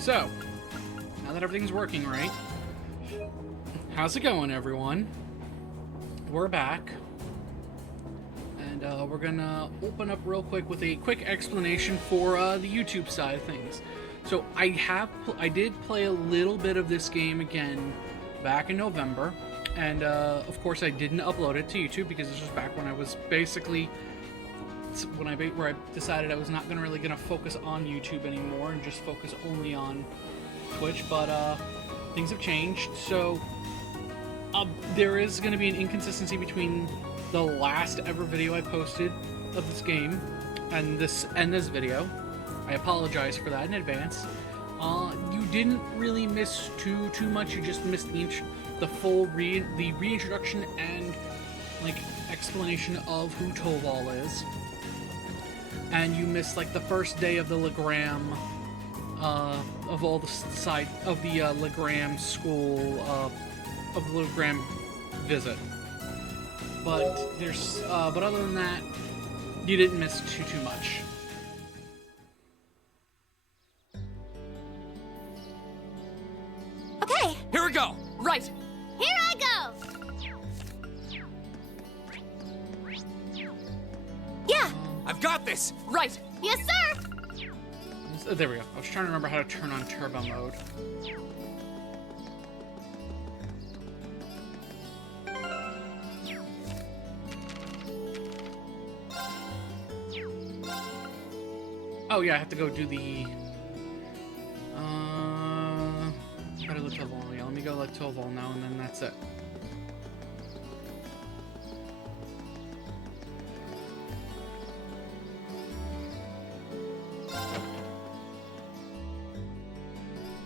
So, now that everything's working right, how's it going, everyone? We're back, and we're gonna open up real quick with a quick explanation for the YouTube side of things. So I did play a little bit of this game again back in November, and of course I didn't upload it to YouTube because this was back when I was basically where I decided I was not gonna focus on YouTube anymore and just focus only on Twitch. But things have changed, so there is going to be an inconsistency between the last ever video I posted of this game and this video. I apologize for that in advance. You didn't really miss too much. You just missed the full reintroduction and like explanation of who Toval is, and you missed like the first day of the GLEGam of all the side of the GLEGam school of the GLEGam visit. But but other than that, you didn't miss too much. Okay. Here we go. Right. Here I go. Yeah. I've got this. Right. Yes, sir. There we go. I was trying to remember how to turn on turbo mode. Oh yeah, I have to go do the gotta let Toval. Yeah, let me go let Toval know, and then that's it.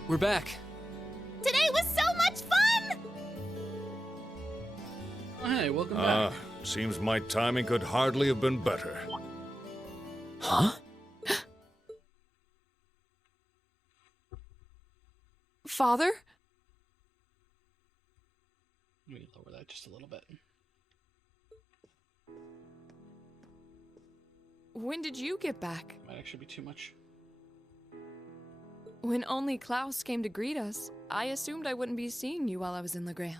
We're back. Today was so much fun! Oh, hey, welcome back. Seems my timing could hardly have been better. Huh? Father? Let me lower that just a little bit. When did you get back? Might actually be too much. When only Klaus came to greet us, I assumed I wouldn't be seeing you while I was in GLEGam.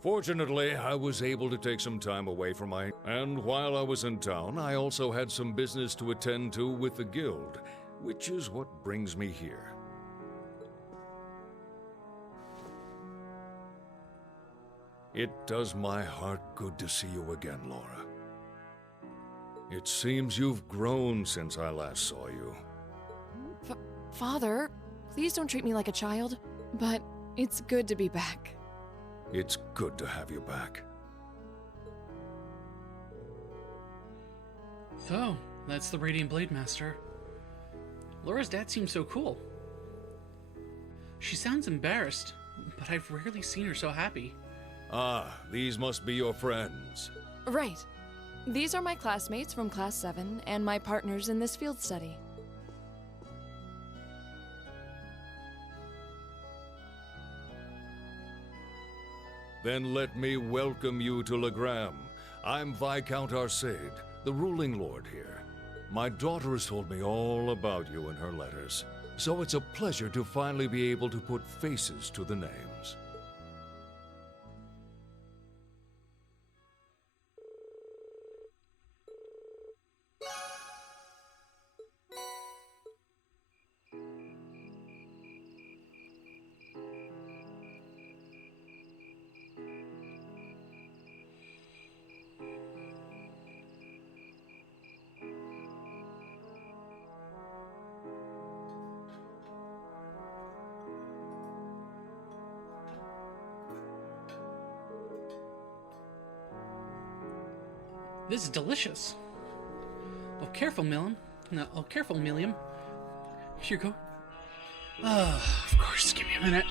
Fortunately, I was able to take some time away from my... And while I was in town, I also had some business to attend to with the guild, which is what brings me here. It does my heart good to see you again, Laura. It seems you've grown since I last saw you. Father, please don't treat me like a child, but it's good to be back. It's good to have you back. So, that's the Radiant Blade Master. Laura's dad seems so cool. She sounds embarrassed, but I've rarely seen her so happy. Ah, these must be your friends. Right. These are my classmates from Class 7 and my partners in this field study. Then let me welcome you to GLEGam. I'm Viscount Arcade, the ruling lord here. My daughter has told me all about you in her letters, so it's a pleasure to finally be able to put faces to the names. This is delicious. Oh, careful, Milliam. No, oh, careful, Milliam. Here you go. Of course. Give me a minute.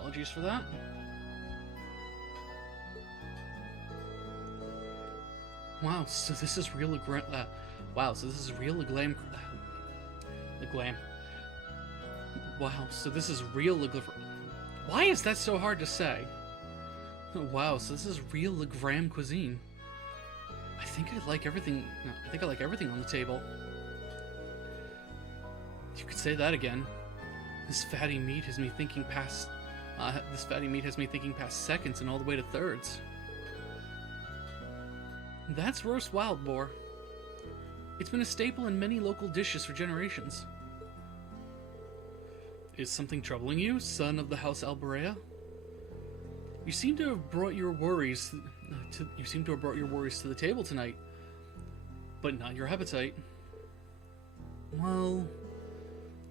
Apologies for that. Wow, so this is real wow, so this is real GLEGam. Wow, so this is real Why is that so hard to say? Wow, so this is real GLEGam cuisine. I think I like everything. No, I think I like everything on the table. You could say that again. This fatty meat has me thinking past. This fatty meat has me thinking past seconds and all the way to thirds. That's roast wild boar. It's been a staple in many local dishes for generations. Is something troubling you, son of the House Alborea? You seem to have brought your worries to the table tonight, but not your appetite. Well,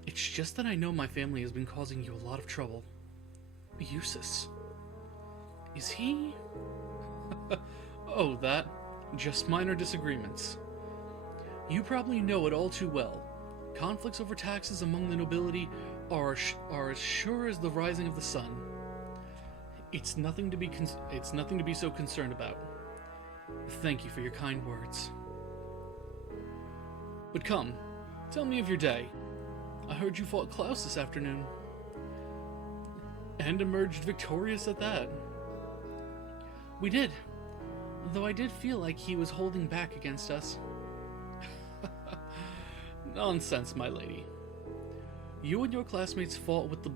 it's just that I know my family has been causing you a lot of trouble. Eustace. Is he? Oh, that. Just minor disagreements. You probably know it all too well. Conflicts over taxes among the nobility are as sure as the rising of the sun. It's nothing to be so concerned about. Thank you for your kind words. But come, tell me of your day. I heard you fought Klaus this afternoon. And emerged victorious at that. We did. Though I did feel like he was holding back against us. Nonsense, my lady. You and your classmates fought with the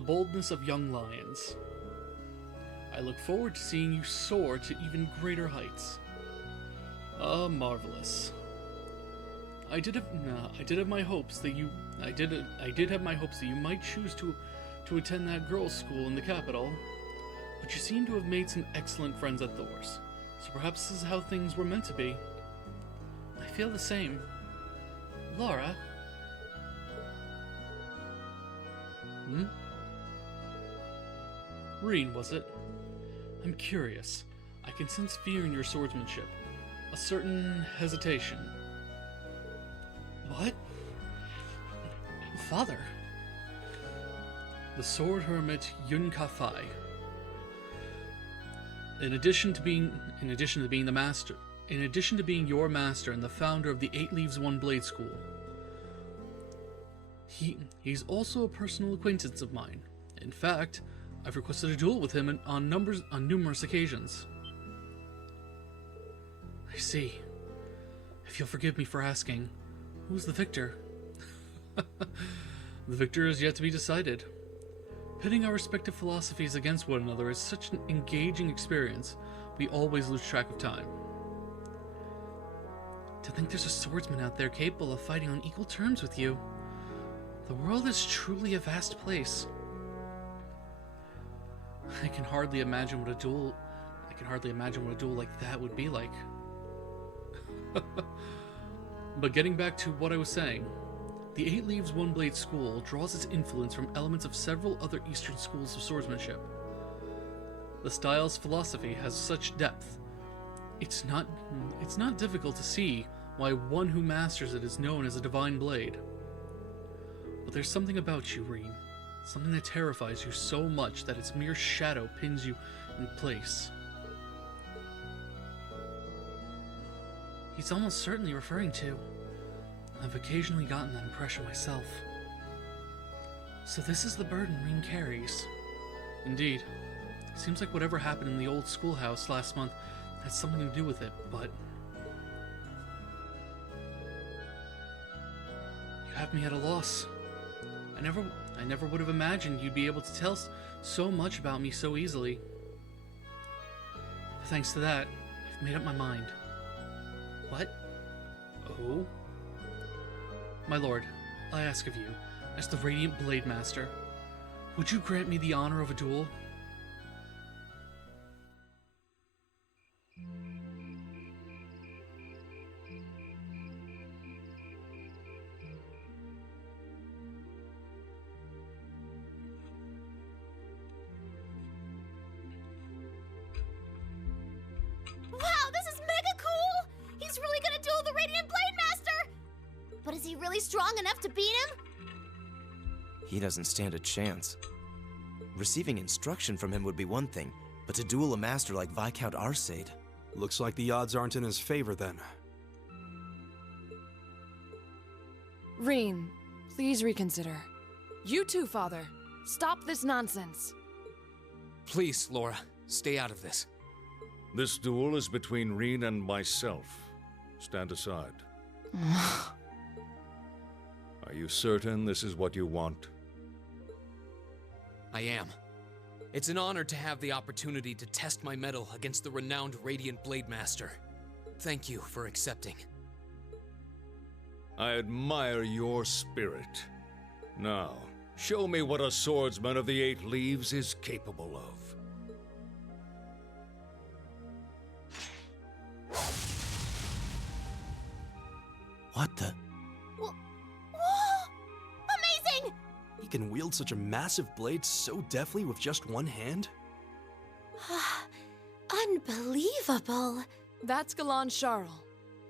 boldness of young lions. I look forward to seeing you soar to even greater heights. Marvelous. I did have my hopes that you might choose to attend that girls' school in the capital, but you seem to have made some excellent friends at Thor's. So perhaps this is how things were meant to be. I feel the same. Laura? Reen, was it? I'm curious. I can sense fear in your swordsmanship. A certain hesitation. What? Father? The sword hermit Yun Ka-Fai. In addition to being your master and the founder of the 8 Leaves One Blade School, he's also a personal acquaintance of mine. In fact, I've requested a duel with him on numerous occasions. I see. If you'll forgive me for asking, who's the victor? The victor is yet to be decided. Pitting our respective philosophies against one another is such an engaging experience, we always lose track of time. To think there's a swordsman out there capable of fighting on equal terms with you. The world is truly a vast place. I can hardly imagine what a duel like that would be like. But getting back to what I was saying, the 8 Leaves One Blade School draws its influence from elements of several other Eastern schools of swordsmanship. The style's philosophy has such depth. It's not difficult to see why one who masters it is known as a divine blade. But there's something about you, Reen. Something that terrifies you so much that its mere shadow pins you in place. He's almost certainly referring to. I've occasionally gotten that impression myself. So this is the burden Reen carries. Indeed. Seems like whatever happened in the old schoolhouse last month had something to do with it, but... You have me at a loss. I never would have imagined you'd be able to tell so much about me so easily. But thanks to that, I've made up my mind. What? Oh? My lord, I ask of you, as the Radiant Blade Master, would you grant me the honor of a duel? Wow, this is mega cool! He's really gonna duel the Radiant Blade Master! But is he really strong enough to beat him? He doesn't stand a chance. Receiving instruction from him would be one thing, but to duel a master like Viscount Arcade... Looks like the odds aren't in his favor then. Reen, please reconsider. You too, Father. Stop this nonsense. Please, Laura, stay out of this. This duel is between Reen and myself. Stand aside. Are you certain this is what you want? I am. It's an honor to have the opportunity to test my mettle against the renowned Radiant Blade Master. Thank you for accepting. I admire your spirit. Now, show me what a swordsman of the Eight Leaves is capable of. What the? Whoa! Amazing! He can wield such a massive blade so deftly with just one hand? Unbelievable. That's Galan Charles,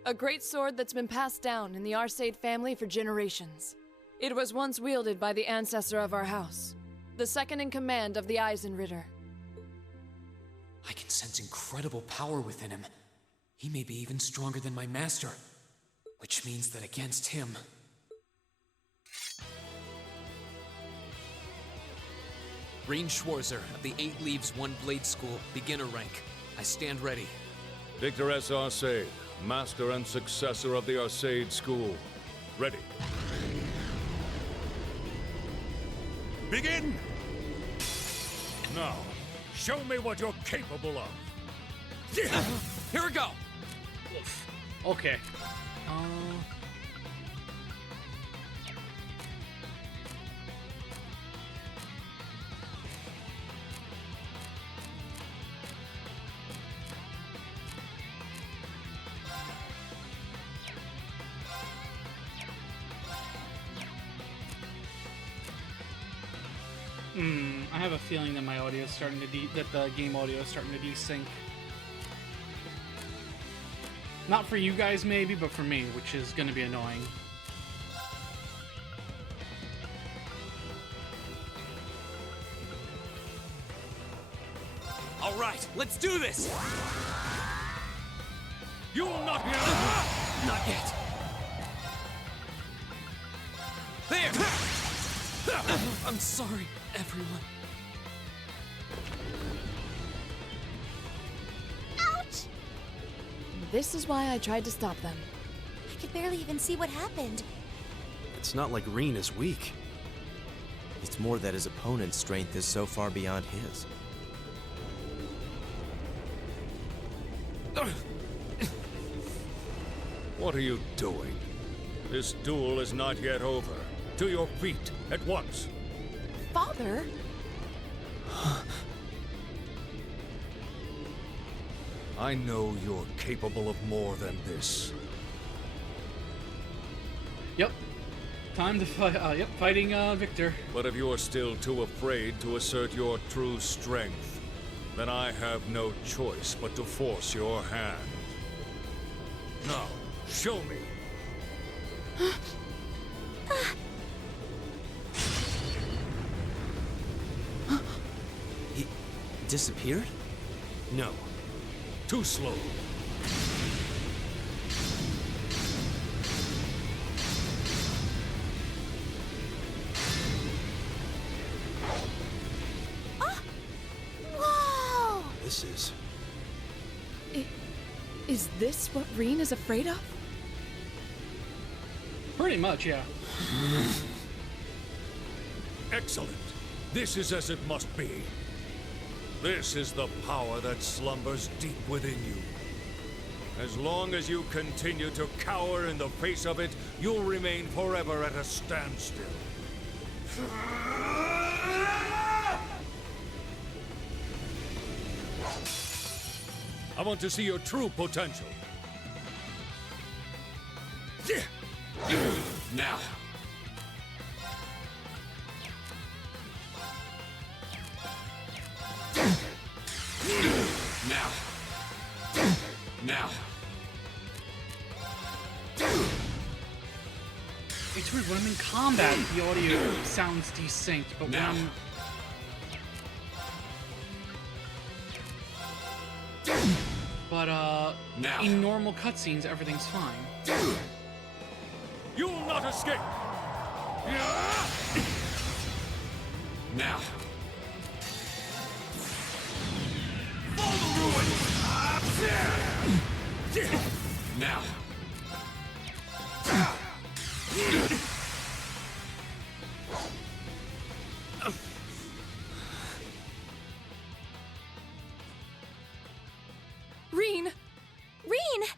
a great sword that's been passed down in the Arcade family for generations. It was once wielded by the ancestor of our house, the second in command of the Eisenritter. I can sense incredible power within him. He may be even stronger than my master, which means that against him... Reen Schwarzer of the Eight Leaves One Blade School, beginner rank. I stand ready. Victor S. Arcade, master and successor of the Arcade School. Ready. Begin! Now, show me what you're capable of. Here we go! Okay. I have a feeling that my audio is starting to that the game audio is starting to desync. Not for you guys maybe, but for me, which is going to be annoying. All right, let's do this! You'll not hear Not yet. There! I'm sorry, everyone. Ouch! This is why I tried to stop them. I could barely even see what happened. It's not like Reen is weak. It's more that his opponent's strength is so far beyond his. What are you doing? This duel is not yet over. To your feet, at once. Father? I know you're capable of more than this. Yep. Time to fight. Fighting Victor. But if you're still too afraid to assert your true strength, then I have no choice but to force your hand. Now, show me. He disappeared? No. Too slow. Whoa! This is... Is this what Reen is afraid of? Pretty much, yeah. Excellent. This is as it must be. This is the power that slumbers deep within you. As long as you continue to cower in the face of it, you'll remain forever at a standstill. I want to see your true potential. Now. Now. Now. It's weird when I'm in combat, the audio sounds desynced, but when Now. I'm But, Now. in normal cutscenes, everything's fine. You'll not escape! Now. Now. Reen! Reen!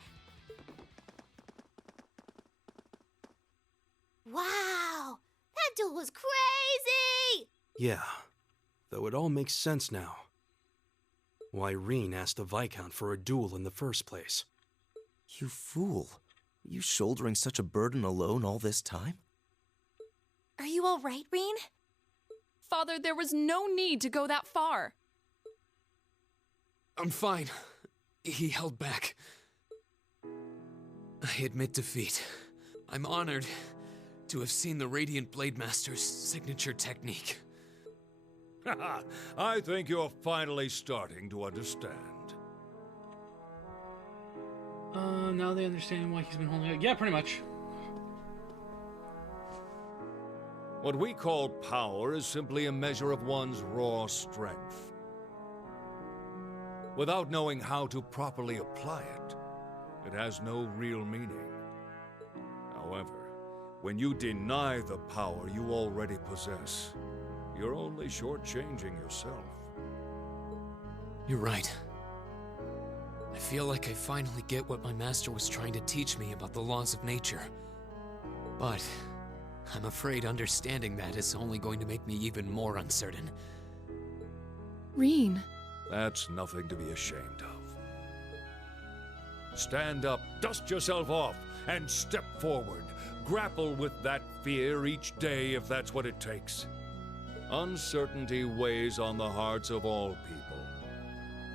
Wow! That duel was crazy! Yeah, though it all makes sense now. Why Reen asked the Viscount for a duel in the first place. You fool. Were you shouldering such a burden alone all this time? Are you alright, Reen? Father, there was no need to go that far. I'm fine. He held back. I admit defeat. I'm honored to have seen the Radiant Blade Master's signature technique. I think you're finally starting to understand. Now they understand why he's been holding it. Yeah, pretty much. What we call power is simply a measure of one's raw strength. Without knowing how to properly apply it, it has no real meaning. However, when you deny the power you already possess, you're only shortchanging yourself. You're right. I feel like I finally get what my master was trying to teach me about the laws of nature. But I'm afraid understanding that is only going to make me even more uncertain. Reen. That's nothing to be ashamed of. Stand up, dust yourself off, and step forward. Grapple with that fear each day if that's what it takes. Uncertainty weighs on the hearts of all people,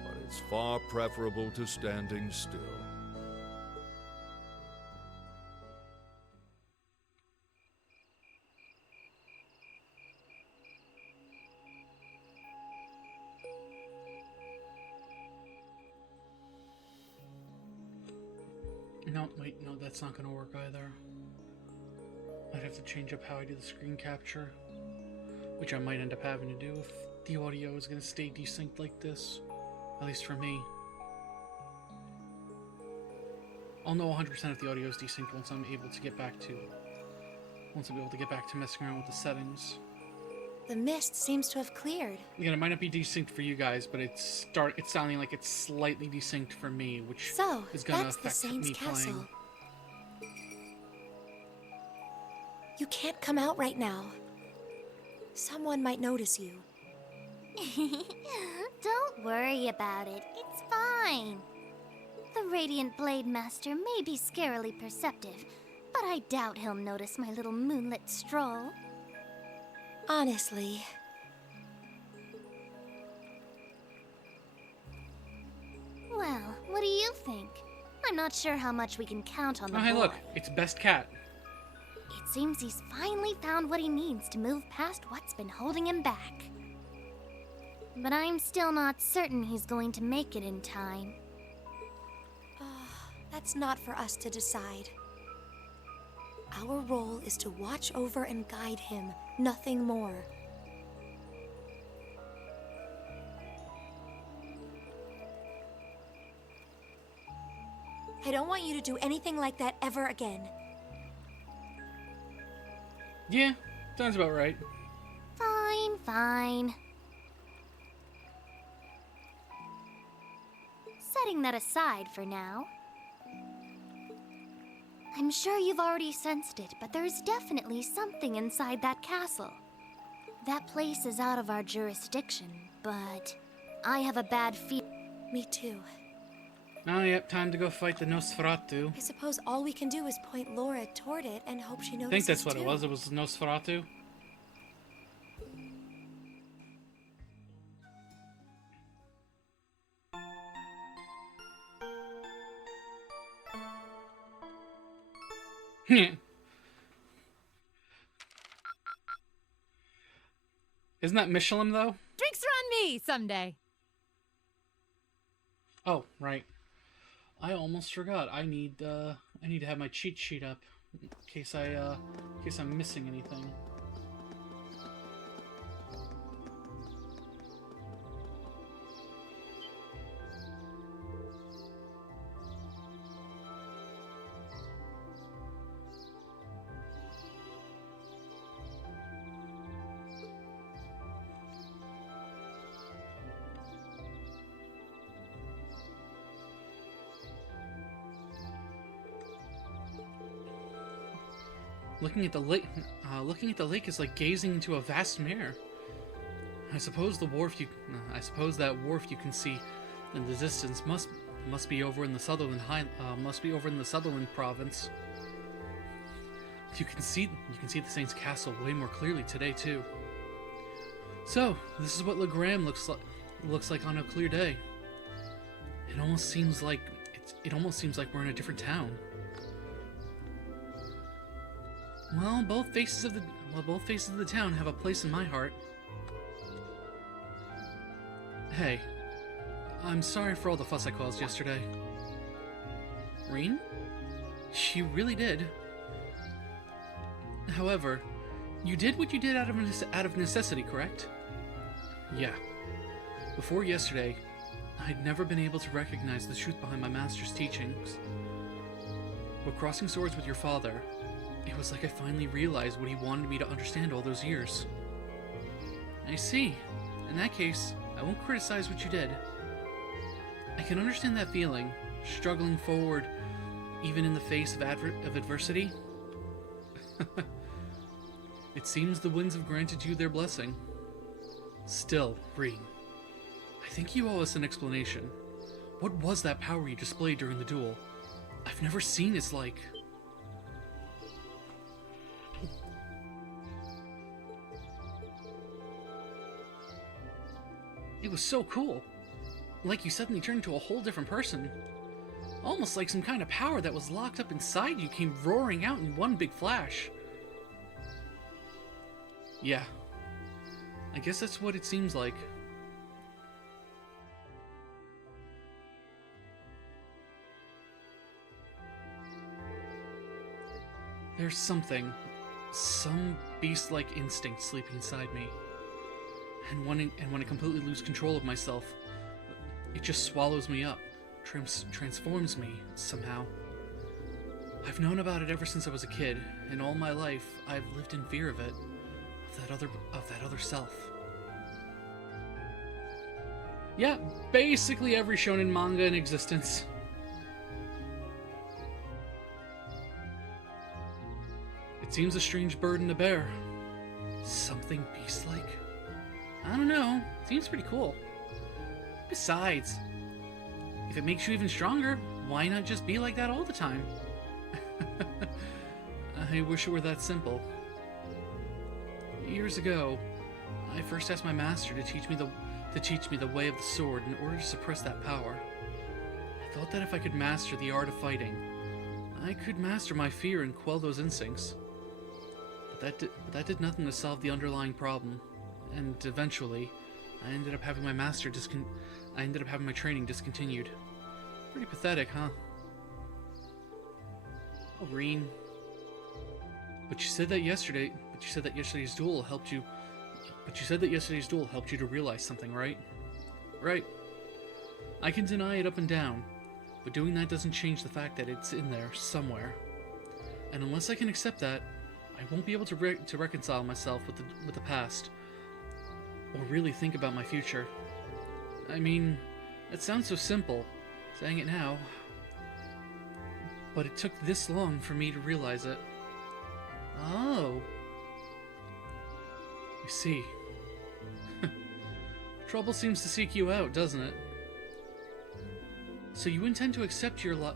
but it's far preferable to standing still. No, wait, no, that's not gonna work either. I'd have to change up how I do the screen capture, which I might end up having to do if the audio is gonna stay desynced like this, at least for me. I'll know 100% if the audio is desynced once I'm able to get back to messing around with the settings. The mist seems to have cleared. Again, it might not be desynced for you guys, but it's sounding like it's slightly desynced for me, which So, is gonna that's the affect Saint's me castle. playing. You can't come out right now. Someone might notice you. Don't worry about it. It's fine. The Radiant Blade Master may be scarily perceptive, but I doubt he'll notice my little moonlit stroll. Honestly. Well, what do you think? I'm not sure how much we can count on the Oh, hey, boy. look, it's Best Cat. It seems he's finally found what he needs to move past what's been holding him back. But I'm still not certain he's going to make it in time. That's not for us to decide. Our role is to watch over and guide him, nothing more. I don't want you to do anything like that ever again. Yeah, sounds about right. Fine, fine. Setting that aside for now. I'm sure you've already sensed it, but there's definitely something inside that castle. That place is out of our jurisdiction, but I have a bad feeling. Me too. Oh, yep, time to go fight the Nosferatu. I suppose all we can do is point Laura toward it and hope she notices I think that's what too. it was. It was Nosferatu. Isn't that Michelin, though? Drinks are on me someday. Oh, right. almost forgot. I need to have my cheat sheet up in case I'm missing anything. Looking at the lake is like gazing into a vast mirror. I suppose that wharf you can see in the distance must be over in the Sutherland province. You can see the Saint's castle way more clearly today too. So this is what GLEGam looks like on a clear day. It almost seems like we're in a different town. Well, both faces of the town have a place in my heart. Hey, I'm sorry for all the fuss I caused yesterday. Reen? You really did. However, you did what you did out of necessity, correct? Yeah. Before yesterday, I'd never been able to recognize the truth behind my master's teachings. But crossing swords with your father, it was like I finally realized what he wanted me to understand all those years. I see. In that case, I won't criticize what you did. I can understand that feeling, struggling forward even in the face of adversity. It seems the winds have granted you their blessing. Still, Reen, I think you owe us an explanation. What was that power you displayed during the duel? I've never seen its like. It was so cool. Like you suddenly turned into a whole different person. Almost like some kind of power that was locked up inside you came roaring out in one big flash. Yeah. I guess that's what it seems like. There's some beast-like instinct sleeping inside me. And when I completely lose control of myself, it just swallows me up, transforms me somehow. I've known about it ever since I was a kid, and all my life I've lived in fear of it, of that other self. Yeah, basically every shonen manga in existence. It seems a strange burden to bear. Something beast-like? I don't know. Seems pretty cool. Besides, if it makes you even stronger, why not just be like that all the time? I wish it were that simple. Years ago, I first asked my master to teach me the way of the sword in order to suppress that power. I thought that if I could master the art of fighting, I could master my fear and quell those instincts. But that did nothing to solve the underlying problem. And eventually, I ended up having my training discontinued. Pretty pathetic, huh? Oh, Reen. But you said that yesterday's duel helped you. But you said that yesterday's duel helped you to realize something, right? Right. I can deny it up and down, but doing that doesn't change the fact that it's in there somewhere. And unless I can accept that, I won't be able to reconcile myself with the past. Or really think about my future. I mean, it sounds so simple, saying it now, but it took this long for me to realize it. Oh. You see. Trouble seems to seek you out, doesn't it? So you intend to accept your lot.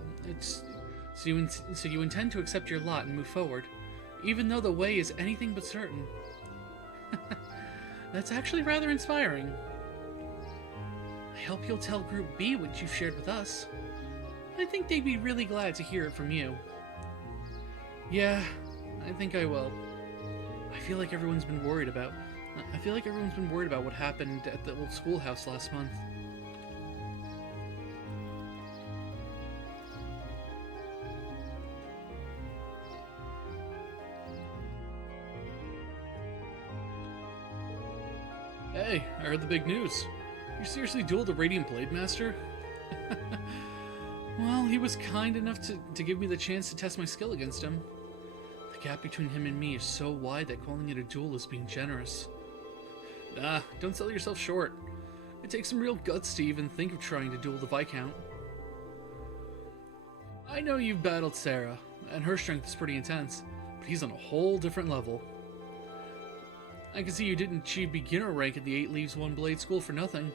So you intend to accept your lot and move forward, even though the way is anything but certain. That's actually rather inspiring. I hope you'll tell Group B what you've shared with us. I think they'd be really glad to hear it from you. Yeah, I think I will. I feel like everyone's been worried about what happened at the old schoolhouse last month. Hey, I heard the big news. You seriously dueled the Radiant Blade Master? Well, he was kind enough to give me the chance to test my skill against him. The gap between him and me is so wide that calling it a duel is being generous. Nah, don't sell yourself short. It takes some real guts to even think of trying to duel the Viscount. I know you've battled Sarah, and her strength is pretty intense, but he's on a whole different level. I can see you didn't achieve beginner rank at the 8 Leaves 1 Blade School for nothing.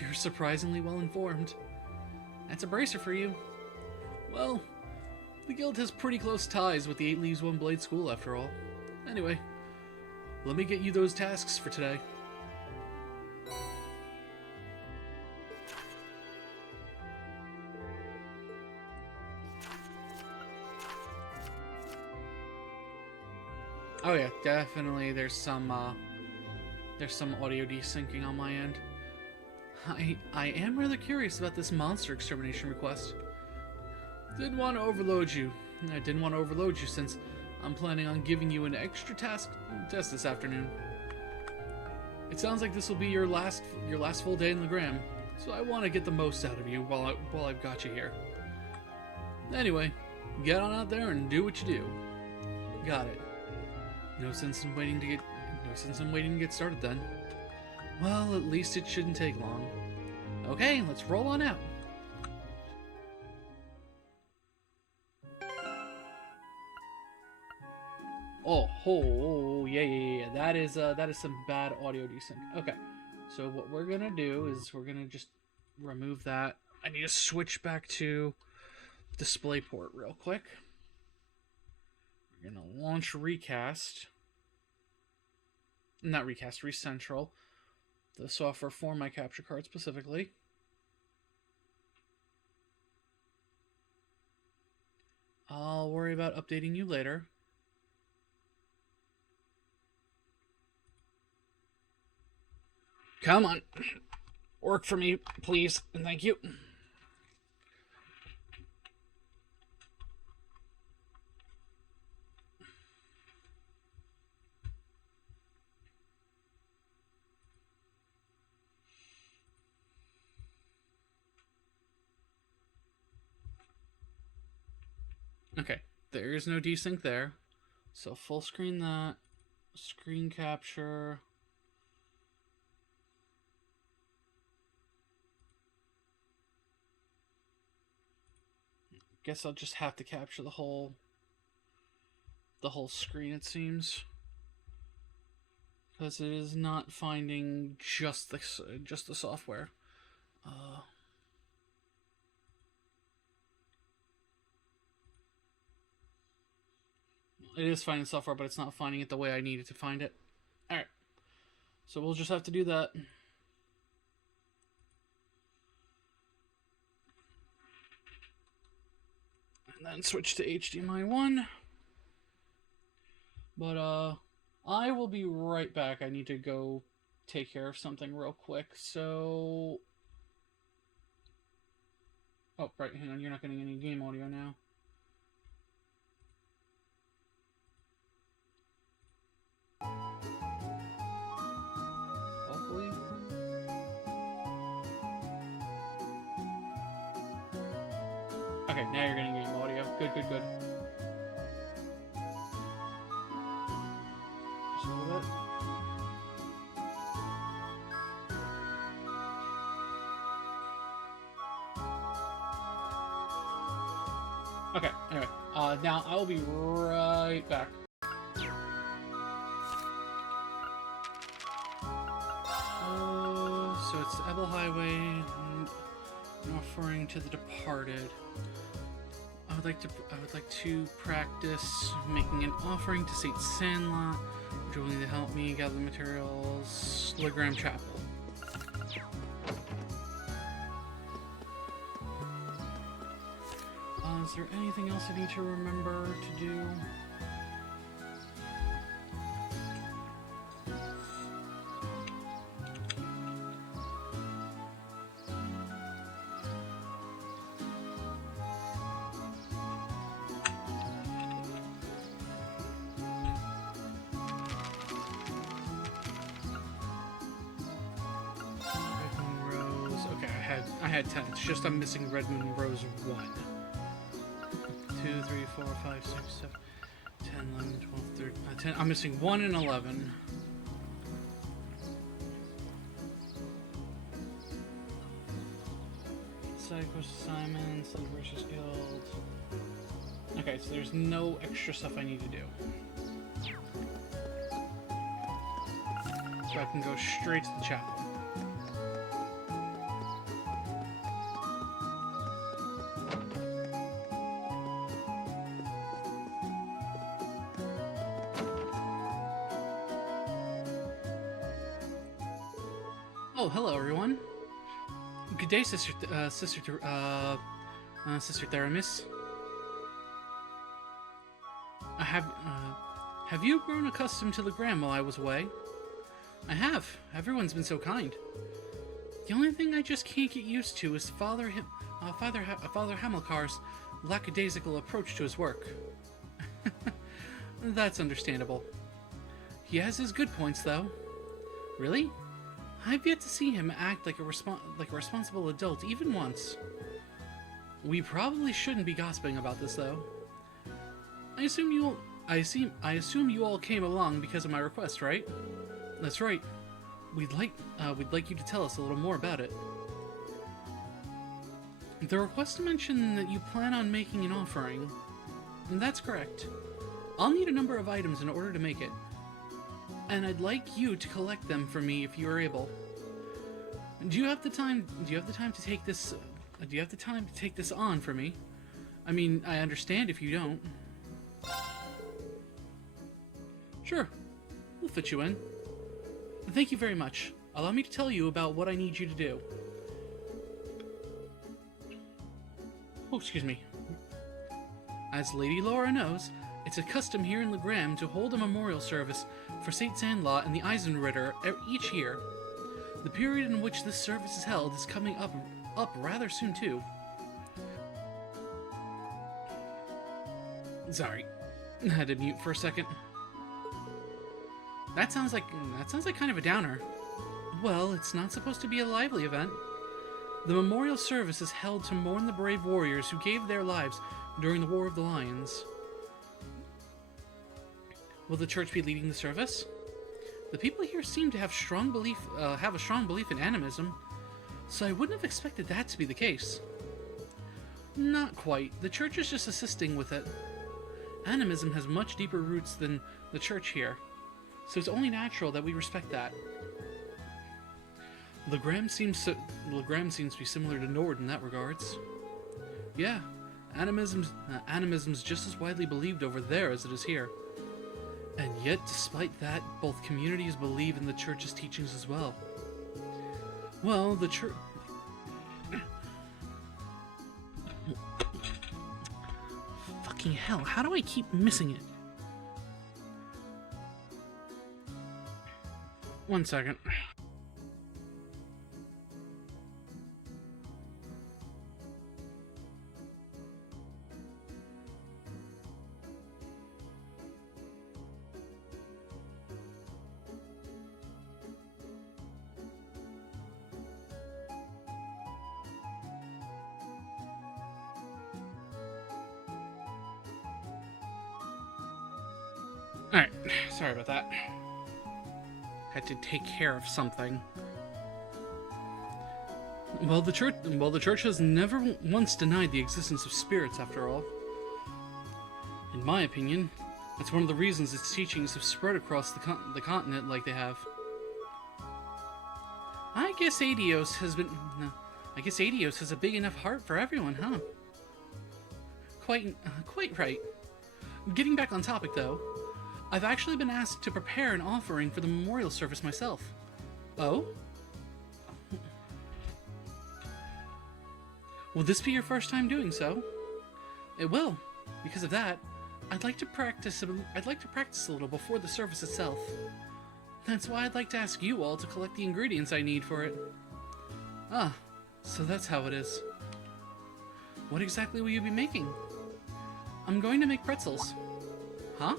You're surprisingly well informed. That's a bracer for you. Well, the guild has pretty close ties with the 8 Leaves 1 Blade School after all. Anyway, let me get you those tasks for today. Oh yeah, definitely there's some audio desyncing on my end. I am rather curious about this monster extermination request. Didn't want to overload you. I didn't want to overload you since I'm planning on giving you an extra test this afternoon. It sounds like this will be your last full day in GLEGam, so I want to get the most out of you while I've got you here. Anyway, get on out there and do what you do. Got it. No sense in waiting to get started then. Well, at least it shouldn't take long. Okay, let's roll on out. Oh, yeah. That is some bad audio desync. Okay, so what we're gonna do is we're gonna just remove that. I need to switch back to DisplayPort real quick. We're gonna launch Recast. Not Recast, ReCentral. The software for my capture card specifically. I'll worry about updating you later. Come on. Work for me, please, and thank you. Okay, there is no desync there. So full screen that. Screen capture. Guess I'll just have to capture the whole screen, it seems, because it is not finding just the software. It is finding software, but it's not finding it the way I need it to find it. Alright. So we'll just have to do that. And then switch to HDMI 1. But, I will be right back. I need to go take care of something real quick, so... Oh, right, hang on, you're not getting any game audio now. Hopefully. Okay, now you're getting game audio. Good. Just a little bit. Okay, anyway, now I will be right back. So it's Ebel Highway, an offering to the departed. I would like to practice making an offering to Saint Sandlot, which will need to help me gather the materials. GLEGam Chapel. Is there anything else I need to remember to do? I had 10. It's just I'm missing Red Moon Rose 1. 2, 3, 4, 5, 6, 7, 10, 11, 12, 13, 10. I'm missing 1 and 11. Side quest assignments, Celebration Guild. Okay, so there's no extra stuff I need to do. So I can go straight to the chapel. Oh, hello everyone. Good day, Sister Theramis. Have you grown accustomed to LEGram while I was away? I have. Everyone's been so kind. The only thing I just can't get used to is Father Hamilcar's lackadaisical approach to his work. That's understandable. He has his good points, though. Really? I've yet to see him act like a responsible adult even once. We probably shouldn't be gossiping about this, though. I assume you all came along because of my request, right? That's right. We'd like you to tell us a little more about it. The request mentioned that you plan on making an offering. That's correct. I'll need a number of items in order to make it. And I'd like you to collect them for me if you are able. Do you have the time to take this? Do you have the time to take this on for me? I mean, I understand if you don't. Sure, we'll fit you in. Thank you very much. Allow me to tell you about what I need you to do. Oh, excuse me. As Lady Laura knows, it's a custom here in LEGram to hold a memorial service for Saint Sandlot and the Eisenritter each year. The period in which this service is held is coming up rather soon too. Sorry, I had to mute for a second. That sounds like kind of a downer. Well, it's not supposed to be a lively event. The memorial service is held to mourn the brave warriors who gave their lives during the War of the Lions. Will the church be leading the service? The people here seem to have a strong belief in animism, so I wouldn't have expected that to be the case. Not quite. The church is just assisting with it. Animism has much deeper roots than the church here, so it's only natural that we respect that. LEGram seems to be similar to Nord in that regards. Yeah, animism's just as widely believed over there as it is here. And yet, despite that, both communities believe in the church's teachings as well. Well, the church... Fucking hell, how do I keep missing it? One second. Alright, sorry about that. Had to take care of something. Well, the church has never once denied the existence of spirits, after all. In my opinion, that's one of the reasons its teachings have spread across the continent like they have. I guess Adios has a big enough heart for everyone, huh? Quite right. Getting back on topic, though, I've actually been asked to prepare an offering for the memorial service myself. Oh? Will this be your first time doing so? It will. Because of that, I'd like to practice a little before the service itself. That's why I'd like to ask you all to collect the ingredients I need for it. Ah, so that's how it is. What exactly will you be making? I'm going to make pretzels. Huh?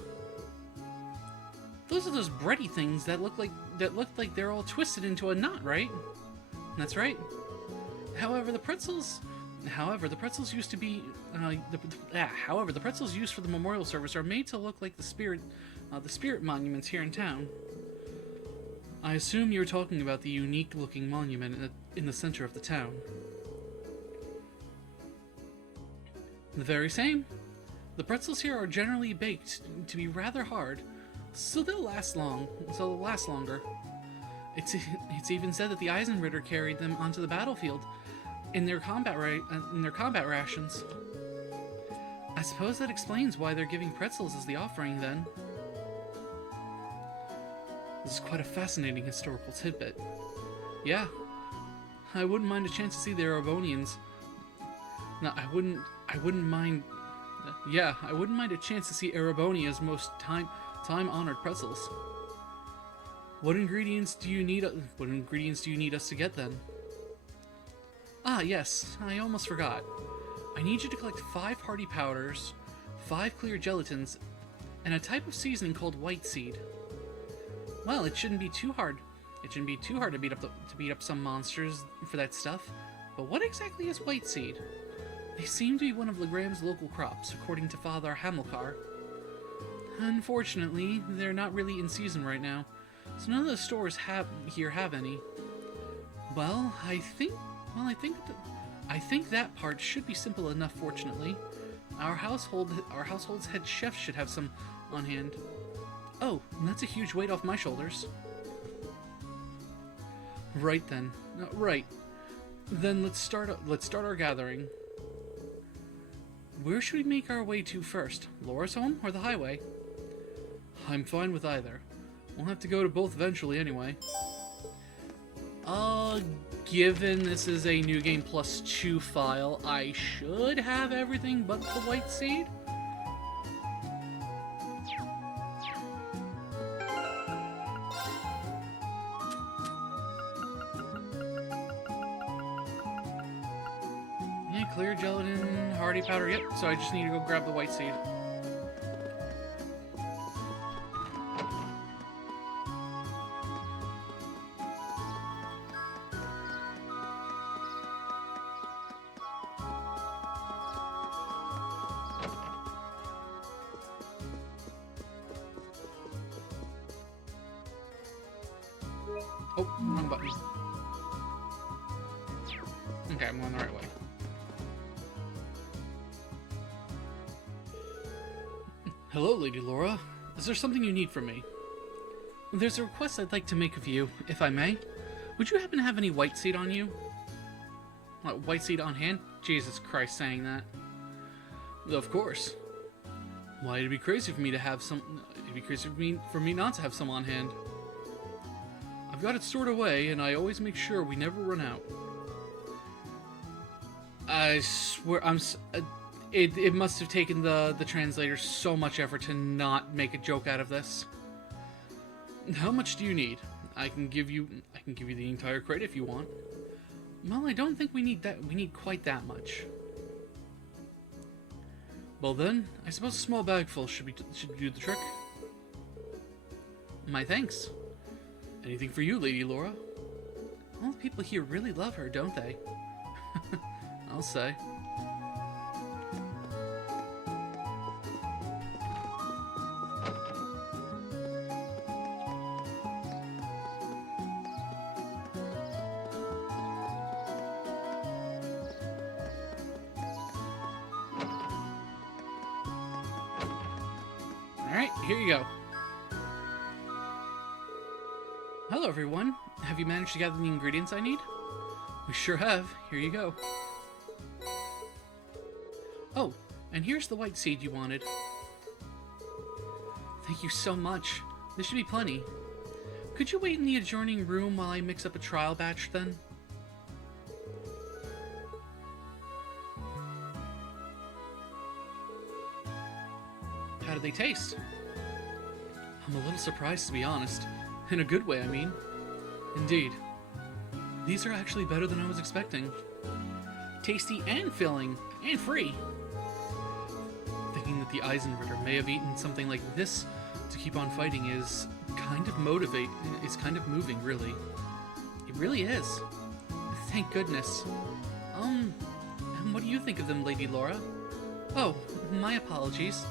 Those are those bready things that look like they're all twisted into a knot, right? That's right. However, the pretzels used to be. However, the pretzels used for the memorial service are made to look like the spirit monuments here in town. I assume you're talking about the unique-looking monument in the center of the town. The very same. The pretzels here are generally baked to be rather hard, so they'll last longer. It's even said that the Eisenritter carried them onto the battlefield in their combat rations. I suppose that explains why they're giving pretzels as the offering, then. This is quite a fascinating historical tidbit. Yeah, I wouldn't mind a chance to see the Erebonians. No, I wouldn't mind. Yeah, I wouldn't mind a chance to see Erebonia's most time-honored pretzels. What ingredients do you need us to get then? Ah, yes, I almost forgot. I need you to collect 5 hearty powders, 5 clear gelatins, and a type of seasoning called white seed. Well, it shouldn't be too hard. It shouldn't be too hard to beat up some monsters for that stuff. But what exactly is white seed? They seem to be one of GLEGam's local crops, according to Father Hamilcar. Unfortunately, they're not really in season right now, so none of the stores here have any. Well, I think that part should be simple enough. Fortunately, our household's head chef should have some on hand. Oh, and that's a huge weight off my shoulders. Right then. Right. Then let's start our gathering. Where should we make our way to first? Laura's home or the highway? I'm fine with either. We'll have to go to both eventually anyway. Given this is a New Game Plus 2 file, I should have everything but the white seed? Yeah, clear gelatin, hardy powder, yep, so I just need to go grab the white seed. Oh, wrong button. Okay, I'm going the right way. Hello, Lady Laura. Is there something you need from me? There's a request I'd like to make of you, if I may. Would you happen to have any white seed on you? What, white seed on hand? Jesus Christ, saying that. Of course. Why, it'd be crazy for me to have some... It'd be crazy for me not to have some on hand. I've got it stored away, and I always make sure we never run out. I swear, it must have taken the translator so much effort to not make a joke out of this. How much do you need? I can give you the entire crate if you want. Well, I don't think we need that. We need quite that much. Well then, I suppose a small bag full should do the trick. My thanks. Anything for you, Lady Laura? All the people here really love her, don't they? I'll say. Alright, here you go. Hello everyone. Have you managed to gather the ingredients I need? We sure have. Here you go. Oh, and here's the white seed you wanted. Thank you so much. This should be plenty. Could you wait in the adjoining room while I mix up a trial batch then? How do they taste? I'm a little surprised, to be honest. In a good way, I mean. Indeed. These are actually better than I was expecting. Tasty and filling, and free. Thinking that the Eisenritter may have eaten something like this to keep on fighting is kind of moving, really. It really is. Thank goodness. And what do you think of them, Lady Laura? Oh, my apologies.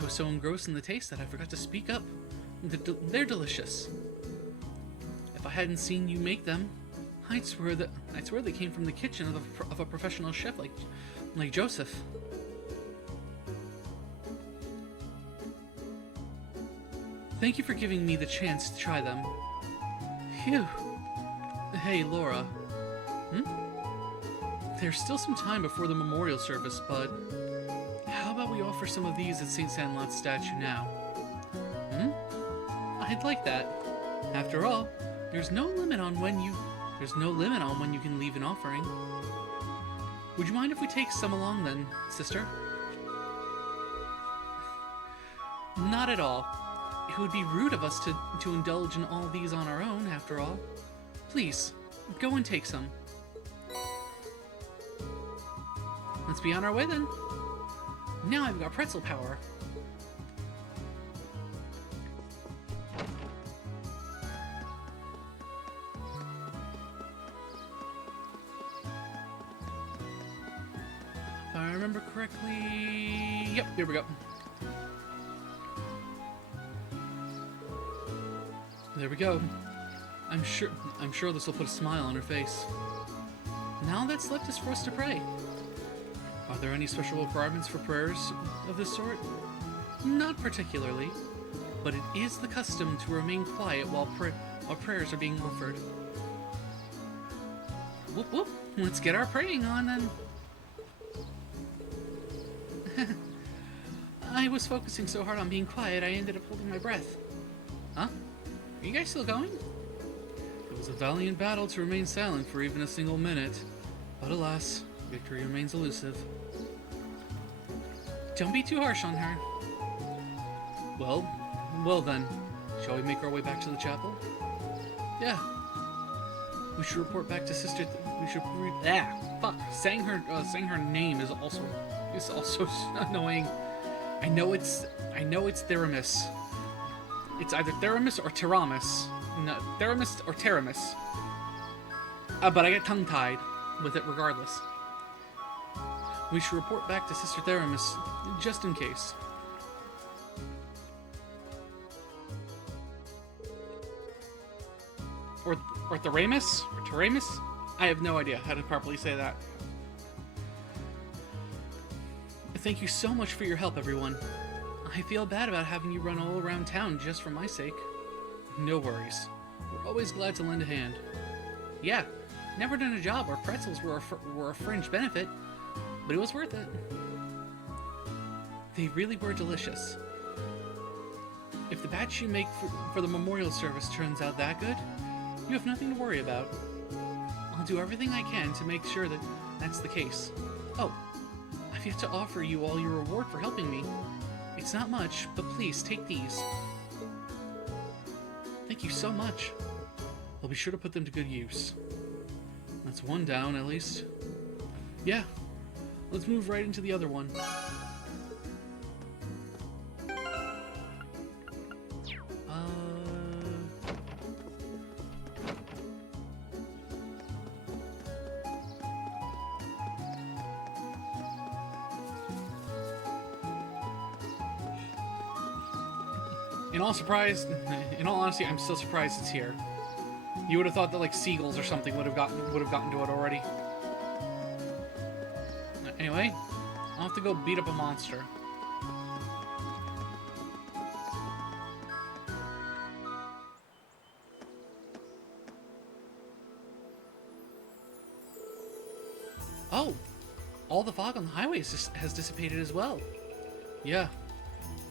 I was so engrossed in the taste that I forgot to speak up. They're delicious. If I hadn't seen you make them, I'd swear they came from the kitchen of a professional chef like Joseph. Thank you for giving me the chance to try them. Phew. Hey, Laura. There's still some time before the memorial service, but how about we offer some of these at St. Sandlot's statue now? I'd like that. After all, there's no limit on when you can leave an offering. Would you mind if we take some along then, sister? Not at all. It would be rude of us to indulge in all these on our own, after all. Please, go and take some. Let's be on our way then. Now I've got pretzel power. If I remember correctly... Yep, here we go. There we go. I'm sure this will put a smile on her face. Now that's left is for us to pray. Are there any special requirements for prayers of this sort? Not particularly, but it is the custom to remain quiet while prayers are being offered. Whoop whoop, let's get our praying on then. I was focusing so hard on being quiet I ended up holding my breath. Huh? Are you guys still going? It was a valiant battle to remain silent for even a single minute, but alas, victory remains elusive. Don't be too harsh on her. Well then, shall we make our way back to the chapel? Yeah. We should report back to Sister. Saying her name is also annoying. I know it's Theramis. It's either Theramis or Teramis. No, Theramis or Teramis. But I get tongue-tied with it regardless. We should report back to Sister Theramis, just in case. Or Theramis? Or Teramis? I have no idea how to properly say that. Thank you so much for your help, everyone. I feel bad about having you run all around town just for my sake. No worries. We're always glad to lend a hand. Yeah, never done a job where pretzels were a fringe benefit, but it was worth it. They really were delicious. If the batch you make for the memorial service turns out that good, you have nothing to worry about. I'll do everything I can to make sure that that's the case. Oh, I've yet to offer you all your reward for helping me. It's not much, but please take these. Thank you so much. I'll be sure to put them to good use. That's one down, at least. Yeah, let's move right into the other one. In all honesty, I'm still surprised it's here. You would have thought that like seagulls or something would have gotten to it already. Anyway, I'll have to go beat up a monster. Oh, all the fog on the highways has dissipated as well. Yeah,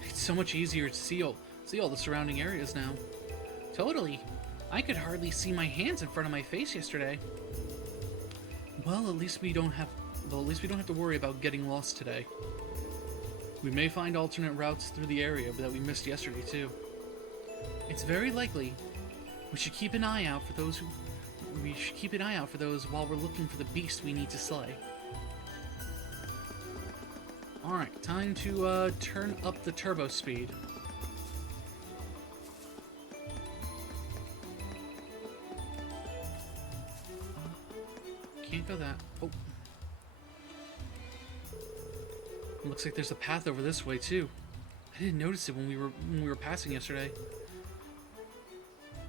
it's so much easier to see all the surrounding areas now. Totally. I could hardly see my hands in front of my face yesterday. Well, at least we don't have to worry about getting lost today. We may find alternate routes through the area that we missed yesterday too. It's very likely. We should keep an eye out for those while we're looking for the beast we need to slay. Alright, time to turn up the turbo speed. It looks like there's a path over this way too. I didn't notice it when we were passing yesterday.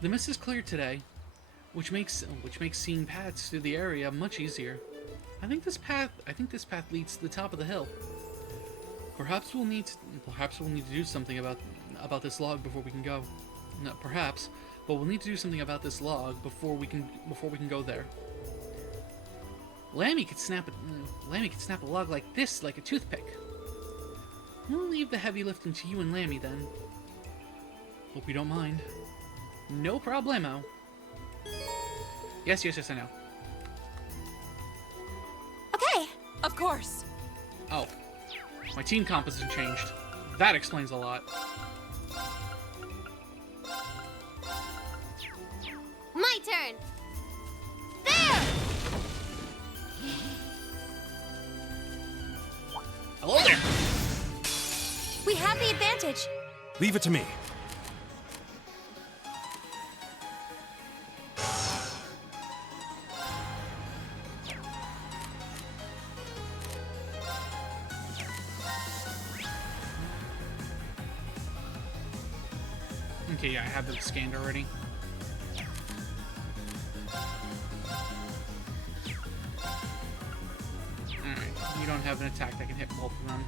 The mist is clear today, which makes seeing paths through the area much easier. I think this path leads to the top of the hill. Perhaps we'll need to do something about this log before we can go. Not perhaps, but we'll need to do something about this log before we can go there. Lammy could snap a log like this, like a toothpick. We'll leave the heavy lifting to you and Lammy then. Hope you don't mind. No problemo. Yes, I know. Okay. Of course. Oh, my team composition changed. That explains a lot. My turn. There! Hello there. We have the advantage. Leave it to me. Okay, yeah, I have them scanned already. Alright, you don't have an attack that can hit both of them.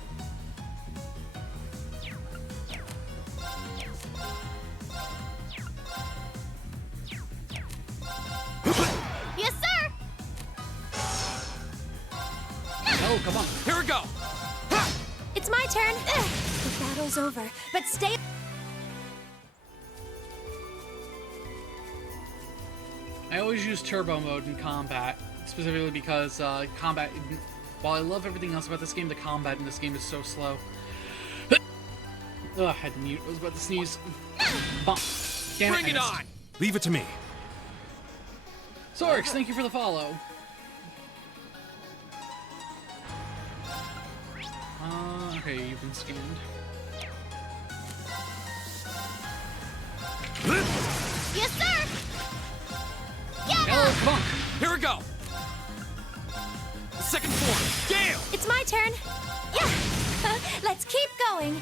Yes, sir! Oh, come on. Here we go! It's my turn. The battle's over, but stay. I always use turbo mode in combat, specifically because combat, while I love everything else about this game, the combat in this game is so slow. Ugh, I had to mute. I was about to sneeze. Bump. Damn it, Bring I it missed. on! Leave it to me. Sorix, thank you for the follow. Okay, you've been scanned. Yes, sir! Get Oh, him! come on! Here we go! Second form, Gale! It's my turn. Yeah. Let's keep going.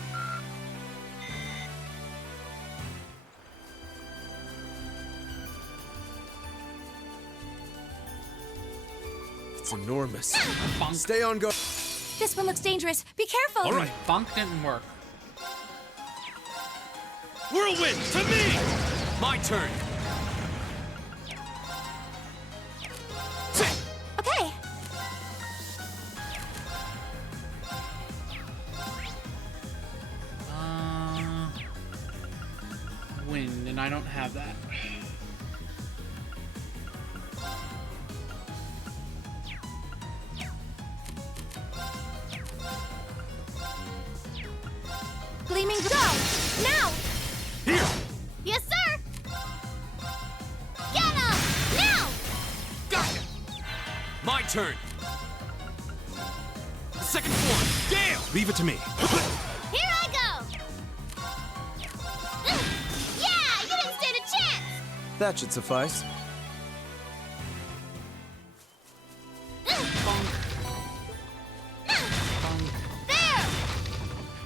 It's enormous. Bonk. Stay on guard. This one looks dangerous. Be careful. All right, Bonk didn't work. whirlwind to me! My turn. Okay. Wind, and I don't have that. Gleaming go. Now. Here! Yes, sir! Get him! Now! Got it! My turn. Second form, Gale! Leave it to me. Here I go! Yeah! You didn't stand a chance! That should suffice. Bonk. There!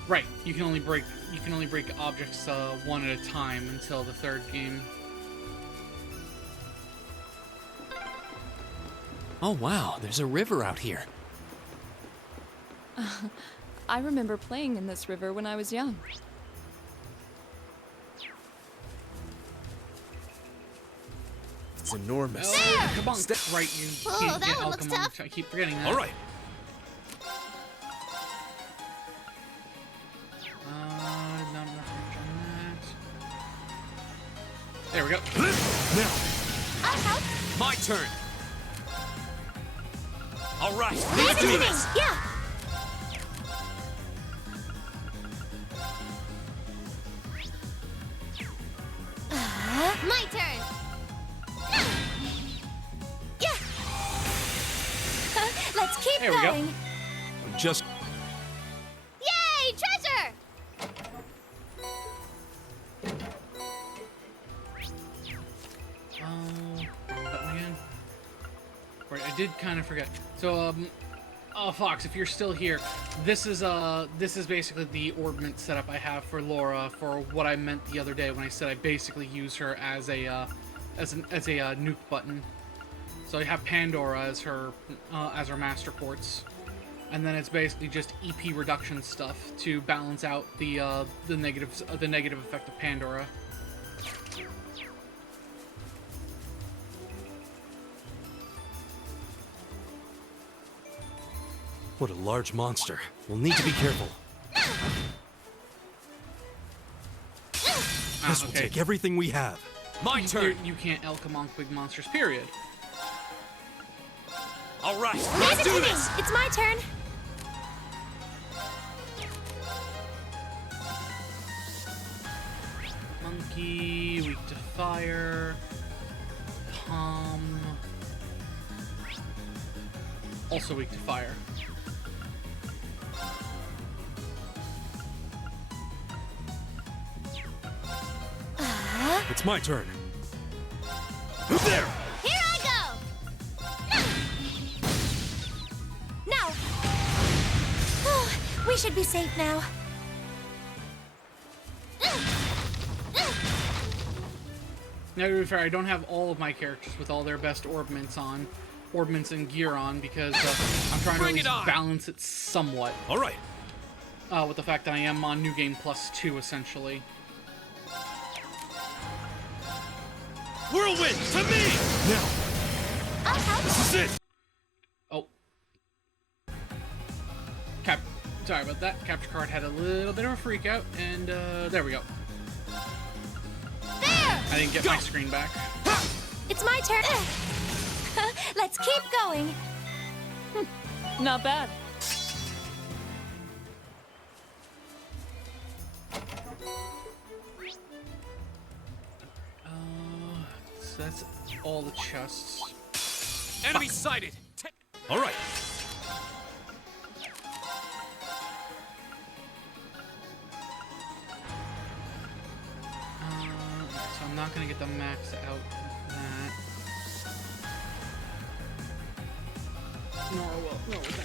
Right, you can only break objects one at a time until the third game. Oh wow, there's a river out here. I remember playing in this river when I was young. It's enormous. Oh, kabunk. Right, you Oh, can't that get one looks Alchemon. tough. I keep forgetting that. All right, Not enough range on that. There we go. now, I'll help. my turn. All right, Leave let's it do to me. this. Yeah. My turn. Yeah. Let's keep There we go. going. Just Yay! Treasure! Wrong button again. Right, I did kind of forget. So, Fox, if you're still here, this is basically the orbment setup I have for Laura for what I meant the other day when I said I basically use her as a nuke button. So I have Pandora as her master quartz, and then it's basically just EP reduction stuff to balance out the negative effect of Pandora. What a large monster. We'll need to be careful. This will take everything we have. My turn. You can't Elkamon big monsters, period. All right, let's do this. It's my turn. Monkey, weak to fire. Palm. Also weak to fire. It's my turn. Here There! I go! Now. We should be safe now. Now, to be fair, I don't have all of my characters with all their best orbments and gear on, because I'm trying to at least balance it somewhat. All right. With the fact that I am on New Game +2, essentially. Whirlwind, to me! Now. This is it! Oh. Sorry about that. Capture card had a little bit of a freak out, and there we go. There! I didn't get my screen back. It's my turn. Let's keep going. Not bad. So that's all the chests. Enemy sighted. All right. So I'm not gonna get the max out of that. Nor with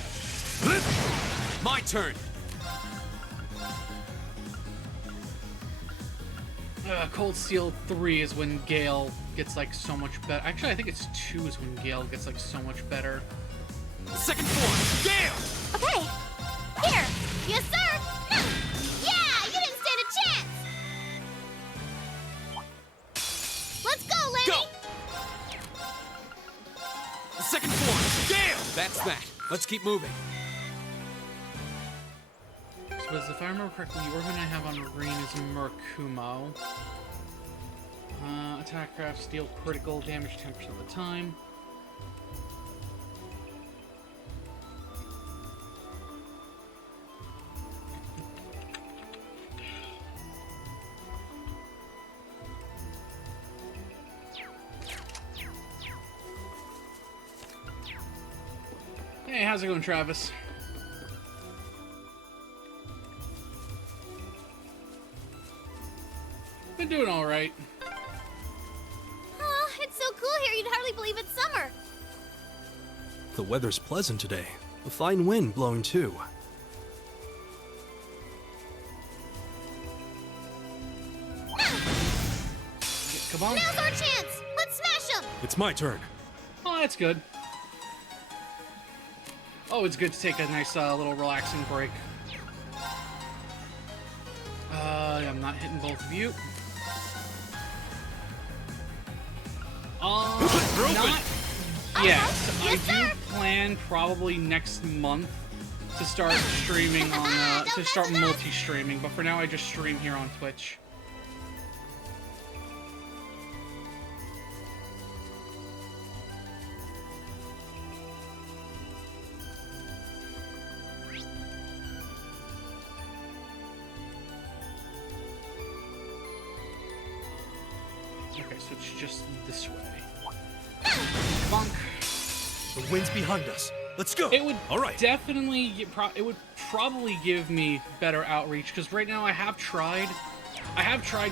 that. My turn. Cold Steel 3 is when Gale gets like so much better. Actually, I think it's 2 is when Gale gets like so much better. Second form. Gale. Okay. Here. Yes, sir. Yeah, you didn't stand a chance. Let's go, lady. Go. Second form. Gale. That's that. Let's keep moving. So if I remember correctly, the organ I have on Marine is Murakumo. Attack craft, steal critical, damage 10% of the time. Hey, how's it going, Travis? Been doing all right. It's so cool here, you'd hardly believe it's summer. The weather's pleasant today. A fine wind blowing too. Come on. Now's our chance. Let's smash them. It's my turn. Oh, that's good. Oh, it's good to take a nice little relaxing break. I'm not hitting both of you. Not yet. I do plan probably next month to start streaming on, to start multi-streaming, but for now I just stream here on Twitch. Okay, so it's just this way. Bonk. The wind's behind us. Let's go. It would All right. definitely, it would probably give me better outreach, because right now I have tried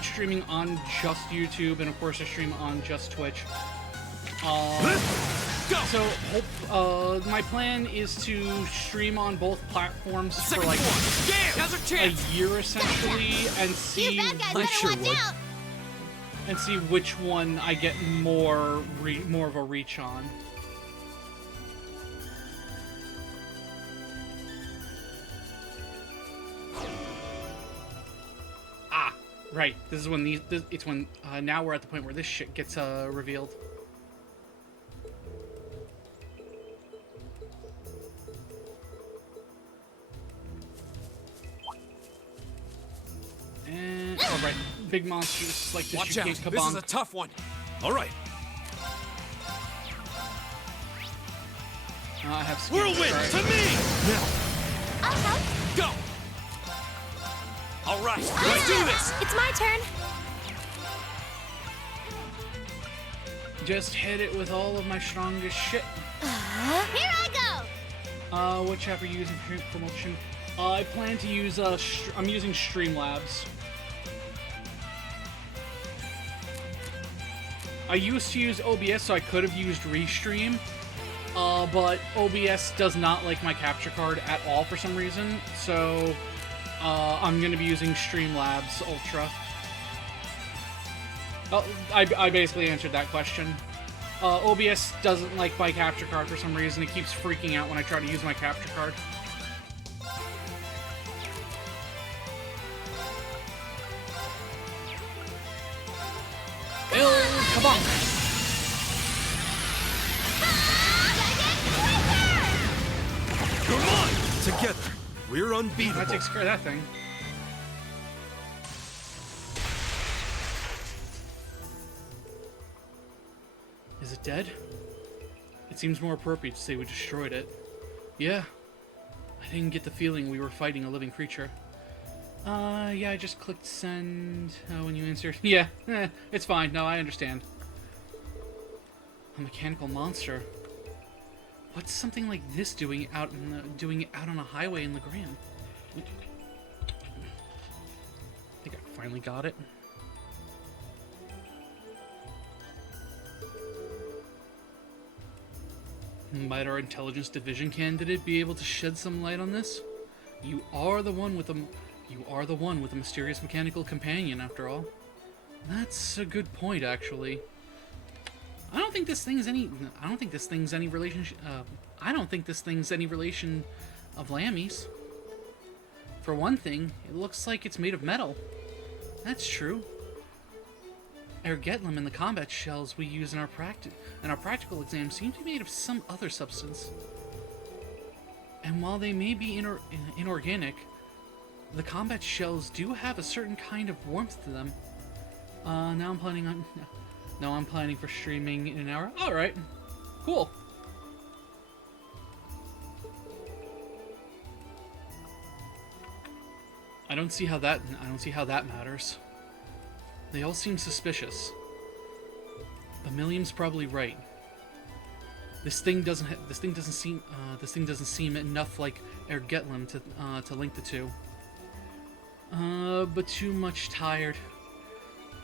streaming on just YouTube, and of course I stream on just Twitch. So, my plan is to stream on both platforms for like a year essentially, and see You bad guys better watch out! and see which one I get more of a reach on. Ah, right. This is when it's when now we're at the point where this shit gets revealed. And all right, big monsters like this. Watch you out! can't This is kabonk. a tough one. All right. I have skills. Whirlwind Right. to me! Now, I'll help. go! All right, let's do this! It's my turn. Just hit it with all of my strongest shit. Here I go! Which app are you using for promotion? I plan to use, I'm using Streamlabs. I used to use OBS, so I could have used Restream, but OBS does not like my capture card at all for some reason, so I'm going to be using Streamlabs Ultra. Oh, I basically answered that question. OBS doesn't like my capture card for some reason. It keeps freaking out when I try to use my capture card. Come on! Come on! Together, we're unbeatable. That takes care of that thing. Is it dead? It seems more appropriate to say we destroyed it. Yeah. I didn't get the feeling we were fighting a living creature. Yeah, I just clicked send when you answered. Yeah, it's fine. No, I understand. A mechanical monster. What's something like this doing out on a highway in GLEGam? I think I finally got it. Might our intelligence division candidate be able to shed some light on this? You are the one with a mysterious mechanical companion, after all. That's a good point, actually. I don't think this thing's any relation of Lammy's. For one thing, it looks like it's made of metal. That's true. Ergetlum and the combat shells we use in our practical exams seem to be made of some other substance. And while they may be inorganic, the combat shells do have a certain kind of warmth to them. Now I'm planning for streaming in an hour. All right, cool. I don't see how that matters. They all seem suspicious. But Milliam's probably right. This thing doesn't seem enough like Ergetlum to link the two. But too much tired.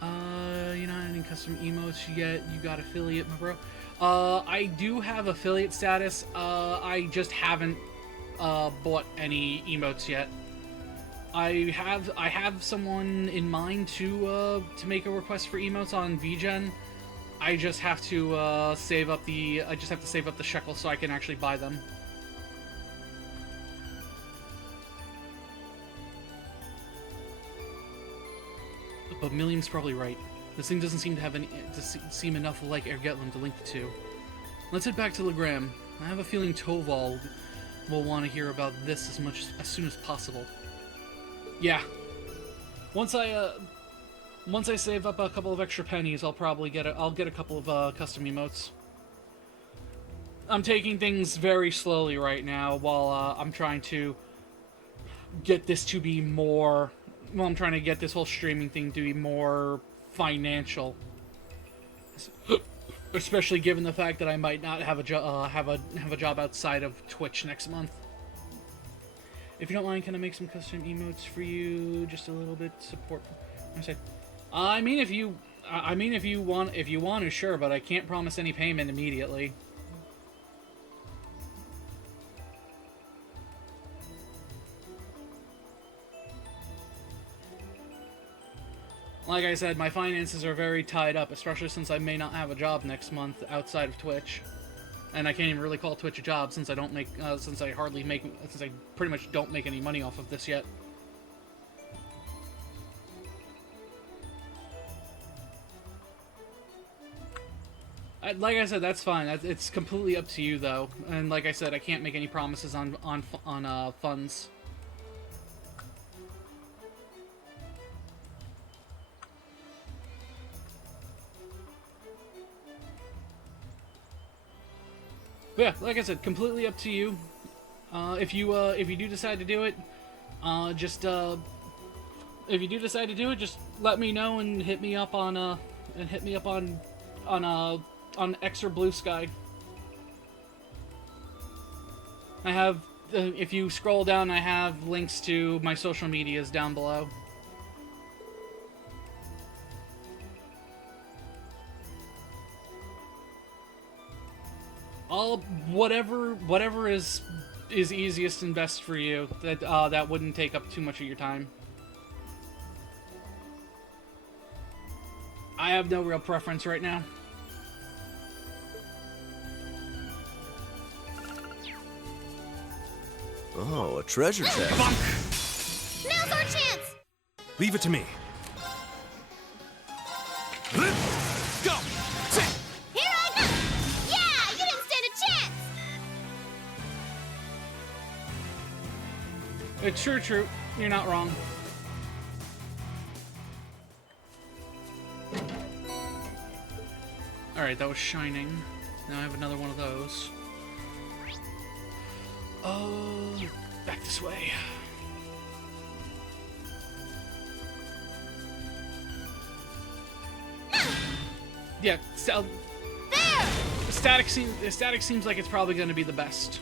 You're not adding custom emotes yet. You got affiliate, my bro. I do have affiliate status. I just haven't bought any emotes yet. I have someone in mind to make a request for emotes on VGen. I just have to save up the shekel so I can actually buy them. But Milliam's probably right. This thing doesn't seem to have seem enough like Ergetlum to link the two. Let's head back to GLEGam. I have a feeling Toval will want to hear about this as soon as possible. Yeah. Once I save up a couple of extra pennies, I'll get a couple of custom emotes. I'm taking things very slowly right now while I'm trying to get this to be more. Well, I'm trying to get this whole streaming thing to be more financial, especially given the fact that I might not have a job outside of Twitch next month. If you don't mind, can I make some custom emotes for you? Just a little bit support. I mean, if you want to, sure, but I can't promise any payment immediately. Like I said, my finances are very tied up, especially since I may not have a job next month outside of Twitch. And I can't even really call Twitch a job since I don't make, since I pretty much don't make any money off of this yet. Like I said, that's fine. It's completely up to you, though. And like I said, I can't make any promises on funds. But yeah, like I said, completely up to you. If you do decide to do it, just let me know and hit me up on X or Blue Sky. I have, if you scroll down, I have links to my social medias down below. Whatever is easiest and best for you. That wouldn't take up too much of your time. I have no real preference right now. Oh, a treasure chest. Now's our chance! Leave it to me. Go! Here I go! Yeah, you didn't stand a chance! It's sure true. You're not wrong. Alright, that was shining. Now I have another one of those. Oh, back this way. Yeah, so static seems like it's probably going to be the best.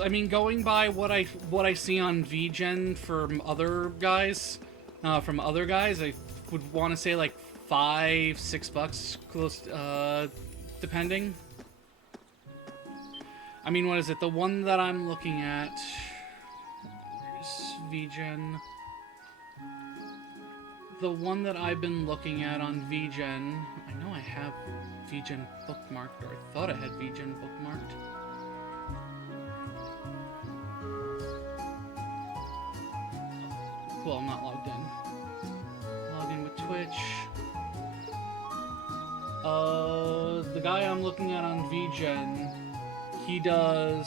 I mean, going by what I see on VGen from other guys, I would want to say like $5-6, close, depending. I mean, what is it? The one that I'm looking at is VGen. The one that I've been looking at on VGen, I know I have VGen bookmarked, or I thought I had VGen bookmarked. Cool, I'm not logged in. Log in with Twitch. The guy I'm looking at on VGen, he does...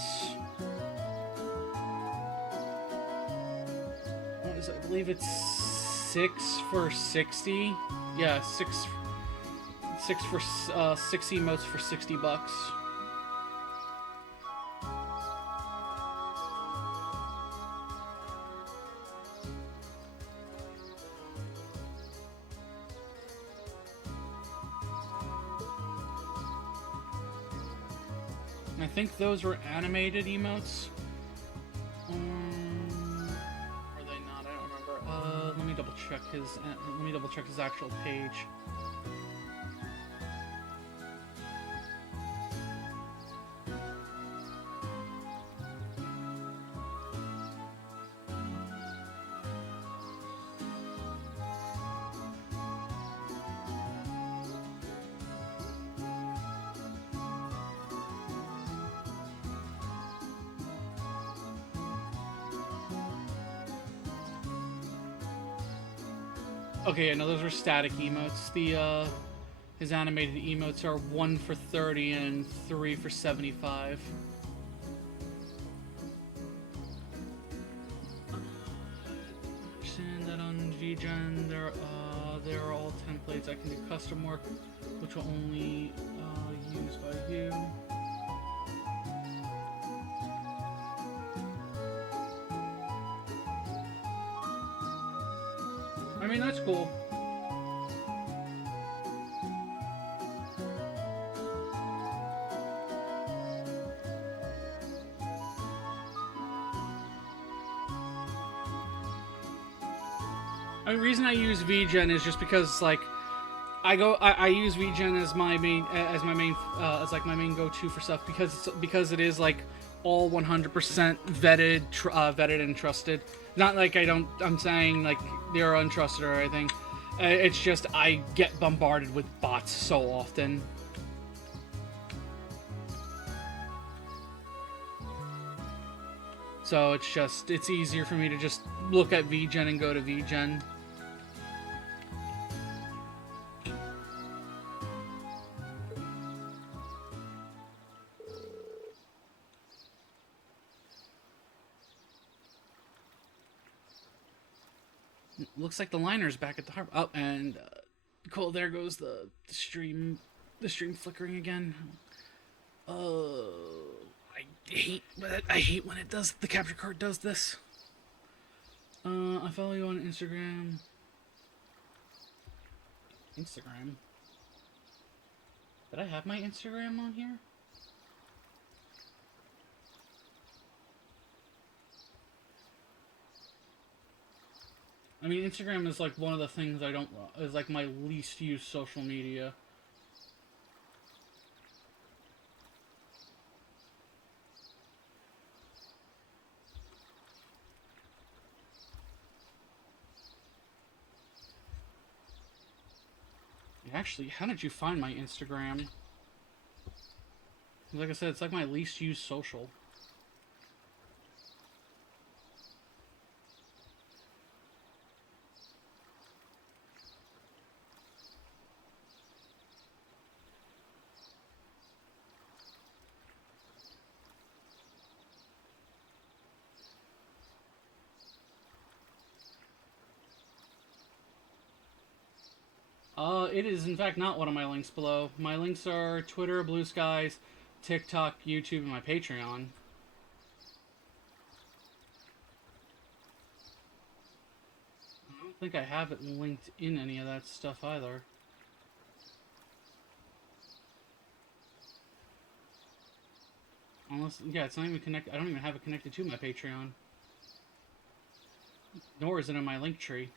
What is it? I believe it's 6 for 60. Yeah, 6 for 6 emotes for $60. I think those were animated emotes. Are they not? I don't remember. Let me double check his. Let me double check his actual page. Okay, yeah, no, those were static emotes. His animated emotes are 1 for 30 and 3 for 75. Understand that on VGen there are all templates. I can do custom work, which will only use by you. I mean, that's cool. The reason I use VGen is just because, like, I use VGen as my main as like my main go-to for stuff because it is like all 100% vetted and trusted. Not like I'm saying like they're untrusted or anything. It's just I get bombarded with bots so often. So it's easier for me to just look at VGen and go to VGen. Looks like the liner's back at the harbor. Oh, and cool. There goes the stream flickering again. I hate when it does. The capture card does this. I follow you on Instagram. Instagram. Did I have my Instagram on here? I mean, Instagram is like one of the things I don't, is like my least used social media. Actually, how did you find my Instagram? Like I said, it's like my least used social. It is in fact not one of my links below. My links are Twitter, Blue Skies, TikTok, YouTube, and my Patreon. I don't think I have it linked in any of that stuff either. Unless, yeah, it's not even connected. I don't even have it connected to my Patreon. Nor is it in my link tree.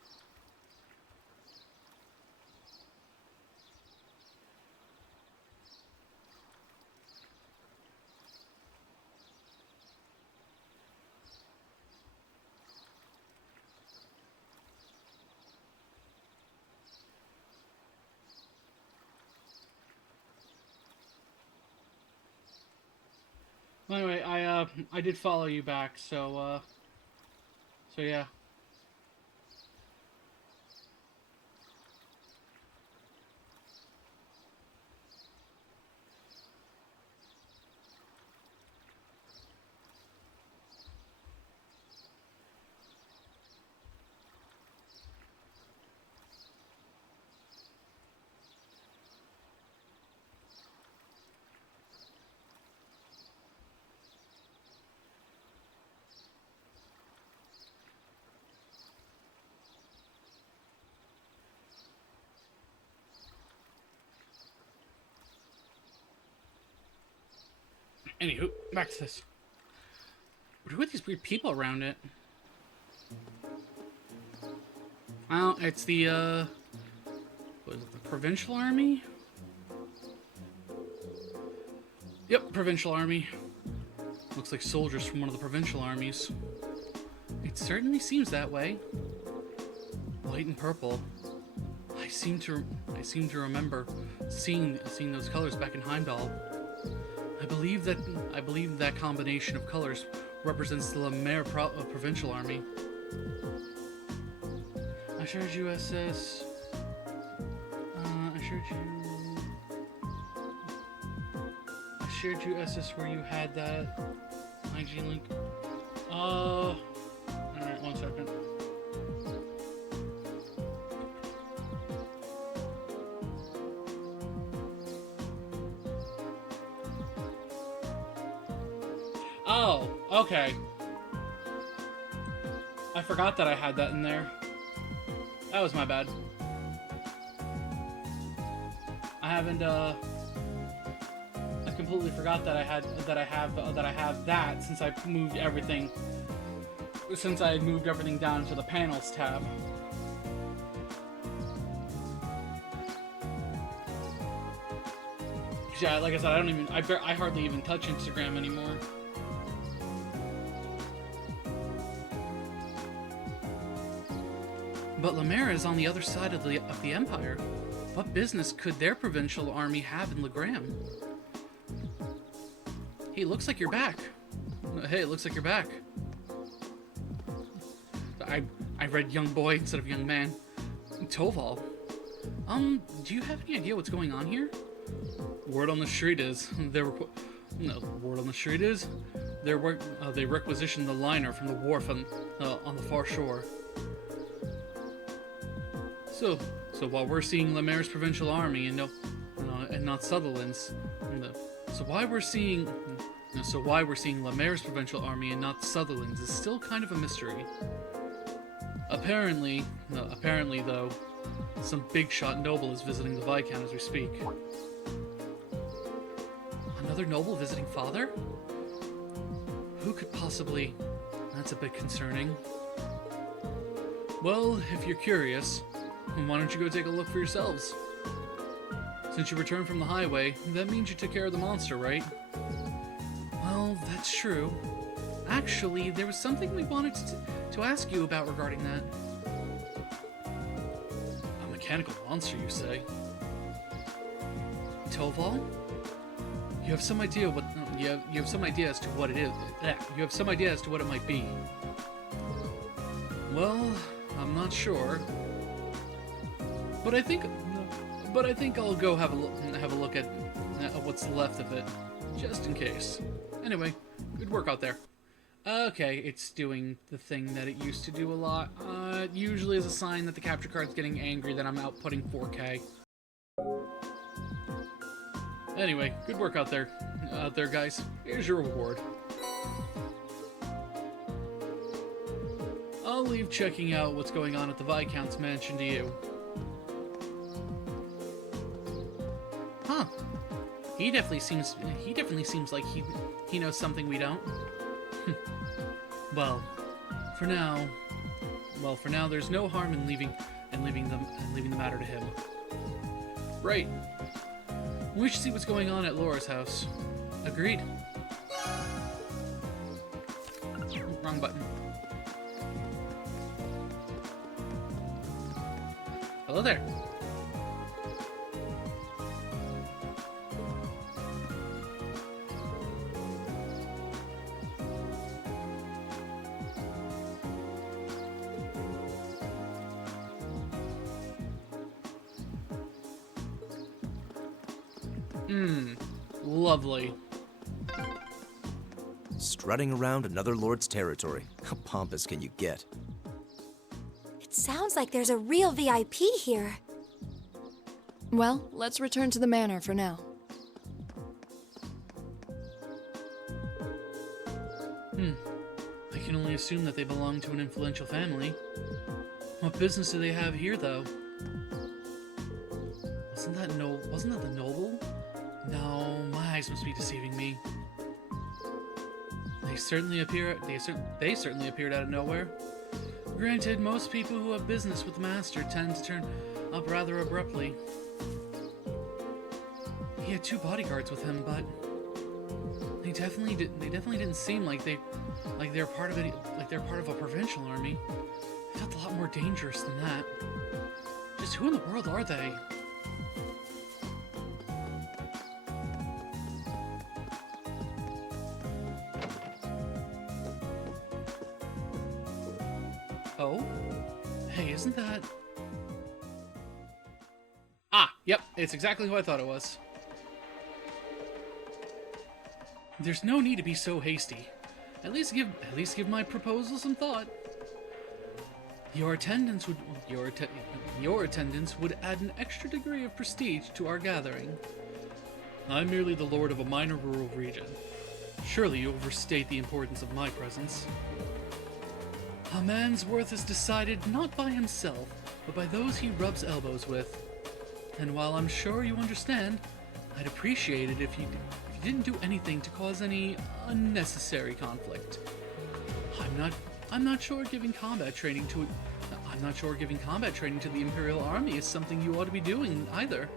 Well, anyway, I did follow you back, so yeah. Anywho, back to this. Who are these weird people around it? Oh, it's the, what is it, the Provincial Army? Yep, Provincial Army. Looks like soldiers from one of the Provincial Armies. It certainly seems that way. White and purple. I seem to remember seeing those colors back in Heimdall. I believe that combination of colors represents the Lemaire Provincial Army. Assured USS. Assured USS where you had that IG link. Alright, 1 second. Oh, okay. I forgot that I had that in there. That was my bad. I completely forgot that I have that since I moved everything. Since I had moved everything down to the panels tab. Yeah, like I said, I hardly even touch Instagram anymore. But Lemera is on the other side of the Empire. What business could their provincial army have in GLEGam? Hey, looks like you're back. Hey, it looks like you're back. I read young boy instead of young man. Toval. Do you have any idea what's going on here? Word on the street is they requisitioned the liner from the wharf on the far shore. So while we're seeing Lemaire's provincial army and not Sutherland's, so why we're seeing Lemaire's provincial army and not Sutherland's is still kind of a mystery. Apparently though, some big shot noble is visiting the Viscount as we speak. Another noble visiting father? Who could possibly? That's a bit concerning. Well, if you're curious, why don't you go take a look for yourselves? Since you returned from the highway, that means you took care of the monster, right? Well, that's true. Actually, there was something we wanted to ask you about regarding that. A mechanical monster, you say? Toval? You have some idea what you have some idea as to what it is. You have some idea as to what it might be. Well, I'm not sure. But I think I'll go have a look at what's left of it, just in case. Anyway, good work out there. Okay, it's doing the thing that it used to do a lot. It usually is a sign that the capture card's getting angry that I'm outputting 4K. Anyway, good work out there, guys. Here's your reward. I'll leave checking out what's going on at the Viscount's mansion to you. Huh. He definitely seems like he knows something we don't. Well, for now, there's no harm in leaving the matter to him. Right. We should see what's going on at Laura's house. Agreed. Wrong button. Hello there. Lovely. Strutting around another lord's territory. How pompous can you get? It sounds like there's a real VIP here. Well, let's return to the manor for now. I can only assume that they belong to an influential family. What business do they have here, though? Wasn't that the noble? No, my eyes must be deceiving me. They certainly appeared out of nowhere. Granted, most people who have business with the master tend to turn up rather abruptly. He had 2 bodyguards with him, but they definitely didn't seem like they're part of a provincial army. They felt a lot more dangerous than that. Just who in the world are they? Oh? Hey, isn't that... Ah, yep, it's exactly who I thought it was. There's no need to be so hasty. At least give my proposal some thought. Your attendance would add an extra degree of prestige to our gathering. I'm merely the lord of a minor rural region. Surely you overstate the importance of my presence. A man's worth is decided not by himself, but by those he rubs elbows with. And while I'm sure you understand, I'd appreciate it if you didn't do anything to cause any unnecessary conflict. I'm not sure giving combat training to the Imperial Army is something you ought to be doing either.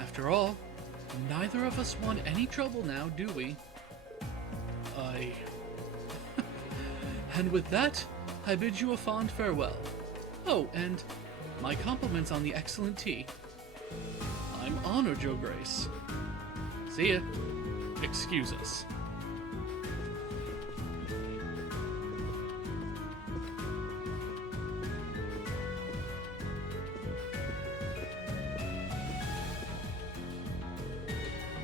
After all, Neither of us want any trouble now, do we? And with that, I bid you a fond farewell. Oh, and my compliments on the excellent tea. I'm honored, Your Grace. See ya. Excuse us.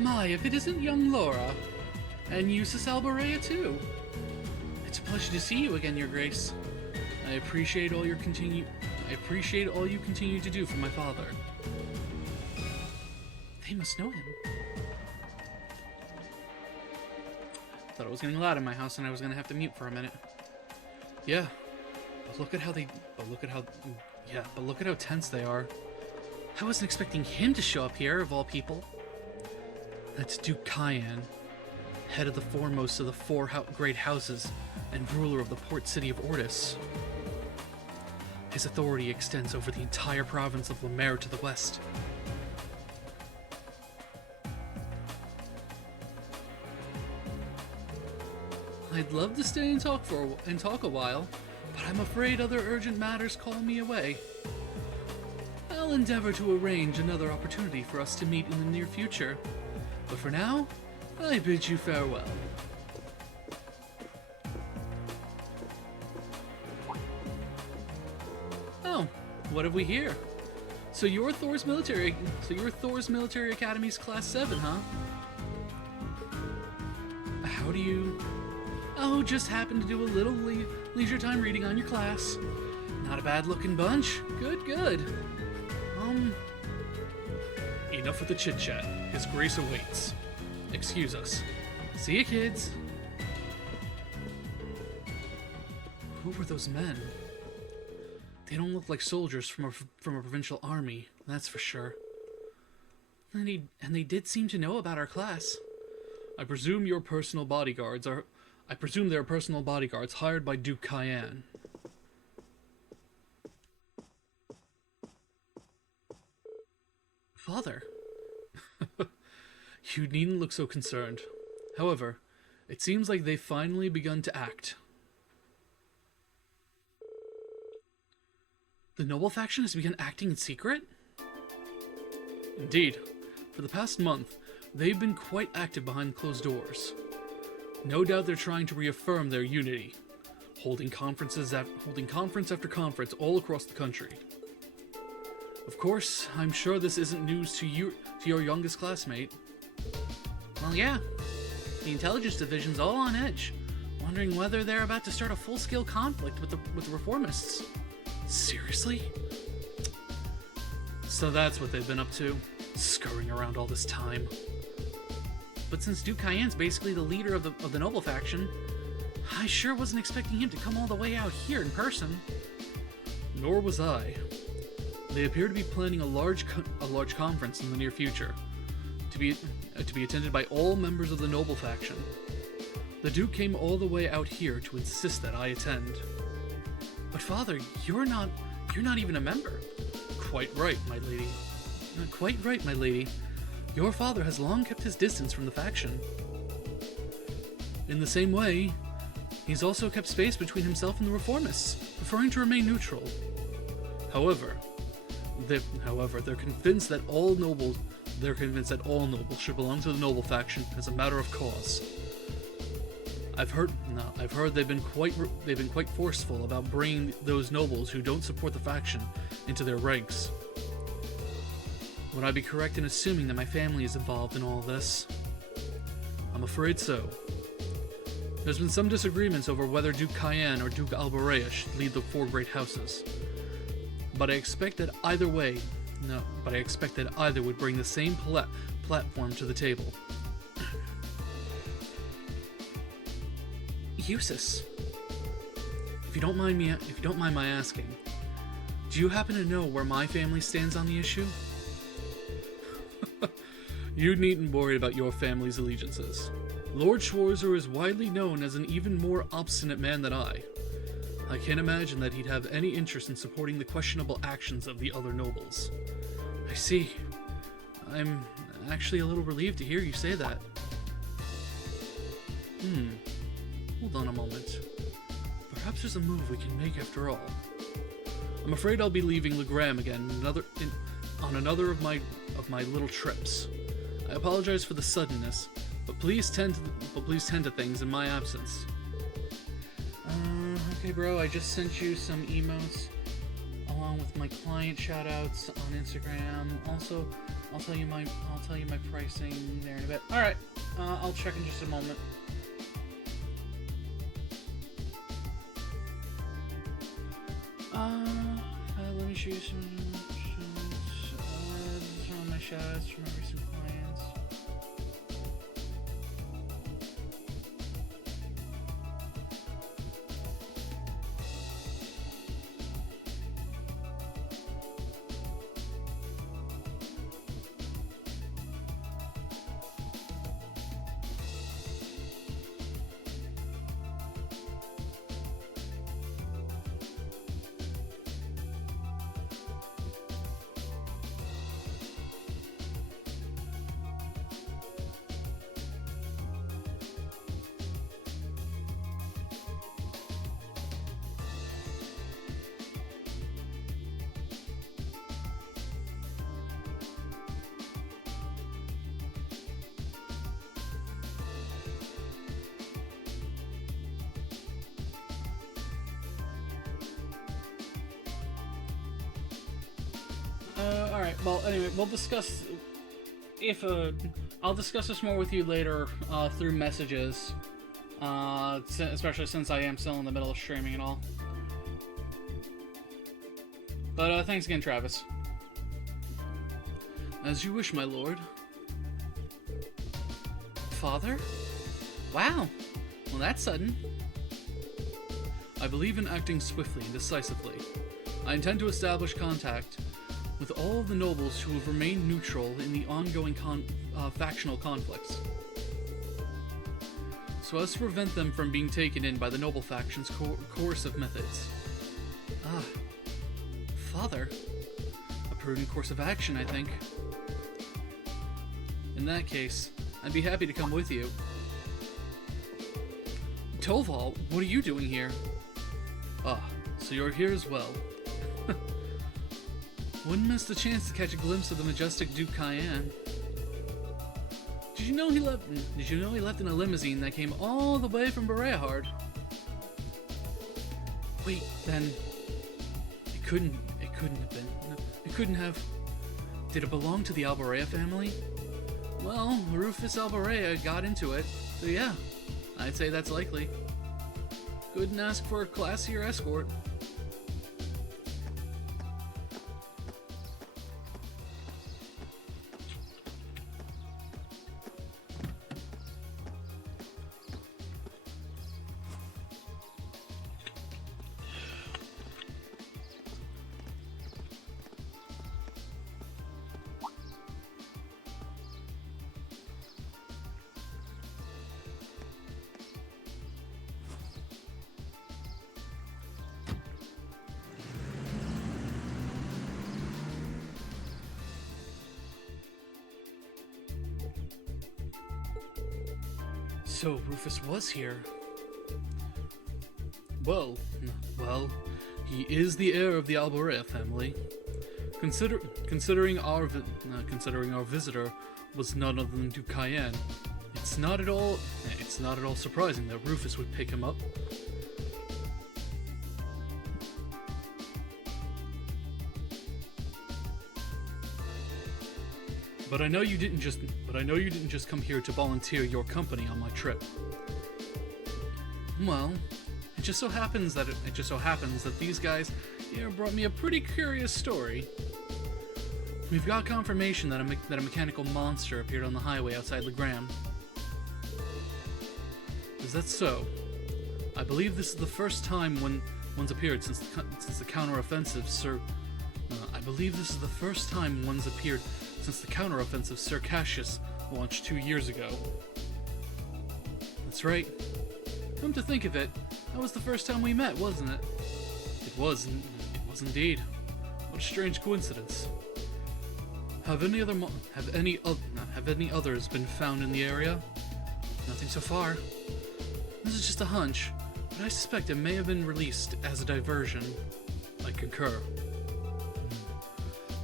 My, if it isn't young Laura. And Eustace Alborea, too. It's a pleasure to see you again, Your Grace. I appreciate all you continue to do for my father. They must know him. Thought it was getting loud in my house and I was gonna have to mute for a minute. Yeah. But look at how tense they are. I wasn't expecting him to show up here, of all people. That's Duke Cayenne, head of the foremost of the four great houses and ruler of the port city of Ortis. His authority extends over the entire province of Lemaire to the west. I'd love to stay and talk a while, but I'm afraid other urgent matters call me away. I'll endeavor to arrange another opportunity for us to meet in the near future, but for now, I bid you farewell. Oh, what have we here? So you're Thor's Military Academy's Class 7, huh? How do you... Oh, just happened to do a little leisure time reading on your class. Not a bad looking bunch. Good, good. Enough with the chit-chat. His Grace awaits. Excuse us. See ya, kids. Who were those men? They don't look like soldiers from a provincial army, that's for sure. And they did seem to know about our class. I presume they're personal bodyguards hired by Duke Cayenne. Father? You needn't look so concerned. However, it seems like they've finally begun to act. The noble faction has begun acting in secret? Indeed. For the past month, they've been quite active behind closed doors. No doubt they're trying to reaffirm their unity, holding conference after conference all across the country. Of course, I'm sure this isn't news to your youngest classmate. Well, yeah. The intelligence division's all on edge, wondering whether they're about to start a full-scale conflict with the reformists. Seriously? So that's what they've been up to, scurrying around all this time. But since Duke Cayenne's basically the leader of the noble faction, I sure wasn't expecting him to come all the way out here in person. Nor was I. They appear to be planning a large conference in the near future, to be attended by all members of the noble faction. The Duke came all the way out here to insist that I attend. But Father, you're not even a member. Quite right, my lady. Quite right, my lady. Your father has long kept his distance from the faction. In the same way, he's also kept space between himself and the reformists, preferring to remain neutral. However, they're convinced that all nobles should belong to the noble faction as a matter of cause. I've heard they've been quite forceful about bringing those nobles who don't support the faction into their ranks. Would I be correct in assuming that my family is involved in all this? I'm afraid so. There's been some disagreements over whether Duke Cayenne or Duke Alborea should lead the four great houses. But I expect that either would bring the same platform to the table. Eustace, if you don't mind my asking, do you happen to know where my family stands on the issue? You needn't worry about your family's allegiances. Lord Schwarzer is widely known as an even more obstinate man than I. I can't imagine that he'd have any interest in supporting the questionable actions of the other nobles. I see. actually a little relieved to hear you say that. Hold on a moment. Perhaps there's a move we can make after all. I'm afraid I'll be leaving GLEGAM again on another of my little trips. I apologize for the suddenness, but please tend to things in my absence. Okay, bro. I just sent you some emotes along with my client shoutouts on Instagram. Also, I'll tell you my pricing there in a bit. All right. I'll check in just a moment. Let me show you some of my shoutouts from my recent clients. Alright, well, anyway, we'll discuss I'll discuss this more with you later, through messages, especially since I am still in the middle of streaming and all. But, thanks again, Travis. As you wish, my lord. Father? Wow! Well, that's sudden. I believe in acting swiftly and decisively. I intend to establish contact with all of the nobles who have remained neutral in the ongoing factional conflicts, so as to prevent them from being taken in by the noble faction's coercive methods. Ah, Father. A prudent course of action, I think. In that case, I'd be happy to come with you. Toval, what are you doing here? Ah, so you're here as well. Wouldn't miss the chance to catch a glimpse of the majestic Duke Cayenne. Did you know he left in a limousine that came all the way from Bereahard? Wait, then it couldn't have been. It couldn't have. Did it belong to the Alborea family? Well, Rufus Alborea got into it, so yeah, I'd say that's likely. Couldn't ask for a classier escort. So Rufus was here. Well, he is the heir of the Alborea family. Considering our visitor was none other than Duke Cayenne, it's not at all surprising that Rufus would pick him up. But I know you didn't just come here to volunteer your company on my trip. Well, it just so happens that these guys here brought me a pretty curious story. We've got confirmation that a mechanical monster appeared on the highway outside GLEGAM. Is that so? I believe this is the first time one's appeared since the counteroffensive since the counteroffensive Sir Cassius launched 2 years ago. That's right. Come to think of it, that was the first time we met, wasn't it? It was indeed. What a strange coincidence. Have any Have any others been found in the area? Nothing so far. This is just a hunch, but I suspect it may have been released as a diversion. I concur.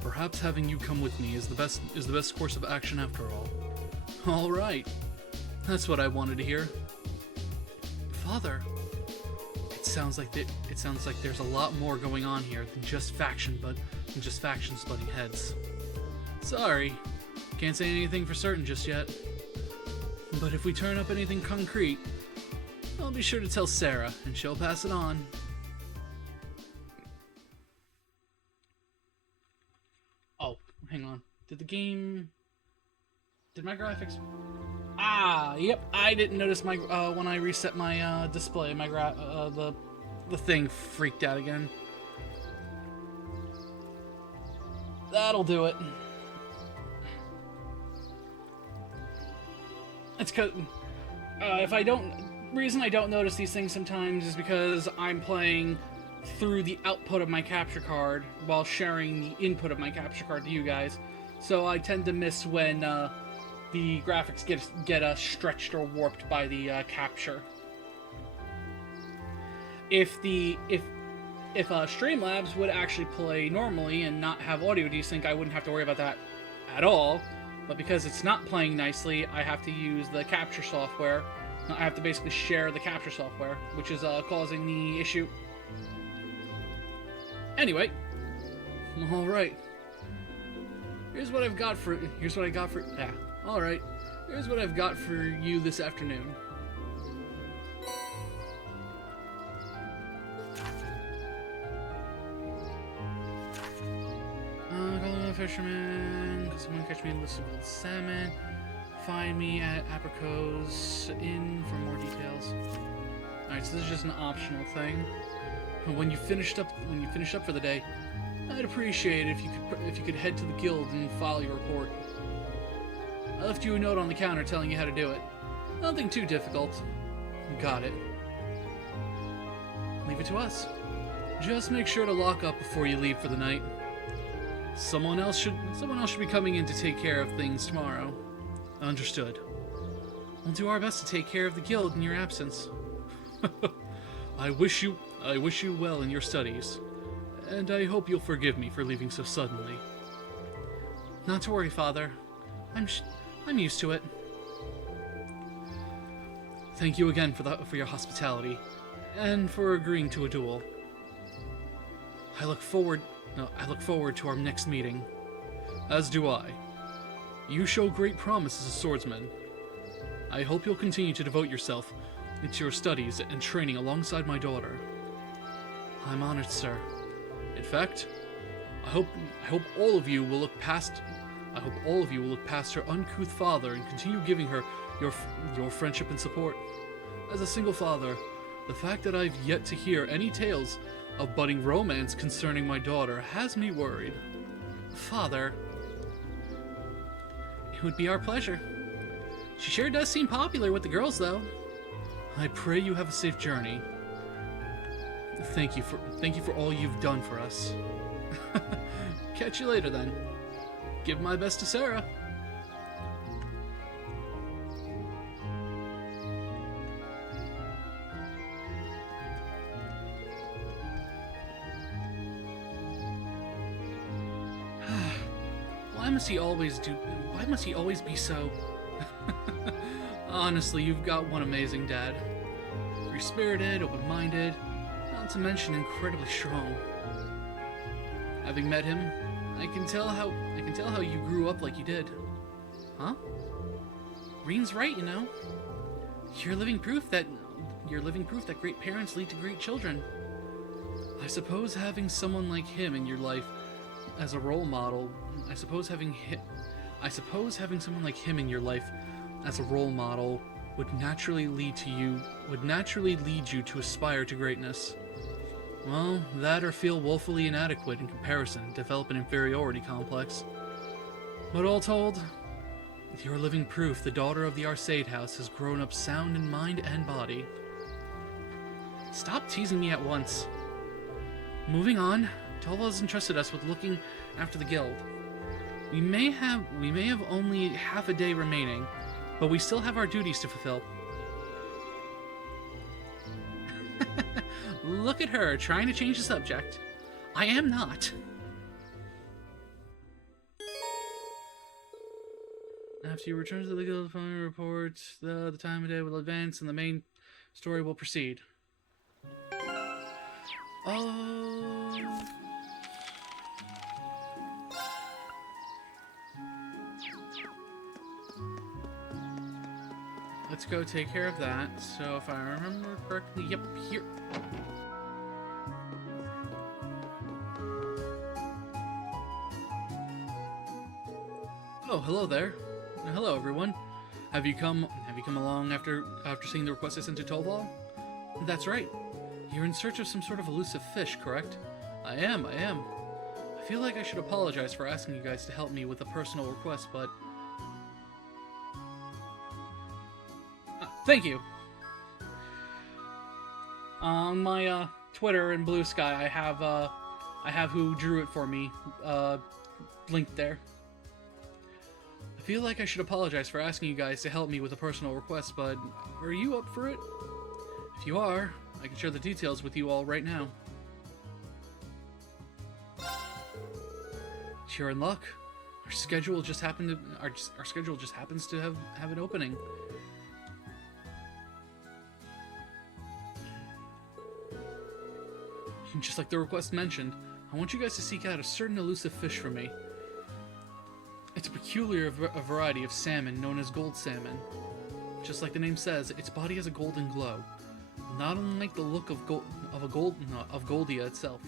Perhaps having you come with me is the best course of action after all. All right. That's what I wanted to hear. Father, it sounds like there's a lot more going on here than just factions butting heads. Sorry, can't say anything for certain just yet. But if we turn up anything concrete, I'll be sure to tell Sarah, and she'll pass it on. Oh, hang on. Did my graphics... Ah, yep, I didn't notice my, when I reset my, display, the thing freaked out again. That'll do it. It's cause, reason I don't notice these things sometimes is because I'm playing through the output of my capture card while sharing the input of my capture card to you guys. So I tend to miss when, the graphics get stretched or warped by the capture. If Streamlabs would actually play normally and not have audio desync, I wouldn't have to worry about that at all. But because it's not playing nicely, I have to use the capture software. I have to basically share the capture software, which is causing the issue. Anyway, all right. Here's what I got for you this afternoon. Calling a fisherman, because someone catch me a list of old salmon. Find me at Apricot's Inn for more details. Alright, so this is just an optional thing. When you finished up for the day, I'd appreciate it if you could head to the guild and file your report. I left you a note on the counter telling you how to do it. Nothing too difficult. Got it. Leave it to us. Just make sure to lock up before you leave for the night. Someone else should be coming in to take care of things tomorrow. Understood. We'll do our best to take care of the guild in your absence. I wish you well in your studies, and I hope you'll forgive me for leaving so suddenly. Not to worry, Father. I'm used to it. Thank you again for your hospitality, and for agreeing to a duel. I look forward to our next meeting. As do I. You show great promise as a swordsman. I hope you'll continue to devote yourself to your studies and training alongside my daughter. I'm honored, sir. In fact, I hope all of you will look past her uncouth father and continue giving her your friendship and support. As a single father, the fact that I've yet to hear any tales of budding romance concerning my daughter has me worried. Father, it would be our pleasure. She sure does seem popular with the girls, though. I pray you have a safe journey. Thank you for all you've done for us. Catch you later, then. Give my best to Sarah. Why must he always be so... Honestly, you've got one amazing dad. Free-spirited, open-minded, not to mention incredibly strong. Having met him, I can tell how you grew up like you did. Huh? Reen's right, you know. You're living proof that great parents lead to great children. I suppose having someone like him in your life as a role model, I suppose having someone like him in your life as a role model would naturally lead you to aspire to greatness. Well, that or feel woefully inadequate in comparison, develop an inferiority complex. But all told, you're living proof the daughter of the Arcade House has grown up sound in mind and body. Stop teasing me at once. Moving on, Tova has entrusted us with looking after the guild. We may have only half a day remaining, but we still have our duties to fulfill. Look at her, trying to change the subject. I am not. After you return to the guild, phone report the time of day will advance and the main story will proceed. Oh. Let's go take care of that. So if I remember correctly, yep, here. Oh, hello there. Hello, everyone. Have you come along after seeing the request I sent to Toval? That's right. You're in search of some sort of elusive fish, correct? I am. I feel like I should apologize for asking you guys to help me with a personal request, but... thank you! On my Twitter and Blue Sky, I have who drew it for me linked there. I feel like I should apologize for asking you guys to help me with a personal request, but are you up for it? If you are, I can share the details with you all right now. You're in luck. Our schedule just happens to have an opening. Just like the request mentioned, I want you guys to seek out a certain elusive fish for me. It's a peculiar variety of salmon known as gold salmon. Just like the name says, its body has a golden glow, not unlike the look of Goldia itself.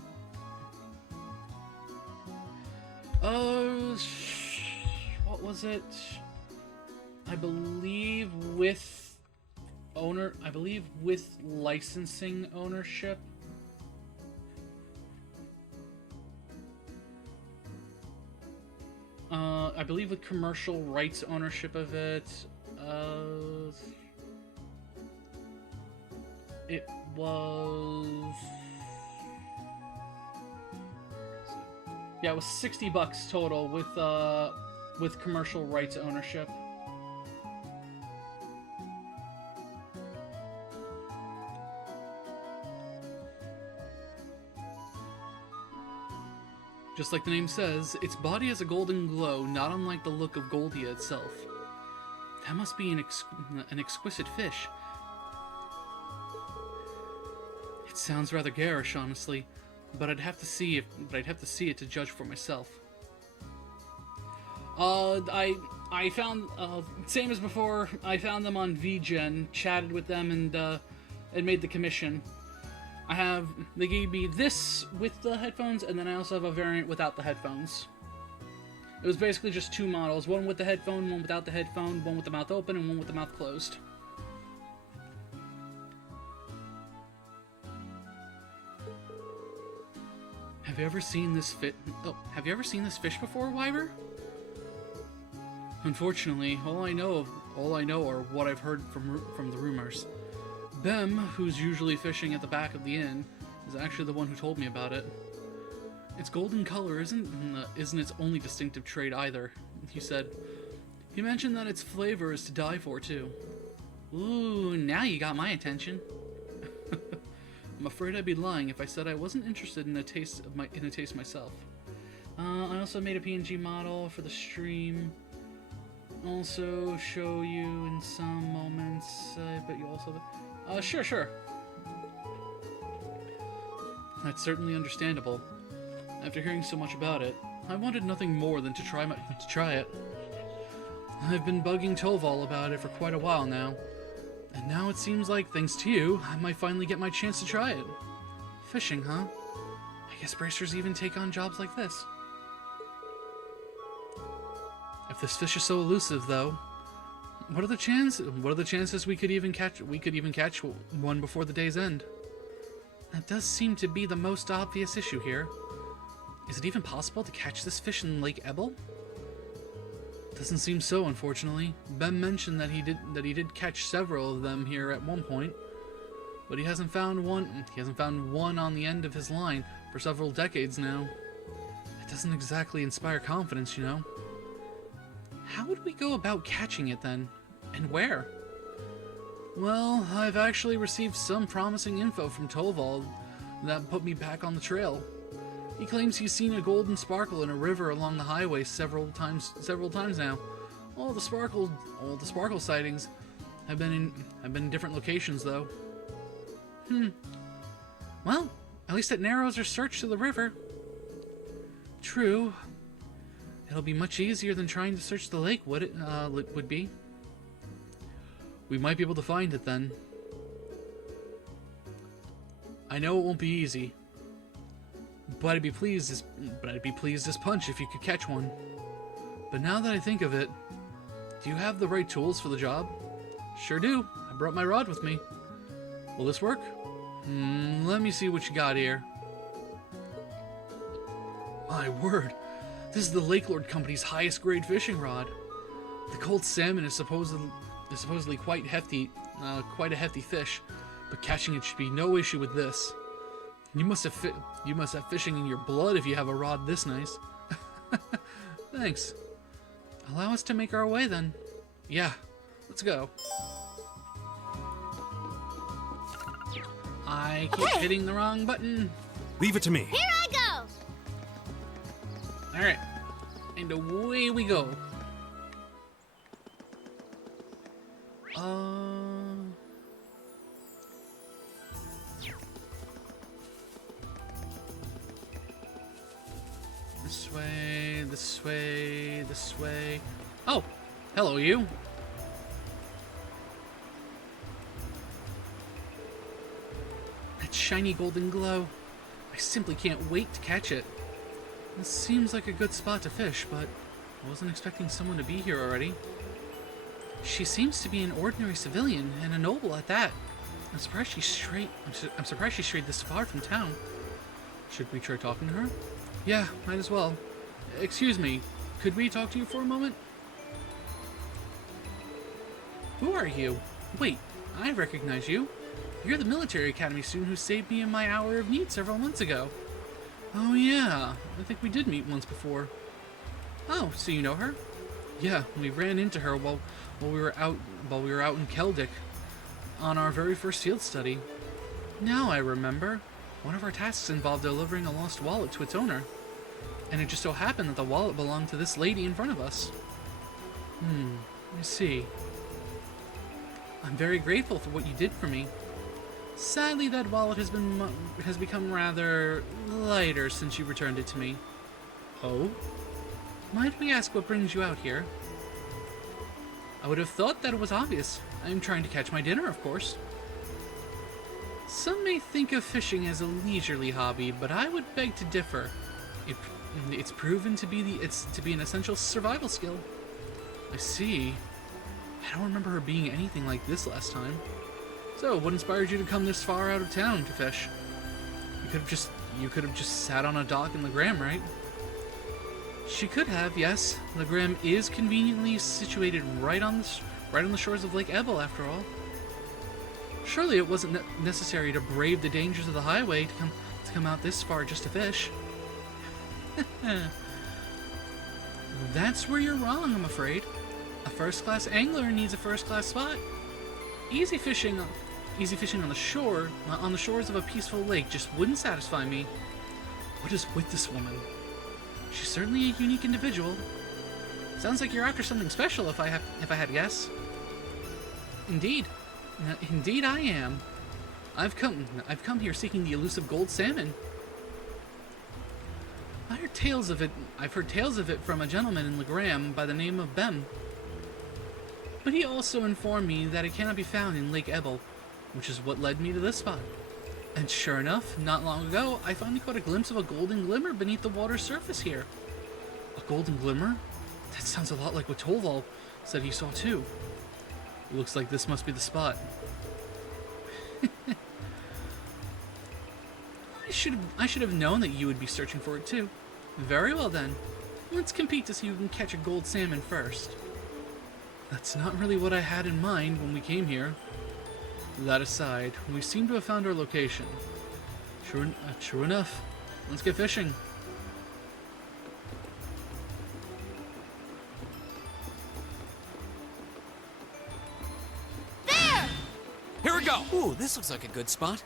What was it? I believe with licensing ownership. I believe with commercial rights ownership of it, it was... yeah, it was $60 total with commercial rights ownership. Just like the name says, its body has a golden glow, not unlike the look of Goldia itself. That must be an exquisite fish. It sounds rather garish, honestly, but I'd have to see it to judge for myself. I found same as before. I found them on VGen, chatted with them, and made the commission. They gave me this with the headphones, and then I also have a variant without the headphones. It was basically just two models, one with the headphone, one without the headphone, one with the mouth open, and one with the mouth closed. Have you ever seen this fish before, Wyver? Unfortunately, all I know are what I've heard from the rumors. Bem, who's usually fishing at the back of the inn, is actually the one who told me about it. Its golden color isn't its only distinctive trait either, he said. He mentioned that its flavor is to die for, too. Ooh, now you got my attention. I'm afraid I'd be lying if I said I wasn't interested in a taste myself. I also made a PNG model for the stream. Also show you in some moments. I bet you also... Sure. That's certainly understandable. After hearing so much about it, I wanted nothing more than to try it. I've been bugging Toval about it for quite a while now, and now it seems like, thanks to you, I might finally get my chance to try it. Fishing, huh? I guess bracers even take on jobs like this. If this fish is so elusive, though, what are the chances we could even catch one before the day's end? That does seem to be the most obvious issue here. Is it even possible to catch this fish in Lake Ebel? Doesn't seem so, unfortunately. Ben mentioned that he did catch several of them here at one point, but he hasn't found one. He hasn't found one on the end of his line for several decades now. It doesn't exactly inspire confidence, you know. How would we go about catching it then? And where? Well, I've actually received some promising info from Torvald that put me back on the trail. He claims he's seen a golden sparkle in a river along the highway several times now. All the sparkle sightings have been in different locations though. Well, at least it narrows our search to the river. True. It'll be much easier than trying to search the lake, would be. We might be able to find it then. I know it won't be easy, but I'd be pleased as punch if you could catch one. But now that I think of it, do you have the right tools for the job? Sure do. I brought my rod with me. Will this work? Let me see what you got here. My word, this is the Lake Lord Company's highest grade fishing rod. The cold salmon is supposedly quite a hefty fish, but catching it should be no issue with this. You must have fishing in your blood if you have a rod this nice. Thanks. Allow us to make our way then. Yeah, let's go. I keep hitting the wrong button. Leave it to me. Here I go! Alright, and away we go. This way. Oh, hello you. That shiny golden glow. I simply can't wait to catch it. This seems like a good spot to fish, but I wasn't expecting someone to be here already. She seems to be an ordinary civilian, and a noble at that. I'm surprised she's strayed this far from town. Should we try talking to her? Yeah, might as well. Excuse me, could we talk to you for a moment? Who are you? Wait, I recognize you. You're the military academy student who saved me in my hour of need several months ago. Oh yeah, I think we did meet once before. Oh, so you know her? Yeah, we ran into her while we were out in Keldic on our very first field study. Now I remember. One of our tasks involved delivering a lost wallet to its owner. And it just so happened that the wallet belonged to this lady in front of us. I see. I'm very grateful for what you did for me. Sadly, that wallet has become rather lighter since you returned it to me. Oh? Might we ask what brings you out here? I would have thought that it was obvious. I am trying to catch my dinner, of course. Some may think of fishing as a leisurely hobby, but I would beg to differ. It's proven to be an essential survival skill. I see. I don't remember her being anything like this last time. So, what inspired you to come this far out of town to fish? You could have just sat on a dock in GLEGam, right? She could have, yes. GLEGam is conveniently situated right on the shores of Lake Ebel, after all. Surely it wasn't necessary to brave the dangers of the highway to come out this far just to fish. That's where you're wrong, I'm afraid. A first-class angler needs a first-class spot. Easy fishing on the shores of a peaceful lake just wouldn't satisfy me. What is with this woman? She's certainly a unique individual. Sounds like you're after something special, if I had to guess. Indeed I am. I've come here seeking the elusive gold salmon. I've heard tales of it from a gentleman in GLEGam by the name of Bem. But he also informed me that it cannot be found in Lake Ebel, which is what led me to this spot. And sure enough, not long ago, I finally caught a glimpse of a golden glimmer beneath the water's surface here. A golden glimmer? That sounds a lot like what Torvald said he saw too. It looks like this must be the spot. I should have known that you would be searching for it too. Very well then. Let's compete to see who can catch a gold salmon first. That's not really what I had in mind when we came here. That aside, we seem to have found our location. True enough. Let's get fishing. Ooh, this looks like a good spot.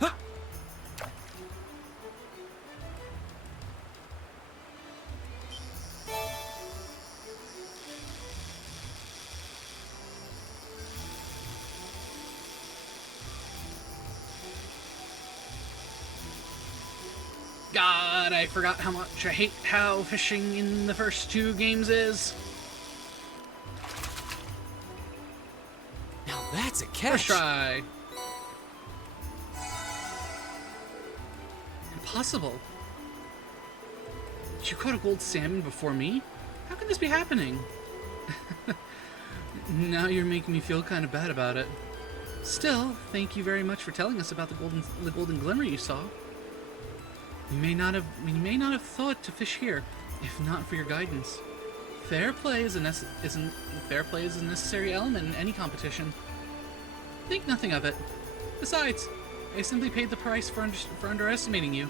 Huh. God, I forgot how much I hate how fishing in the first 2 games is. Now that's a catch. First try. Impossible. You caught a gold salmon before me? How can this be happening? Now you're making me feel kind of bad about it. Still, thank you very much for telling us about the golden glimmer you saw. We may not have thought to fish here, if not for your guidance. Fair play is a necessary element in any competition. Think nothing of it. Besides, I simply paid the price for underestimating you.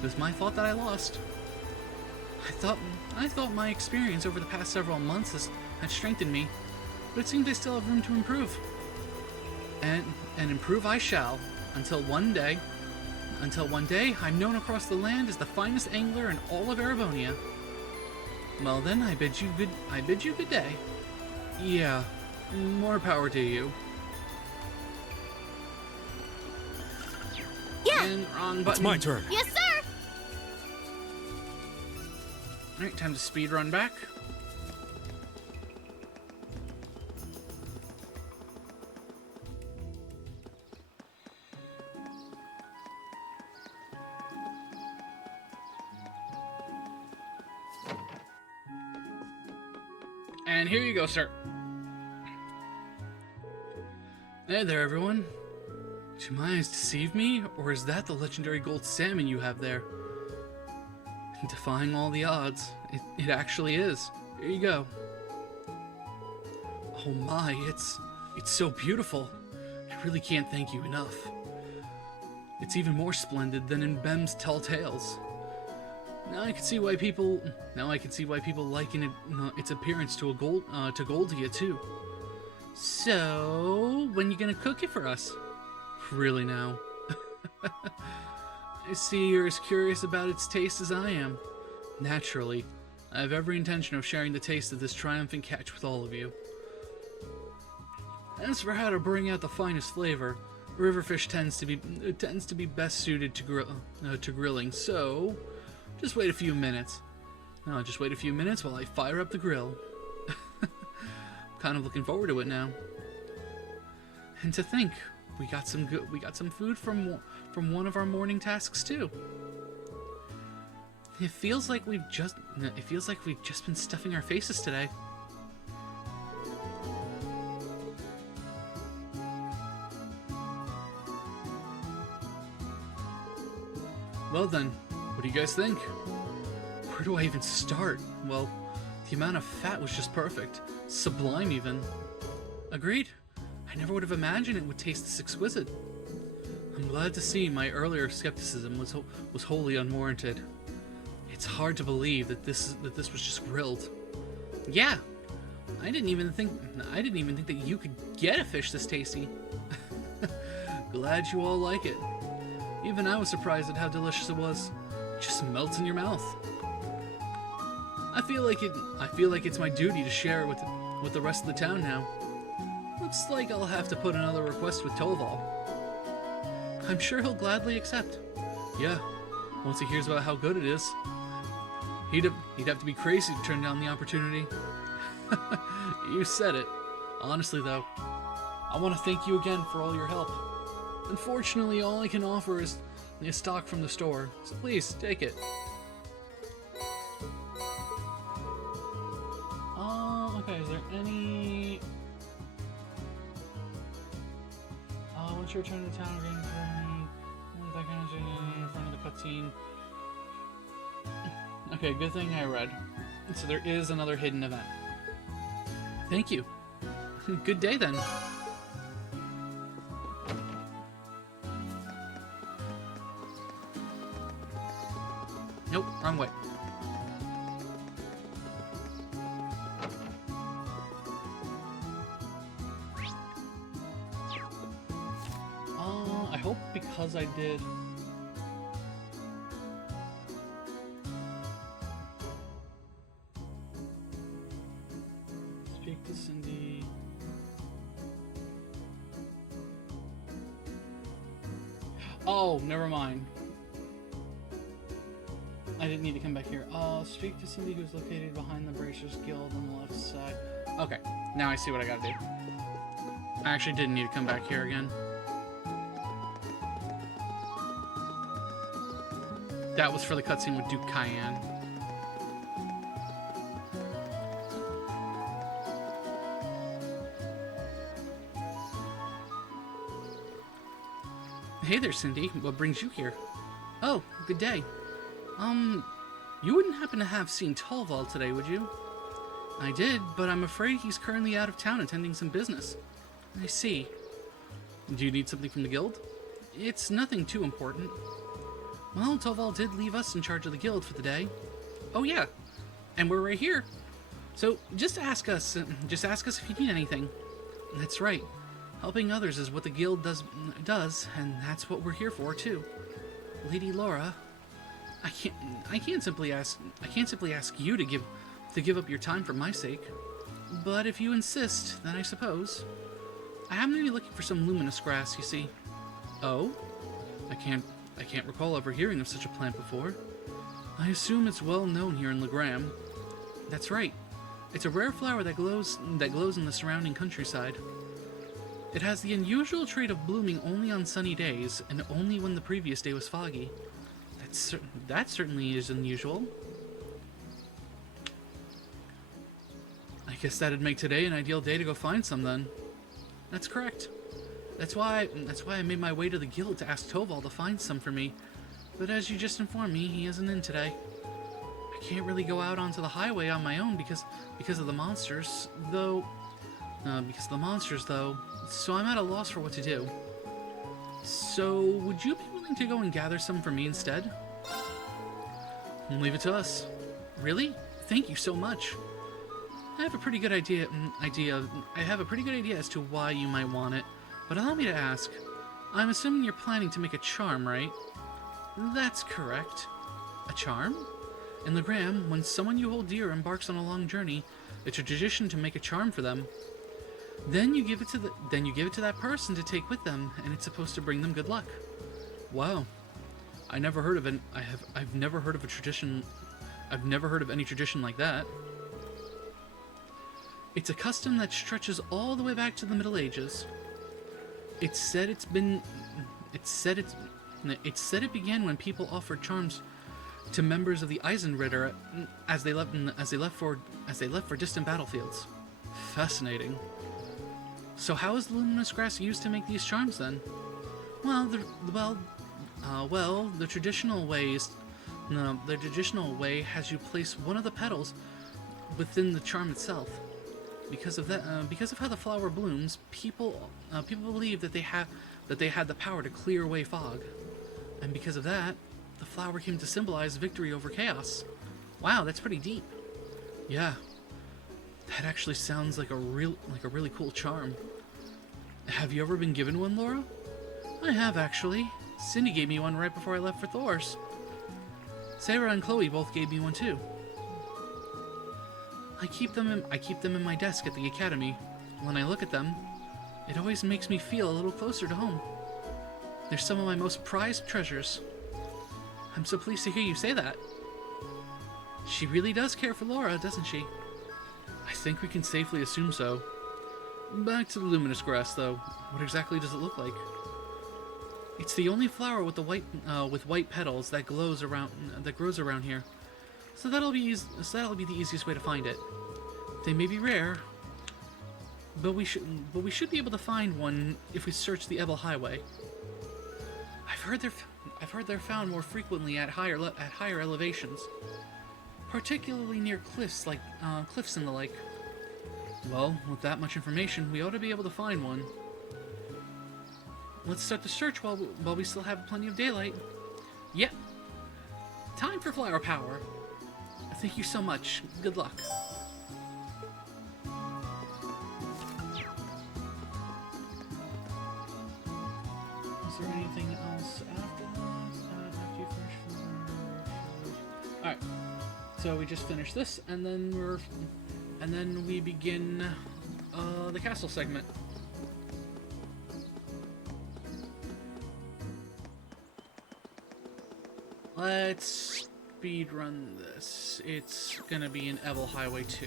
It was my fault that I lost. I thought my experience over the past several months had strengthened me, but it seems I still have room to improve. And improve I shall, until one day I'm known across the land as the finest angler in all of Erebonia. Well then, I bid you good day. Yeah, more power to you. Yeah. And wrong button. It's my turn. Yes, sir. Alright, time to speed run back. And here you go, sir. Hey there, everyone. Do my eyes deceive me, or is that the legendary gold salmon you have there? Defying all the odds, it actually is. Here you go. Oh my, it's so beautiful. I really can't thank you enough. It's even more splendid than in Bem's Tell Tales. Now I can see why people liken it, its appearance to Goldia too. So, when you gonna cook it for us? Really now? I see you're as curious about its taste as I am. Naturally, I have every intention of sharing the taste of this triumphant catch with all of you. As for how to bring out the finest flavor, riverfish tends to be best suited to grilling. So, just wait a few minutes. Just wait a few minutes while I fire up the grill. Kind of looking forward to it now. And to think, we got some food from one of our morning tasks too. It feels like we've just been stuffing our faces today. Well then, what do you guys think? Where do I even start? Well, the amount of fat was just perfect. Sublime even. Agreed. I never would have imagined it would taste this exquisite. I'm glad to see my earlier skepticism was wholly unwarranted. It's hard to believe that this was just grilled. Yeah, I didn't even think that you could get a fish this tasty. Glad you all like it. Even I was surprised at how delicious it was. It just melts in your mouth. I feel like it's my duty to share it with the rest of the town now. Looks like I'll have to put another request with Toval. I'm sure he'll gladly accept. Yeah, once he hears about how good it is. He'd have to be crazy to turn down the opportunity. You said it. Honestly though, I want to thank you again for all your help. Unfortunately, all I can offer is stock from the store, so please, take it. Okay, is there any... once you return to town, we're getting that kind of thing in front of the cutscene. Okay, good thing I read. So there is another hidden event. Thank you. Good day then. Nope, wrong way. hope because I did... Speak to Cindy... Oh, never mind. I didn't need to come back here. Speak to Cindy, who's located behind the Bracers Guild on the left side. Okay, now I see what I gotta do. I actually didn't need to come back here again. That was for the cutscene with Duke Cayenne. Hey there, Cindy. What brings you here? Oh, good day. You wouldn't happen to have seen Torvald today, would you? I did, but I'm afraid he's currently out of town attending some business. I see. Do you need something from the guild? It's nothing too important. Well, Torvald did leave us in charge of the guild for the day. Oh yeah, and we're right here. So just ask us if you need anything. That's right. Helping others is what the guild does, and that's what we're here for too. Lady Laura, I can't simply ask you to give up your time for my sake. But if you insist, then I suppose. I happen to be looking for some luminous grass, you see. Oh? I can't recall ever hearing of such a plant before. I assume it's well known here in GLEGam. That's right. It's a rare flower that glows in the surrounding countryside. It has the unusual trait of blooming only on sunny days, and only when the previous day was foggy. That certainly is unusual. I guess that'd make today an ideal day to go find some, then. That's correct. That's why I made my way to the guild to ask Torvald to find some for me. But as you just informed me, he isn't in today. I can't really go out onto the highway on my own because of the monsters, though. So I'm at a loss for what to do. So, would you be willing to go and gather some for me instead? Leave it to us. Really? Thank you so much. I have a pretty good idea as to why you might want it, but allow me to ask. I'm assuming you're planning to make a charm, right? That's correct. A charm? In GLEGam, when someone you hold dear embarks on a long journey, it's a tradition to make a charm for them. Then you give it to that person to take with them, and it's supposed to bring them good luck. Wow. I've never heard of a tradition. I've never heard of any tradition like that. It's a custom that stretches all the way back to the Middle Ages. It's said it began when people offered charms to members of the Eisenritter as they left for distant battlefields. Fascinating. So how is the luminous grass used to make these charms then? The traditional way has you place one of the petals within the charm itself. Because of how the flower blooms, people believe that they had the power to clear away fog, and because of that, the flower came to symbolize victory over chaos. Wow, that's pretty deep. Yeah, that actually sounds like a really cool charm. Have you ever been given one, Laura? I have, actually. Cindy gave me one right before I left for Thor's. Sarah and Chloe both gave me one too. I keep them in my desk at the academy. When I look at them, it always makes me feel a little closer to home. They're some of my most prized treasures. I'm so pleased to hear you say that. She really does care for Laura, doesn't she? I think we can safely assume so. Back to the luminous grass, though. What exactly does it look like? It's the only flower with white petals that grows around here. So that'll be the easiest way to find it. They may be rare, but we should be able to find one if we search the Ebel Highway. I've heard they're found more frequently at higher elevations, particularly near cliffs and the like. Well, with that much information, we ought to be able to find one. Let's start the search while we still have plenty of daylight. Yep. Time for flower power. Thank you so much. Good luck. there anything else after that? After you finish... Alright. So we just finished this, and then we begin the castle segment. Let's speedrun this. It's gonna be in Evil Highway 2.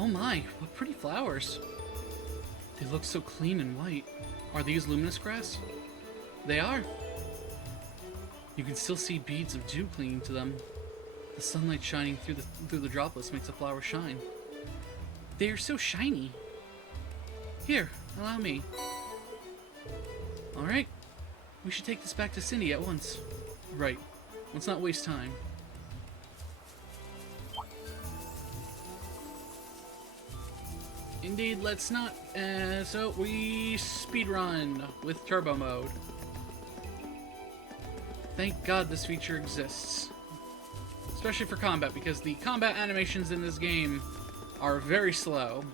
Oh my, what pretty flowers. They look so clean and white. Are these luminous grass? They are. You can still see beads of dew clinging to them. The sunlight shining through the droplets makes the flowers shine. They are so shiny. Here, allow me. Alright. We should take this back to Cindy at once. Right. Let's not waste time. Indeed, let's not. So we speedrun with turbo mode. Thank God this feature exists. Especially for combat, because the combat animations in this game are very slow.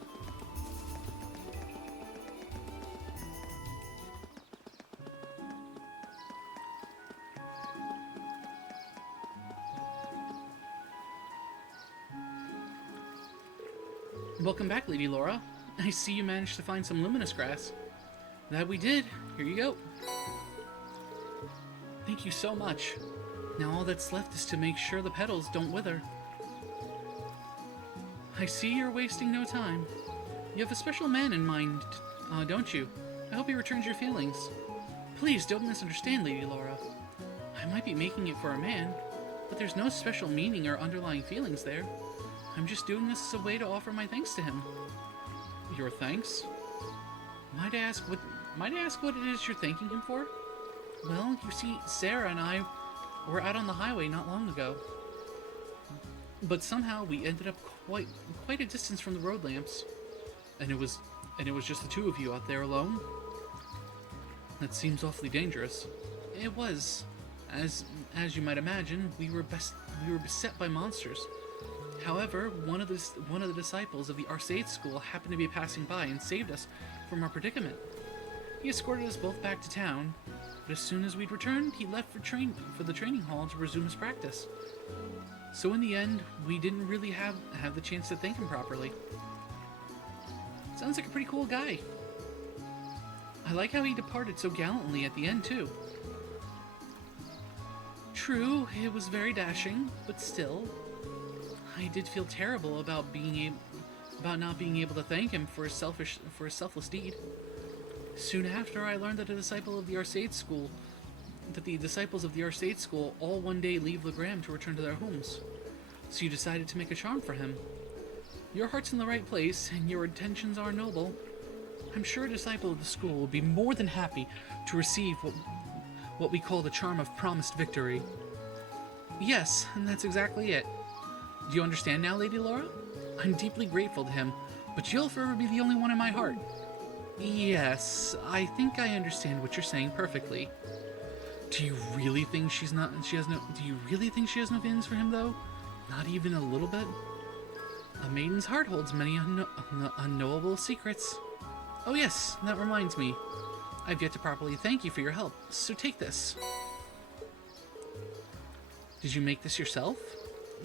Welcome back, Lady Laura. I see you managed to find some luminous grass. That we did. Here you go. Thank you so much. Now all that's left is to make sure the petals don't wither. I see you're wasting no time. You have a special man in mind, don't you? I hope he returns your feelings. Please don't misunderstand, Lady Laura. I might be making it for a man, but there's no special meaning or underlying feelings there. I'm just doing this as a way to offer my thanks to him. Your thanks? Might I ask what it is you're thanking him for? Well, you see, Sarah and I were out on the highway not long ago. But somehow we ended up quite a distance from the road lamps. And it was just the two of you out there alone? That seems awfully dangerous. It was. As you might imagine, we were beset by monsters. However, one of the disciples of the Arcade School happened to be passing by and saved us from our predicament. He escorted us both back to town, but as soon as we'd returned, he left for the training hall to resume his practice. So in the end, we didn't really have the chance to thank him properly. Sounds like a pretty cool guy. I like how he departed so gallantly at the end, too. True, it was very dashing, but still, I did feel terrible about not being able to thank him for his selfless deed. Soon after, I learned that the disciples of the Arcade School all one day leave GLEGAM to return to their homes. So you decided to make a charm for him. Your heart's in the right place, and your intentions are noble. I'm sure a disciple of the school will be more than happy to receive what we call the charm of promised victory. Yes, and that's exactly it. Do you understand now, Lady Laura? I'm deeply grateful to him, but you'll forever be the only one in my heart. Yes, I think I understand what you're saying perfectly. Do you really think she has no feelings for him, though? Not even a little bit? A maiden's heart holds many unknowable secrets. Oh yes, that reminds me. I've yet to properly thank you for your help, so take this. Did you make this yourself?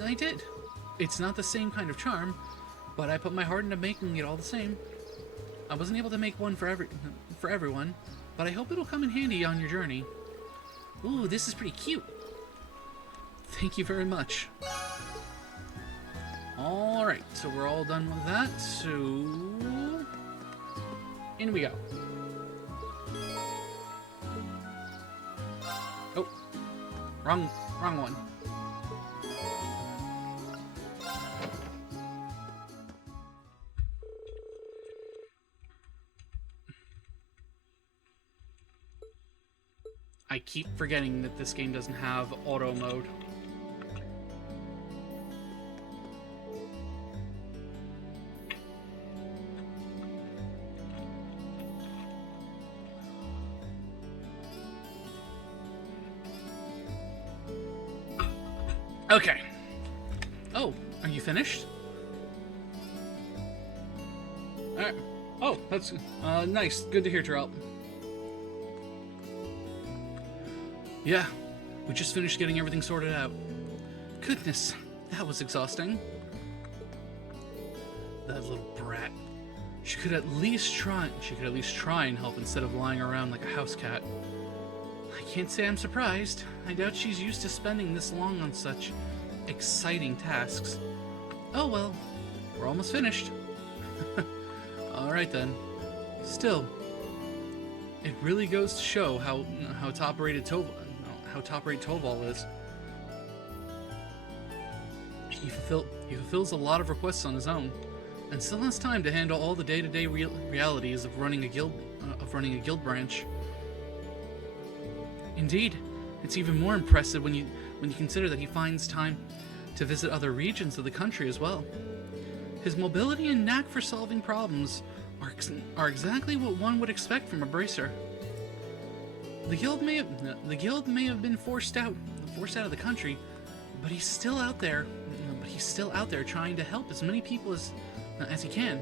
I did. It's not the same kind of charm, but I put my heart into making it all the same. I wasn't able to make one for everyone, but I hope it'll come in handy on your journey. Ooh, this is pretty cute. Thank you very much. Alright, so we're all done with that, so in we go. Oh, wrong one. I keep forgetting that this game doesn't have auto mode. Okay. Oh, are you finished? Alright. Oh, that's nice. Good to hear, Terrell. Yeah, we just finished getting everything sorted out. Goodness, that was exhausting. That little brat. She could at least try and help instead of lying around like a house cat. I can't say I'm surprised. I doubt she's used to spending this long on such exciting tasks. Oh well, we're almost finished. Alright then. Still, it really goes to show how top-rated Toval is. He fulfills a lot of requests on his own, and still has time to handle all the day-to-day realities of running a guild branch. Indeed, it's even more impressive when you consider that he finds time to visit other regions of the country as well. His mobility and knack for solving problems are exactly what one would expect from a bracer. The guild may have been forced out of the country, but he's still out there. Trying to help as many people as he can.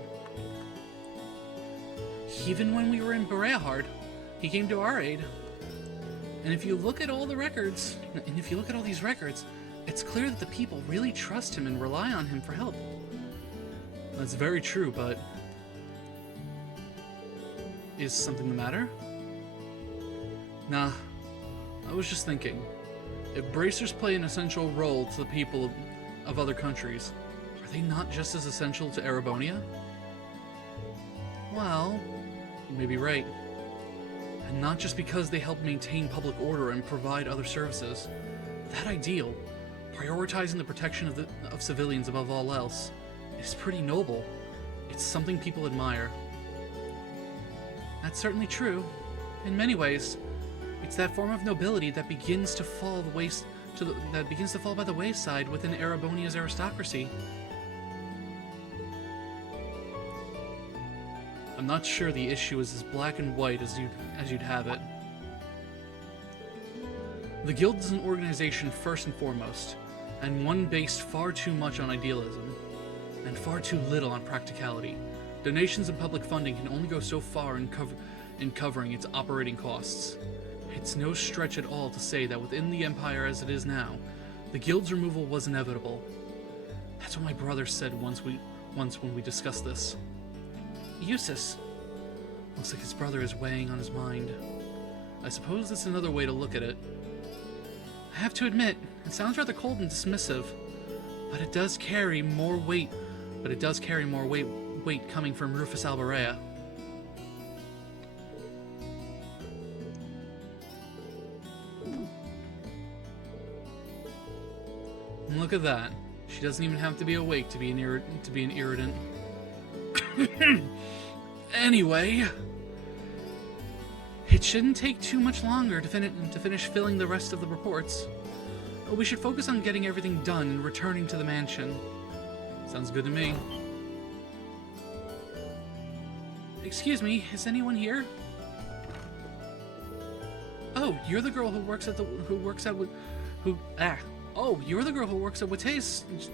Even when we were in Bereahard, he came to our aid. And if you look at all these records, it's clear that the people really trust him and rely on him for help. That's very true, but is something the matter? Nah, I was just thinking, if bracers play an essential role to the people of other countries, are they not just as essential to Erebonia? Well, you may be right. And not just because they help maintain public order and provide other services. That ideal, prioritizing the protection of civilians above all else, is pretty noble. It's something people admire. That's certainly true. In many ways, it's that form of nobility that begins to fall by the wayside within Erebonia's aristocracy. I'm not sure the issue is as black and white as you'd have it. The guild is an organization first and foremost, and one based far too much on idealism, and far too little on practicality. Donations and public funding can only go so far in covering its operating costs. It's no stretch at all to say that within the Empire as it is now, the guild's removal was inevitable. That's what my brother said once when we discussed this. Eustace. Looks like his brother is weighing on his mind. I suppose that's another way to look at it. I have to admit, it sounds rather cold and dismissive, but it does carry more weight. Weight coming from Rufus Alberea. And look at that. She doesn't even have to be awake to be an irritant. Anyway, it shouldn't take too much longer to finish filling the rest of the reports. We should focus on getting everything done and returning to the mansion. Sounds good to me. Excuse me, is anyone here? Oh, you're the girl who works at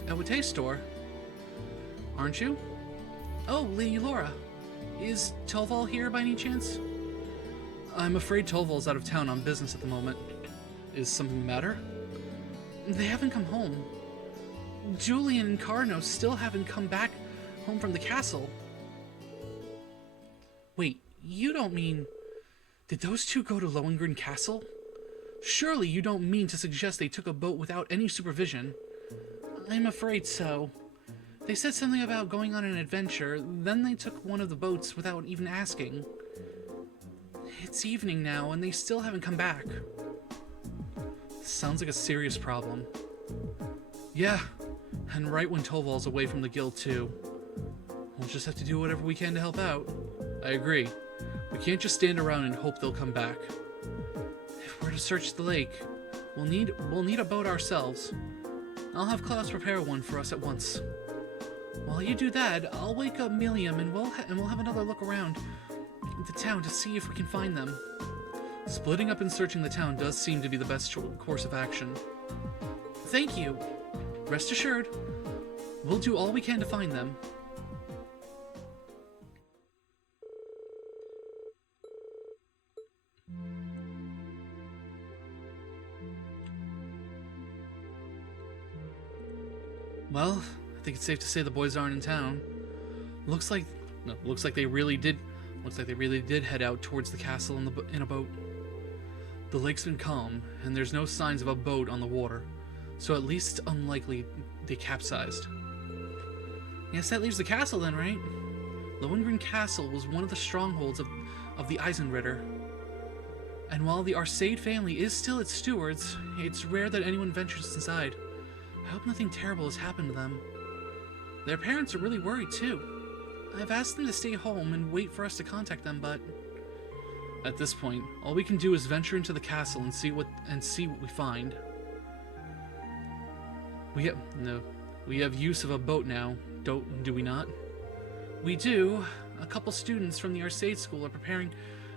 Watte's store, aren't you? Oh, Lady Laura. Is Toval here by any chance? I'm afraid Toval's out of town on business at the moment. Is something the matter? They haven't come home. Julian and Carno still haven't come back home from the castle. Wait, you don't mean... Did those two go to Lohengrin Castle? Surely you don't mean to suggest they took a boat without any supervision. I'm afraid so. They said something about going on an adventure, then they took one of the boats without even asking. It's evening now, and they still haven't come back. Sounds like a serious problem. Yeah, and right when Toval's away from the guild too. We'll just have to do whatever we can to help out. I agree. We can't just stand around and hope they'll come back. If we're to search the lake, we'll need a boat ourselves. I'll have Klaus prepare one for us at once. While you do that, I'll wake up Milliam and we'll have another look around the town to see if we can find them. Splitting up and searching the town does seem to be the best course of action. Thank you. Rest assured, we'll do all we can to find them. Well, I think it's safe to say the boys aren't in town. Looks like they really did head out towards the castle in a boat. The lake's been calm, and there's no signs of a boat on the water, so at least it's unlikely they capsized. Yes, that leaves the castle then, right? Lohengrin Castle was one of the strongholds of the Eisenritter. And while the Arcade family is still its stewards, it's rare that anyone ventures inside. I hope nothing terrible has happened to them. Their parents are really worried too. I've asked them to stay home and wait for us to contact them, but at this point, all we can do is venture into the castle and see what we find. We have use of a boat now, do we not? We do. A couple students from the Arcade School are preparing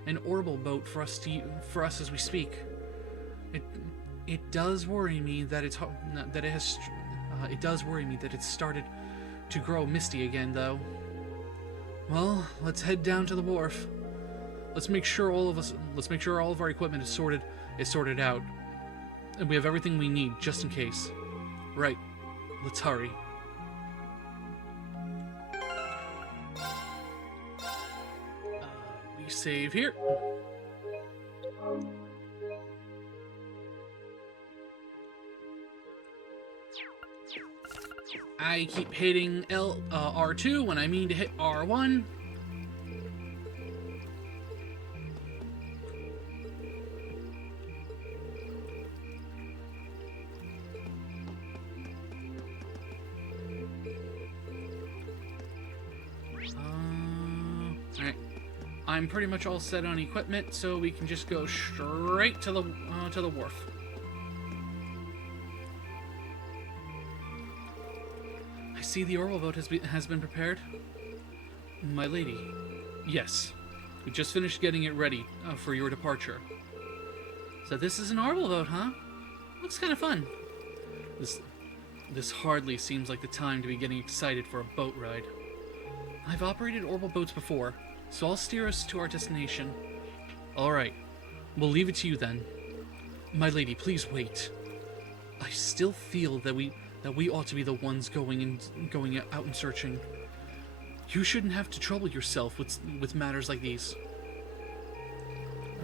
an orbital boat for us as we speak. It does worry me that it's started to grow misty again, though. Well, let's head down to the wharf. Let's make sure all of our equipment is sorted out, and we have everything we need just in case. Right. Let's hurry. We save here. I keep hitting R2 when I mean to hit R1. Alright. I'm pretty much all set on equipment, so we can just go straight to the wharf. I see the oral boat has been prepared. My lady. Yes. We just finished getting it ready for your departure. So this is an oral boat, huh? Looks kind of fun. This hardly seems like the time to be getting excited for a boat ride. I've operated orbital boats before, so I'll steer us to our destination. Alright, we'll leave it to you then. My lady, please wait. I still feel that we ought to be the ones going out and searching. You shouldn't have to trouble yourself with matters like these.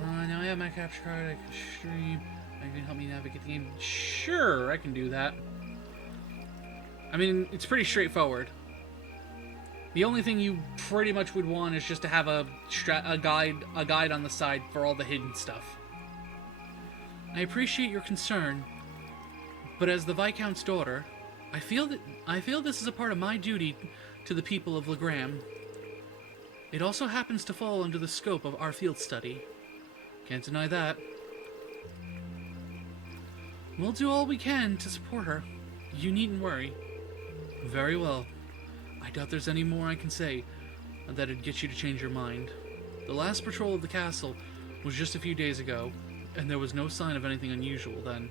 Now I have my capture card, I can stream. I can help me navigate the game. Sure, I can do that. I mean, it's pretty straightforward. The only thing you pretty much would want is just to have a guide on the side for all the hidden stuff. I appreciate your concern, but as the Viscount's daughter, I feel this is a part of my duty to the people of GLEGam. It also happens to fall under the scope of our field study. Can't deny that. We'll do all we can to support her. You needn't worry. Very well. I doubt there's any more I can say that'd get you to change your mind. The last patrol of the castle was just a few days ago, and there was no sign of anything unusual then.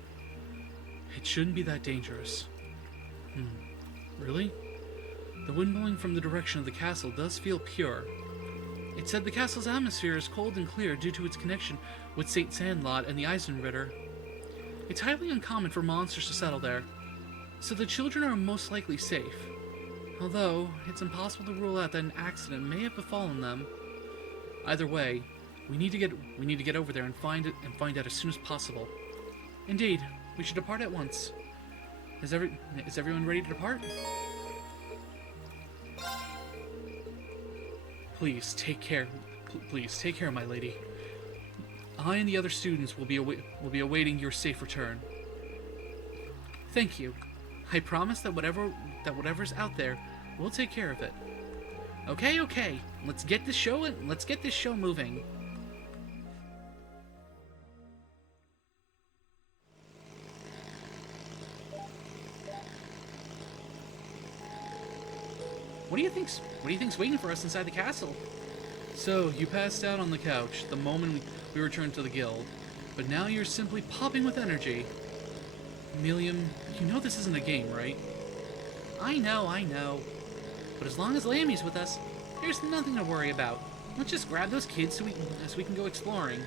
It shouldn't be that dangerous. Really? The wind blowing from the direction of the castle does feel pure. It said the castle's atmosphere is cold and clear due to its connection with St. Sandlot and the Eisenritter. It's highly uncommon for monsters to settle there, so the children are most likely safe. Although, it's impossible to rule out that an accident may have befallen them. Either way, we need to get over there and find out as soon as possible. Indeed, we should depart at once. Is everyone ready to depart? Please take care. Please take care, my lady. I and the other students will be awaiting your safe return. Thank you. I promise that whatever's out there, we'll take care of it. Okay. Let's get this show moving. What do you think's waiting for us inside the castle? So, you passed out on the couch the moment we returned to the guild, but now you're simply popping with energy. Milliam, you know this isn't a game, right? I know. But as long as Lammy's with us, there's nothing to worry about. Let's just grab those kids so we can go exploring.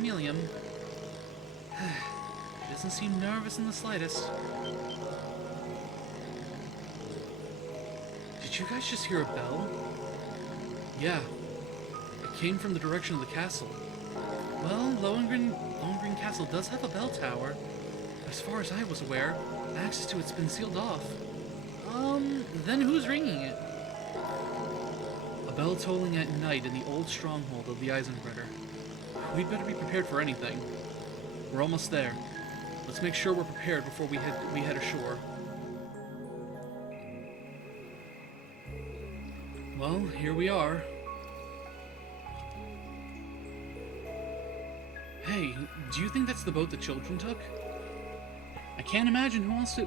Milliam. He doesn't seem nervous in the slightest. Did you guys just hear a bell? Yeah. It came from the direction of the castle. Well, Lohengrin Castle does have a bell tower. As far as I was aware, access to it's been sealed off. Then who's ringing it? A bell tolling at night in the old stronghold of the Eisenritter. We'd better be prepared for anything. We're almost there. Let's make sure we're prepared before we head ashore. Well, here we are. Hey, do you think that's the boat the children took? I can't imagine who else it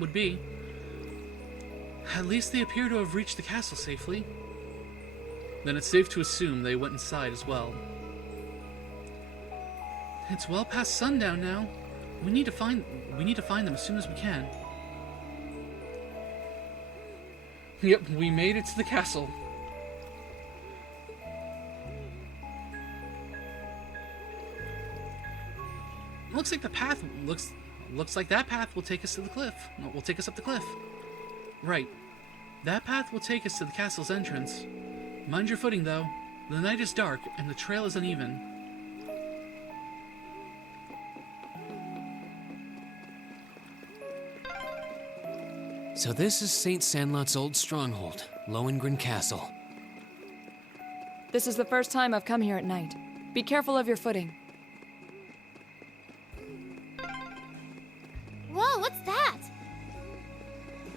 would be. At least they appear to have reached the castle safely. Then it's safe to assume they went inside as well. It's well past sundown now. We need to find them as soon as we can. Yep, we made it to the castle. Looks like that path will take us to the cliff. Will take us up the cliff. Right. That path will take us to the castle's entrance. Mind your footing, though. The night is dark, and the trail is uneven. So this is St. Sandlot's old stronghold, Lohengrin Castle. This is the first time I've come here at night. Be careful of your footing. Whoa, what's that?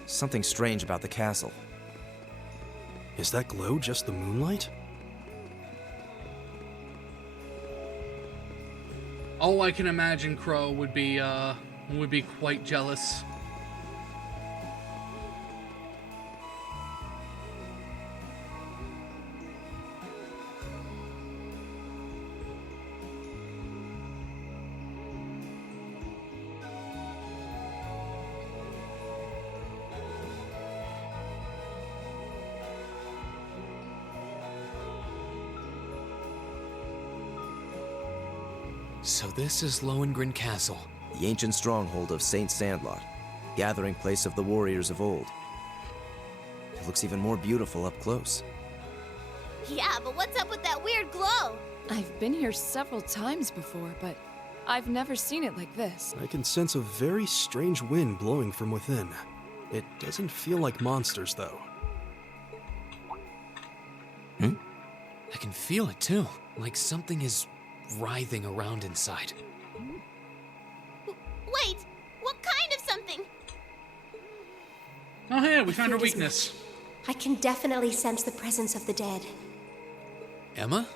Something strange about the castle. Is that glow just the moonlight? Oh, I can imagine Crow would be quite jealous. So this is Lohengrin Castle. The ancient stronghold of St. Sandlot, gathering place of the warriors of old. It looks even more beautiful up close. Yeah, but what's up with that weird glow? I've been here several times before, but I've never seen it like this. I can sense a very strange wind blowing from within. It doesn't feel like monsters, though. I can feel it too, like something is writhing around inside. Wait, what kind of something? Oh, hey, we I found our feared as weakness. much. I can definitely sense the presence of the dead. Emma?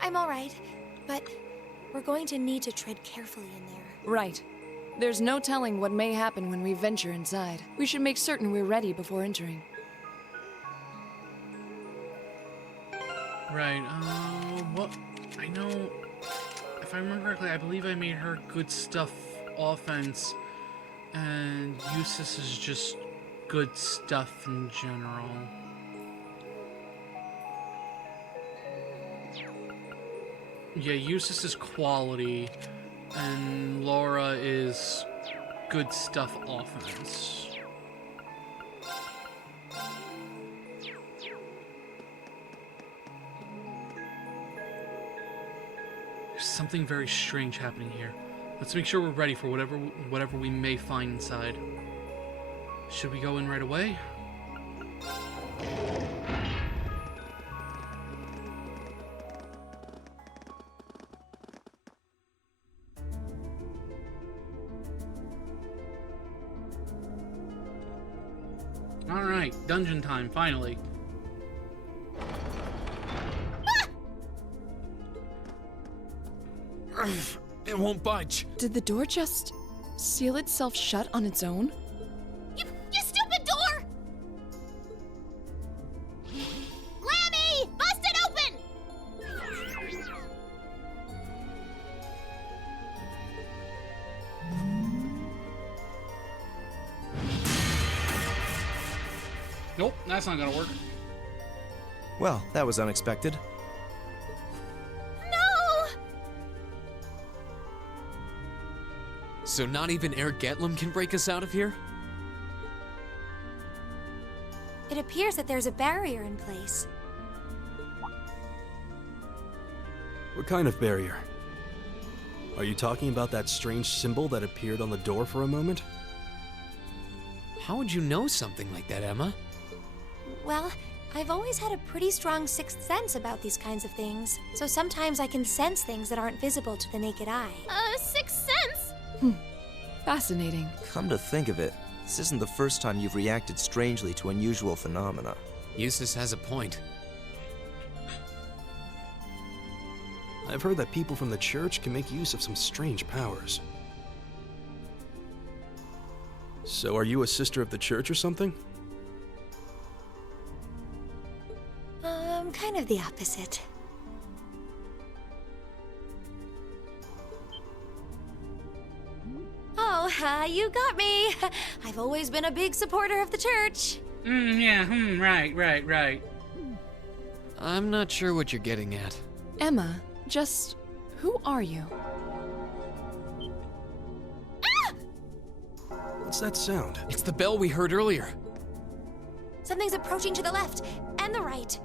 I'm all right, but we're going to need to tread carefully in there. Right. There's no telling what may happen when we venture inside. We should make certain we're ready before entering. Right, what? I know, if I remember correctly, I believe I made her good stuff offense, and Eustace is just good stuff in general. Yeah, Eustace is quality, and Laura is good stuff offense. There's something very strange happening here. Let's make sure we're ready for whatever we may find inside. Should we go in right away? Alright, dungeon time, finally. It won't budge. Did the door just seal itself shut on its own? You stupid door! Lammy! Bust it open! Nope, that's not gonna work. Well, that was unexpected. No! So not even GLEGaming can break us out of here? It appears that there's a barrier in place. What kind of barrier? Are you talking about that strange symbol that appeared on the door for a moment? How would you know something like that, Emma? Well, I've always had a pretty strong sixth sense about these kinds of things, so sometimes I can sense things that aren't visible to the naked eye. Sixth sense? Fascinating. Come to think of it, this isn't the first time you've reacted strangely to unusual phenomena. Eustace has a point. I've heard that people from the church can make use of some strange powers. So are you a sister of the church or something? Kind of the opposite. Oh, you got me. I've always been a big supporter of the church. Right. I'm not sure what you're getting at. Emma, just who are you? What's that sound? It's the bell we heard earlier. Something's approaching to the left and the right.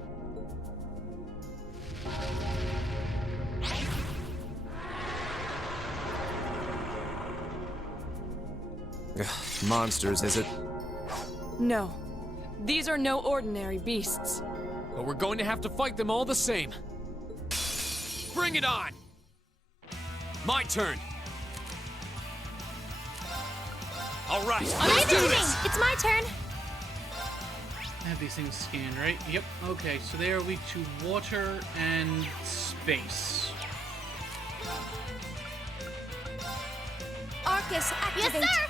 Monsters, is it? No. These are no ordinary beasts. But we're going to have to fight them all the same. Bring it on! My turn! All right, let's do this! It's my turn. I have these things scanned, right? Yep. Okay, so they are weak to water and space. Arcus, activate. Yes, sir!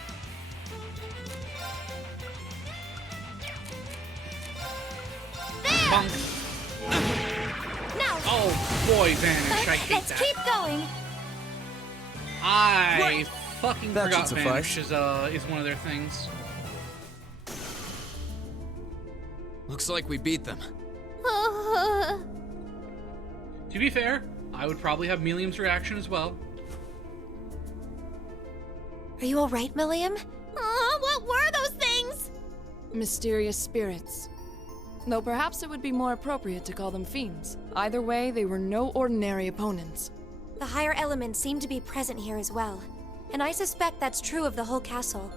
Bonk. Now, Oh boy, vanish! I hate let's that. keep going. I fucking That forgot should vanish suffice. is one of their things. Looks like we beat them. To be fair, I would probably have Melium's reaction as well. Are you all right, Milliam? What were those things? Mysterious spirits. Though perhaps it would be more appropriate to call them fiends. Either way, they were no ordinary opponents. The higher elements seem to be present here as well, and I suspect that's true of the whole castle.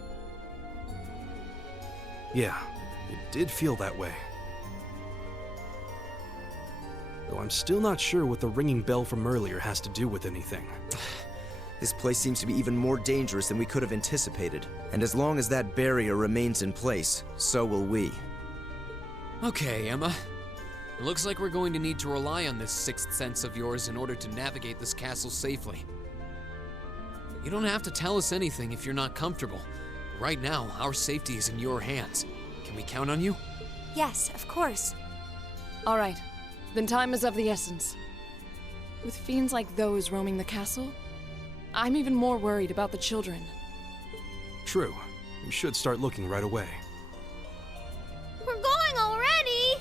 Yeah, it did feel that way. Though I'm still not sure what the ringing bell from earlier has to do with anything. This place seems to be even more dangerous than we could have anticipated. And as long as that barrier remains in place, so will we. Okay, Emma. It looks like we're going to need to rely on this sixth sense of yours in order to navigate this castle safely. You don't have to tell us anything if you're not comfortable. Right now, our safety is in your hands. Can we count on you? Yes, of course. All right, then time is of the essence. With fiends like those roaming the castle, I'm even more worried about the children. True. We should start looking right away. We're going already!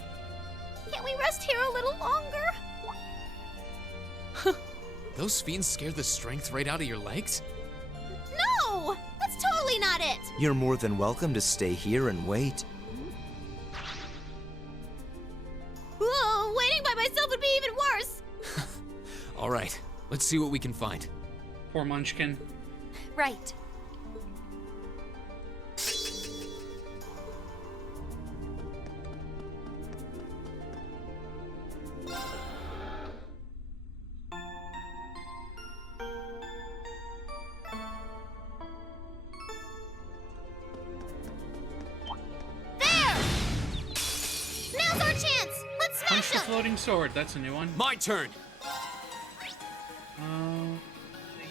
Can't we rest here a little longer? Those fiends scare the strength right out of your legs? No! That's totally not it! You're more than welcome to stay here and wait. Whoa, waiting by myself would be even worse! All right, let's see what we can find. Poor Munchkin. Right. Now's our chance! Let's Punch smash the them! floating sword. That's a new one. My turn!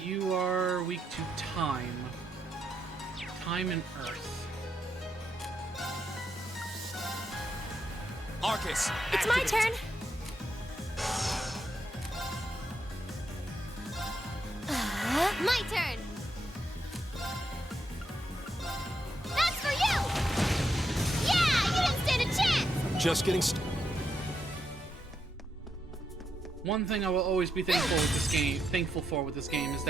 You are weak to time. time and earth. Arcus, It's my activate. turn. My turn. That's for you. Yeah, you didn't stand a chance. Just getting started. One thing I will always be thankful for with this game is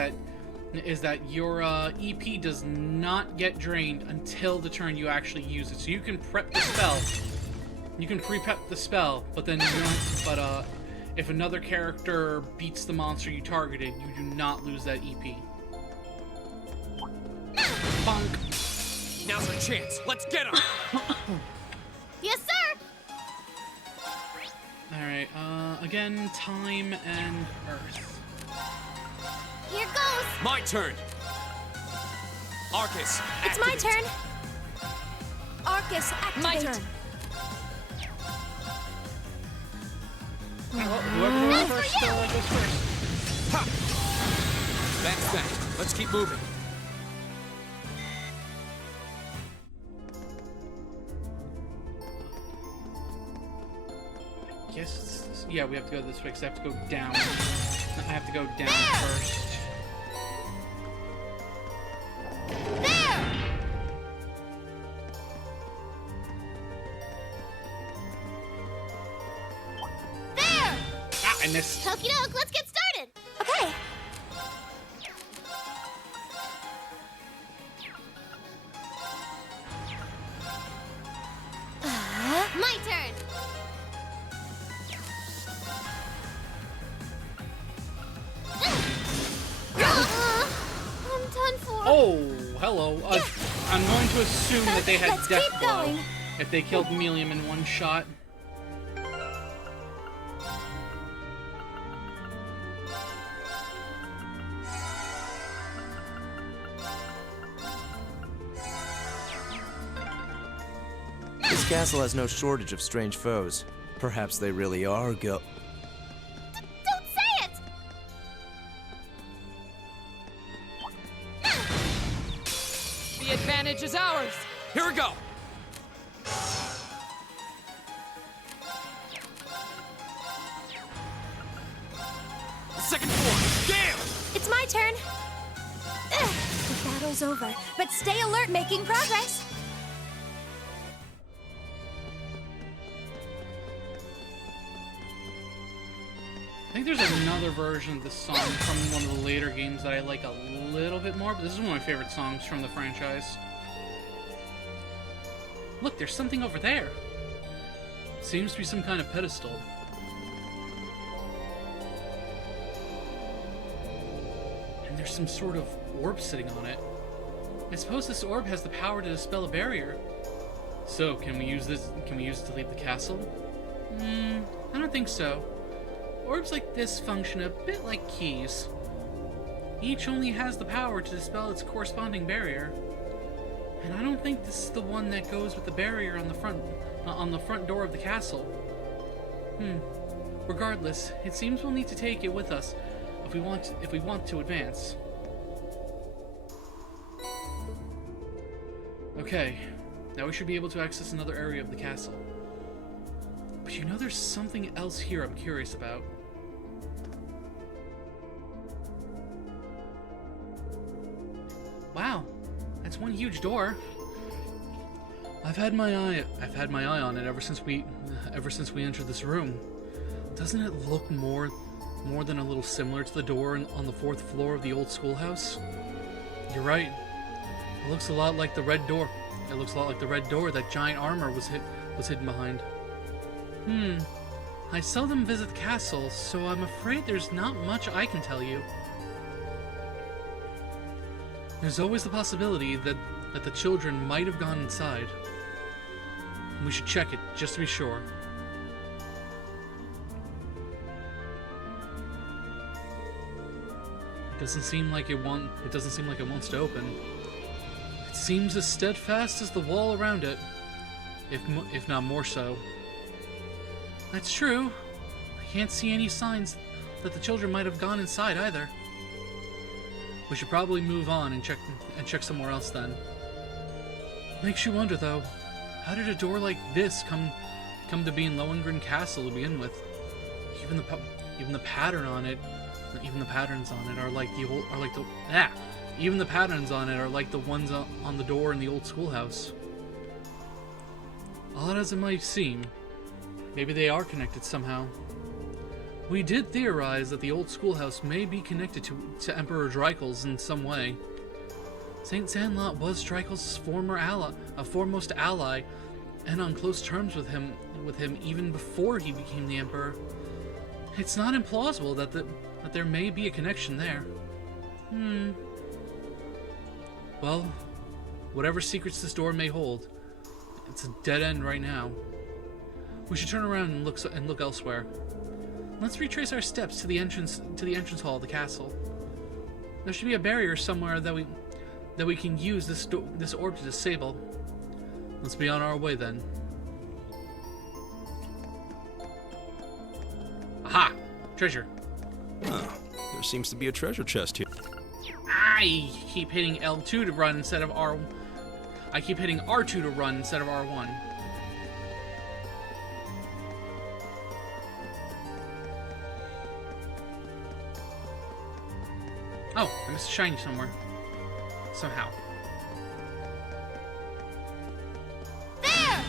that your EP does not get drained until the turn you actually use it. So you can prep the spell. You can pre-prep the spell, but then if another character beats the monster you targeted, you do not lose that EP. Bonk. Now's our chance. Let's get him. Yes, sir. Alright, again, time and earth. Here goes. My turn. Arcus, It's my activate. turn. Arcus, activate. My turn. Well, whoever goes first, goes first. Ha! That's that. Let's keep moving. Yes, yeah, we have to go this way, because I have to go down. I have to go down first. There. There. Ah, I missed. Okie doke. Let's get started. Okay. My turn. I'm done for. Oh, hello. I'm going to assume that they had Let's death keep blow going. if they killed Melium in one shot. This castle has no shortage of strange foes. Perhaps they really are Don't say it. The advantage is ours. Here we go. Second floor. Damn! It's my turn. Ugh, the battle's over, but stay alert, making progress. I think there's another version of this song from one of the later games that I like a little bit more, but this is one of my favorite songs from the franchise. Look, there's something over there. Seems to be some kind of pedestal. And there's some sort of orb sitting on it. I suppose this orb has the power to dispel a barrier. So, can we use this? Can we use it to leave the castle? I don't think so. Orbs like this function a bit like keys. Each only has the power to dispel its corresponding barrier. And I don't think this is the one that goes with the barrier on the front door of the castle. Regardless, it seems we'll need to take it with us if we want to advance. Okay, now we should be able to access another area of the castle. But you know there's something else here I'm curious about. Wow, that's one huge door. I've had my eye on it ever since we entered this room. Doesn't it look more than a little similar to the door on the 4th floor of the old schoolhouse? You're right. It looks a lot like the red door. It looks a lot like the red door that giant armor was hidden behind. I seldom visit the castle, so I'm afraid there's not much I can tell you. There's always the possibility that the children might have gone inside. We should check it, just to be sure. It doesn't seem like it wants to open. It seems as steadfast as the wall around it, if not more so. That's true. I can't see any signs that the children might have gone inside either. We should probably move on and check somewhere else then. Makes you wonder, though, how did a door like this come to be in Lohengrin Castle to begin with? Even the pattern on it, even the patterns on it are like the old, even the patterns on it are like the ones on the door in the old schoolhouse. Odd as it might seem, maybe they are connected somehow. We did theorize that the old schoolhouse may be connected to Emperor Dreikel's in some way. Saint Sandlot was Dreikel's foremost ally, and on close terms with him even before he became the Emperor. It's not implausible that there may be a connection there. Well, whatever secrets this door may hold, it's a dead end right now. We should turn around and look elsewhere. Let's retrace our steps to the entrance hall of the castle. There should be a barrier somewhere that we can use this orb to disable. Let's be on our way then. Aha! Treasure. Oh, there seems to be a treasure chest here. I keep hitting L2 to run instead of R. I keep hitting R2 to run instead of R1. Oh, I missed a shiny somewhere. Somehow. There!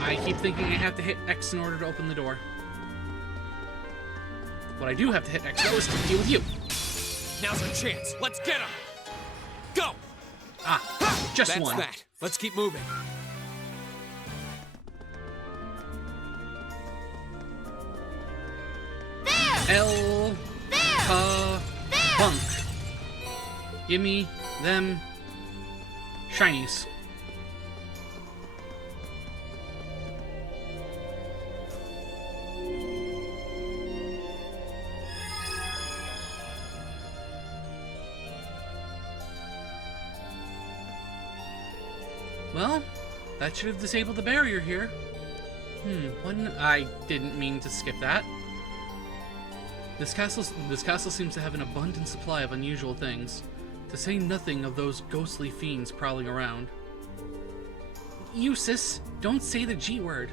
I keep thinking I have to hit X in order to open the door. What I do have to hit X though is to deal with you. Now's our chance. Let's get him. Go. Ah, just That's one. that. Let's keep moving. L. Bunk. Gimme them shinies. Well, that should have disabled the barrier here. I didn't mean to skip that. This castle seems to have an abundant supply of unusual things, to say nothing of those ghostly fiends prowling around. Eustace, don't say the G word.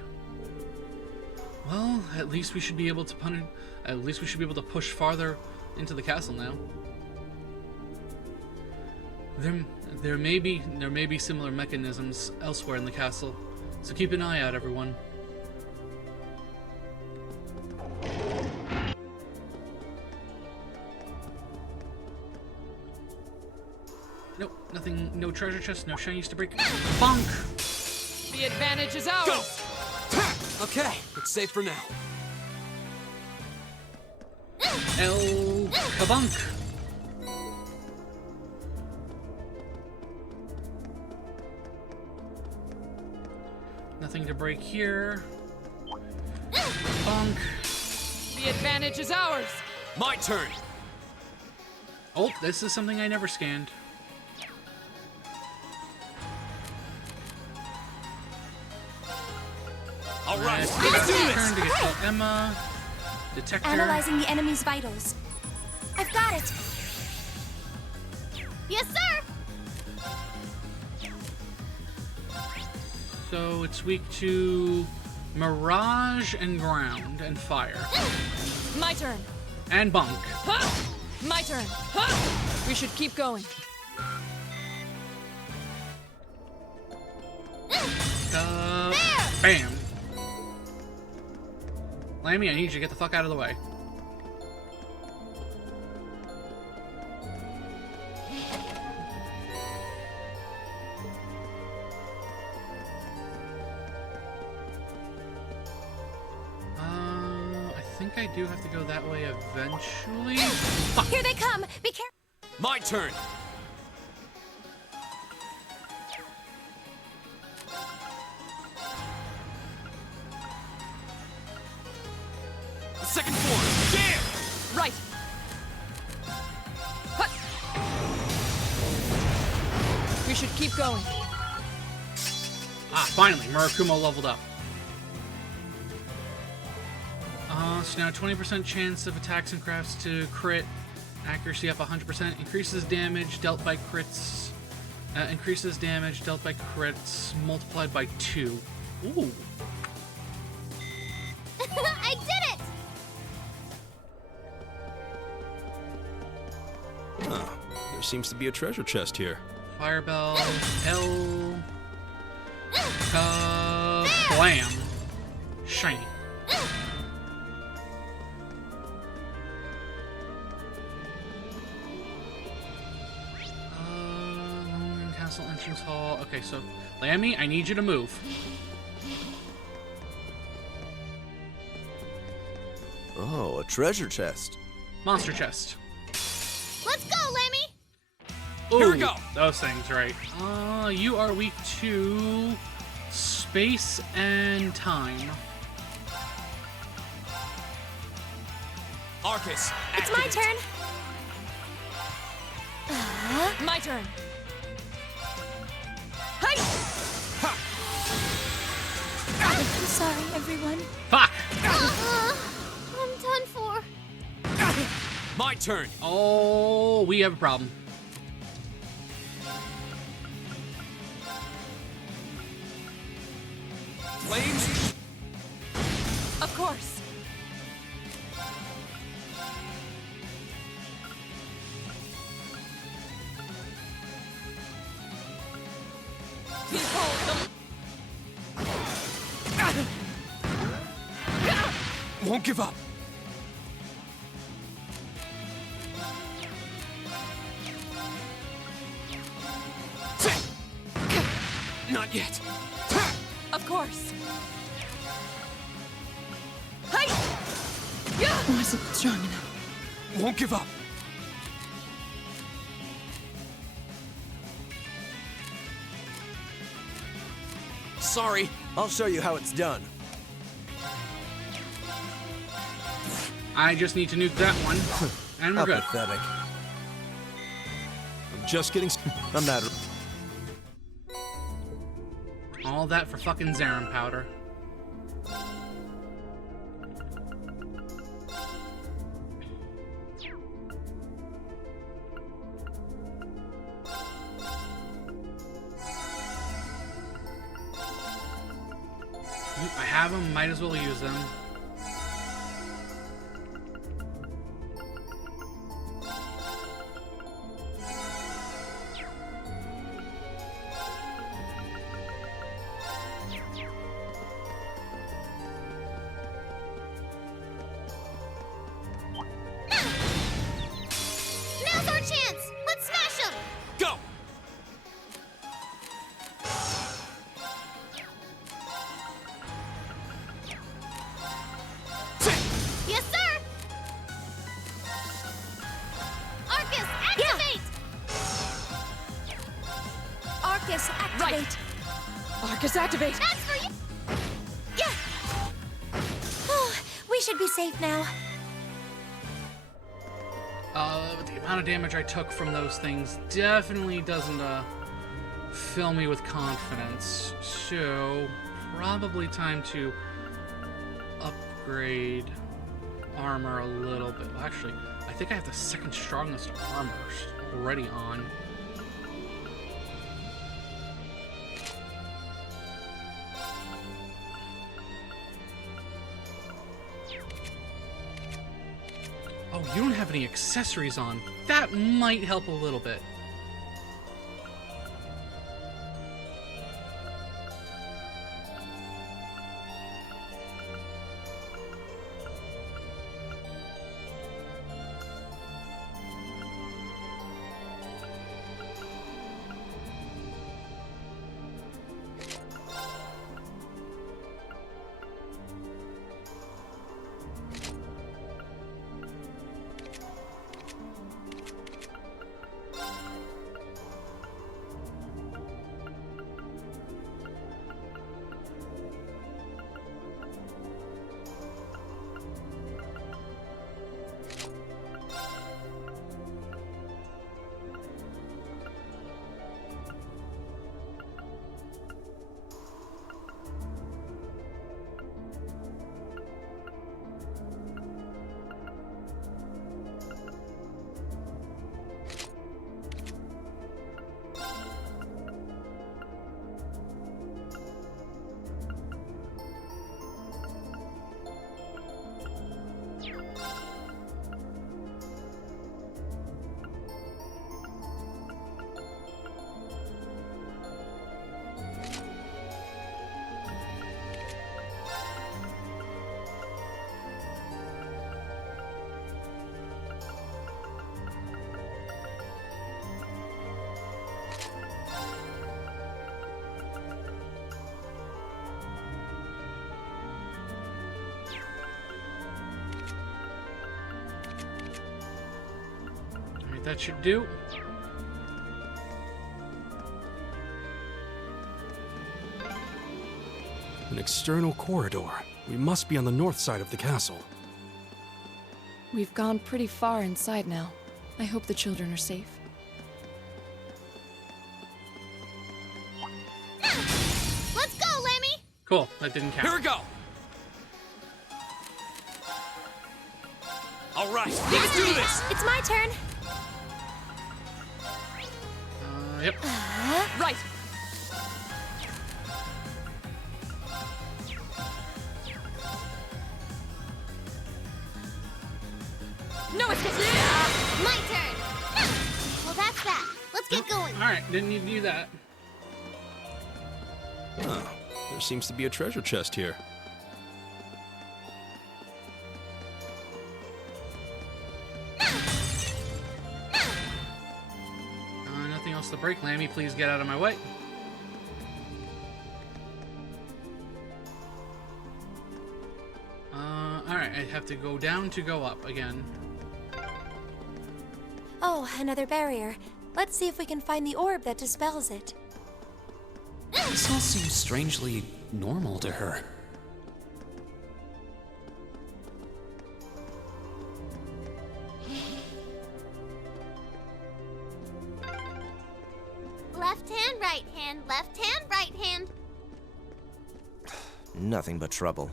Well, at least we should be able to push farther into the castle now. There may be similar mechanisms elsewhere in the castle, so keep an eye out, everyone. Nope, nothing, no treasure chest, no shinies to break. Bonk! The advantage is ours! Go! Okay, it's safe for now. El Kabunk! Nothing to break here. Bonk! The advantage is ours! My turn. Oh, this is something I never scanned. All right, Let's let's do turn to this. get to Emma. Detector. Analyzing the enemy's vitals. I've got it! Yes, sir! So it's weak to mirage and ground and fire. My turn! And bonk. Huh! My turn! Huh! We should keep going. Bam. Lammy, I need you to get the fuck out of the way. I think I do have to go that way eventually. Fuck. Here they come! Be careful! My turn. The second form. Damn! Right! Huh! We should keep going. Ah, finally, Murakumo leveled up. So now 20% chance of attacks and crafts to crit. Accuracy up 100%. Increases damage dealt by crits Increases damage dealt by crits multiplied by 2. Ooh. I did it! Huh. There seems to be a treasure chest here. Firebell. L. Kablam. Shiny. Castle entrance hall. Okay, so Lammy, I need you to move. Oh, a treasure chest. Monster chest. Let's go, Lemmy! Ooh, Here we go. Those things, right. You are weak to space and time. Arcus, It's my activate. turn. My turn. I'm sorry, everyone. Fuck! I'm done for. My turn. Oh, we have a problem. Flames. Of course. Behold Won't give up. Not yet. Of course. Hi! Wasn't strong enough. Won't give up. Sorry. I'll show you how it's done. I just need to nuke that one, and we're How good. pathetic. I'm just getting. I'm not. All that for fucking Zarin powder. I have them, might as well use them. Now's our chance! Let's smash them! Go. Yes, sir! Arcus, activate! Arcus, activate. Arcus, activate. That's for you! Yeah. Oh, we should be safe now. But the amount of damage I took from those things definitely doesn't, fill me with confidence. So, probably time to upgrade armor a little bit. Well, actually, I think I have the second strongest armor already on. Oh, you don't have any accessories on. That might help a little bit. That should do. An external corridor. We must be on the north side of the castle. We've gone pretty far inside now. I hope the children are safe. Let's go, Lemmy! Cool, that didn't count. Here we go! Alright, let's do this! It's my turn. Yep. Right! No escape! My turn! Well, that's that. Let's get going. Alright, didn't need to do that. Oh, there seems to be a treasure chest here. Nothing else to break. Lammy, please get out of my way. Alright, I have to go down to go up again. Oh, another barrier. Let's see if we can find the orb that dispels it. This all seems strangely normal to her. Left hand, right hand, left hand, right hand. Nothing but trouble.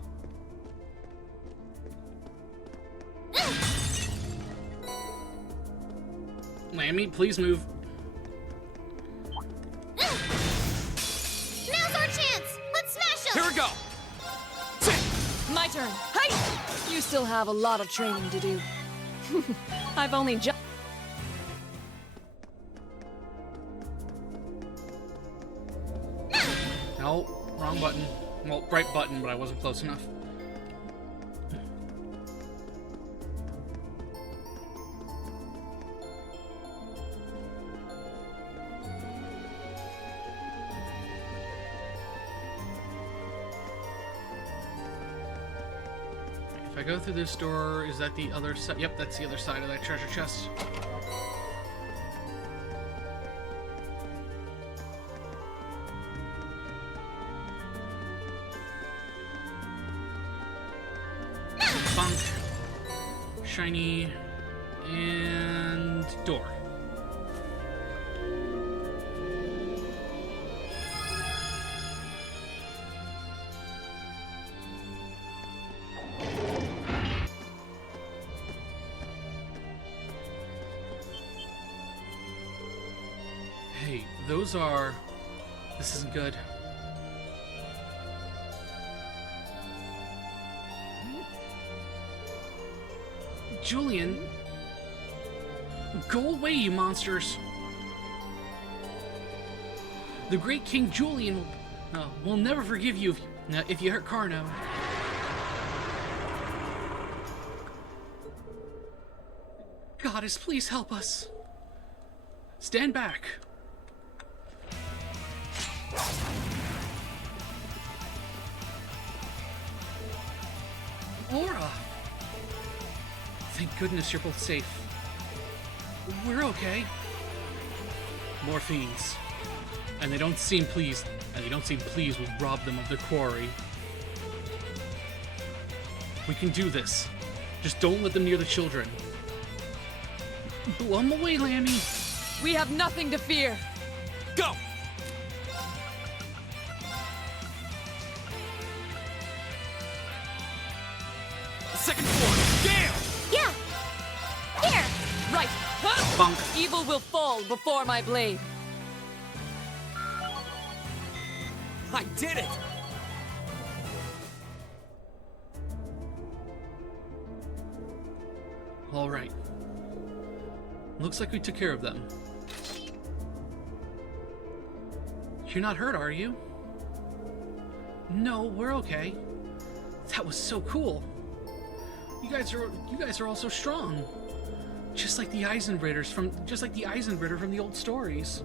Lammy, please move. Now's our chance! Let's smash Here them! we go! My turn. Hey! You still have a lot of training to do. I've only just... No, wrong button. Well, right button, but I wasn't close enough. If I go through this door, is that the other side? Yep, that's the other side of that treasure chest. Bunk, shiny, and door. Hey, those are... This isn't good. Julian, go away, you monsters! The great King Julian will never forgive you if you hurt Carno. Goddess, please help us. Stand back. Laura! Thank goodness you're both safe. We're okay. More fiends. And they don't seem pleased. We've robbed them of their quarry. We can do this. Just don't let them near the children. Blow them away, Lammy. We have nothing to fear. Go! Second floor, Gale! Yeah! Here! Right. Huh? Bunk. Evil will fall before my blade. I did it! All right. Looks like we took care of them. You're not hurt, are you? No, we're okay. That was so cool. You guys are all so strong. Just like the Eisenritter from the old stories.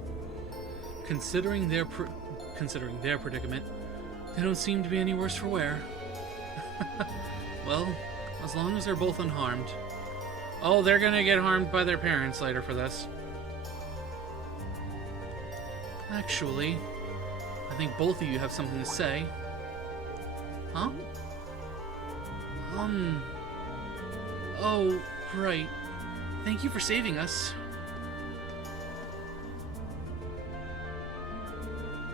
Considering their predicament, they don't seem to be any worse for wear. Well, as long as they're both unharmed, Oh, they're gonna get harmed by their parents later for this. Actually, I think both of you have something to say. Huh? Oh, right. Thank you for saving us.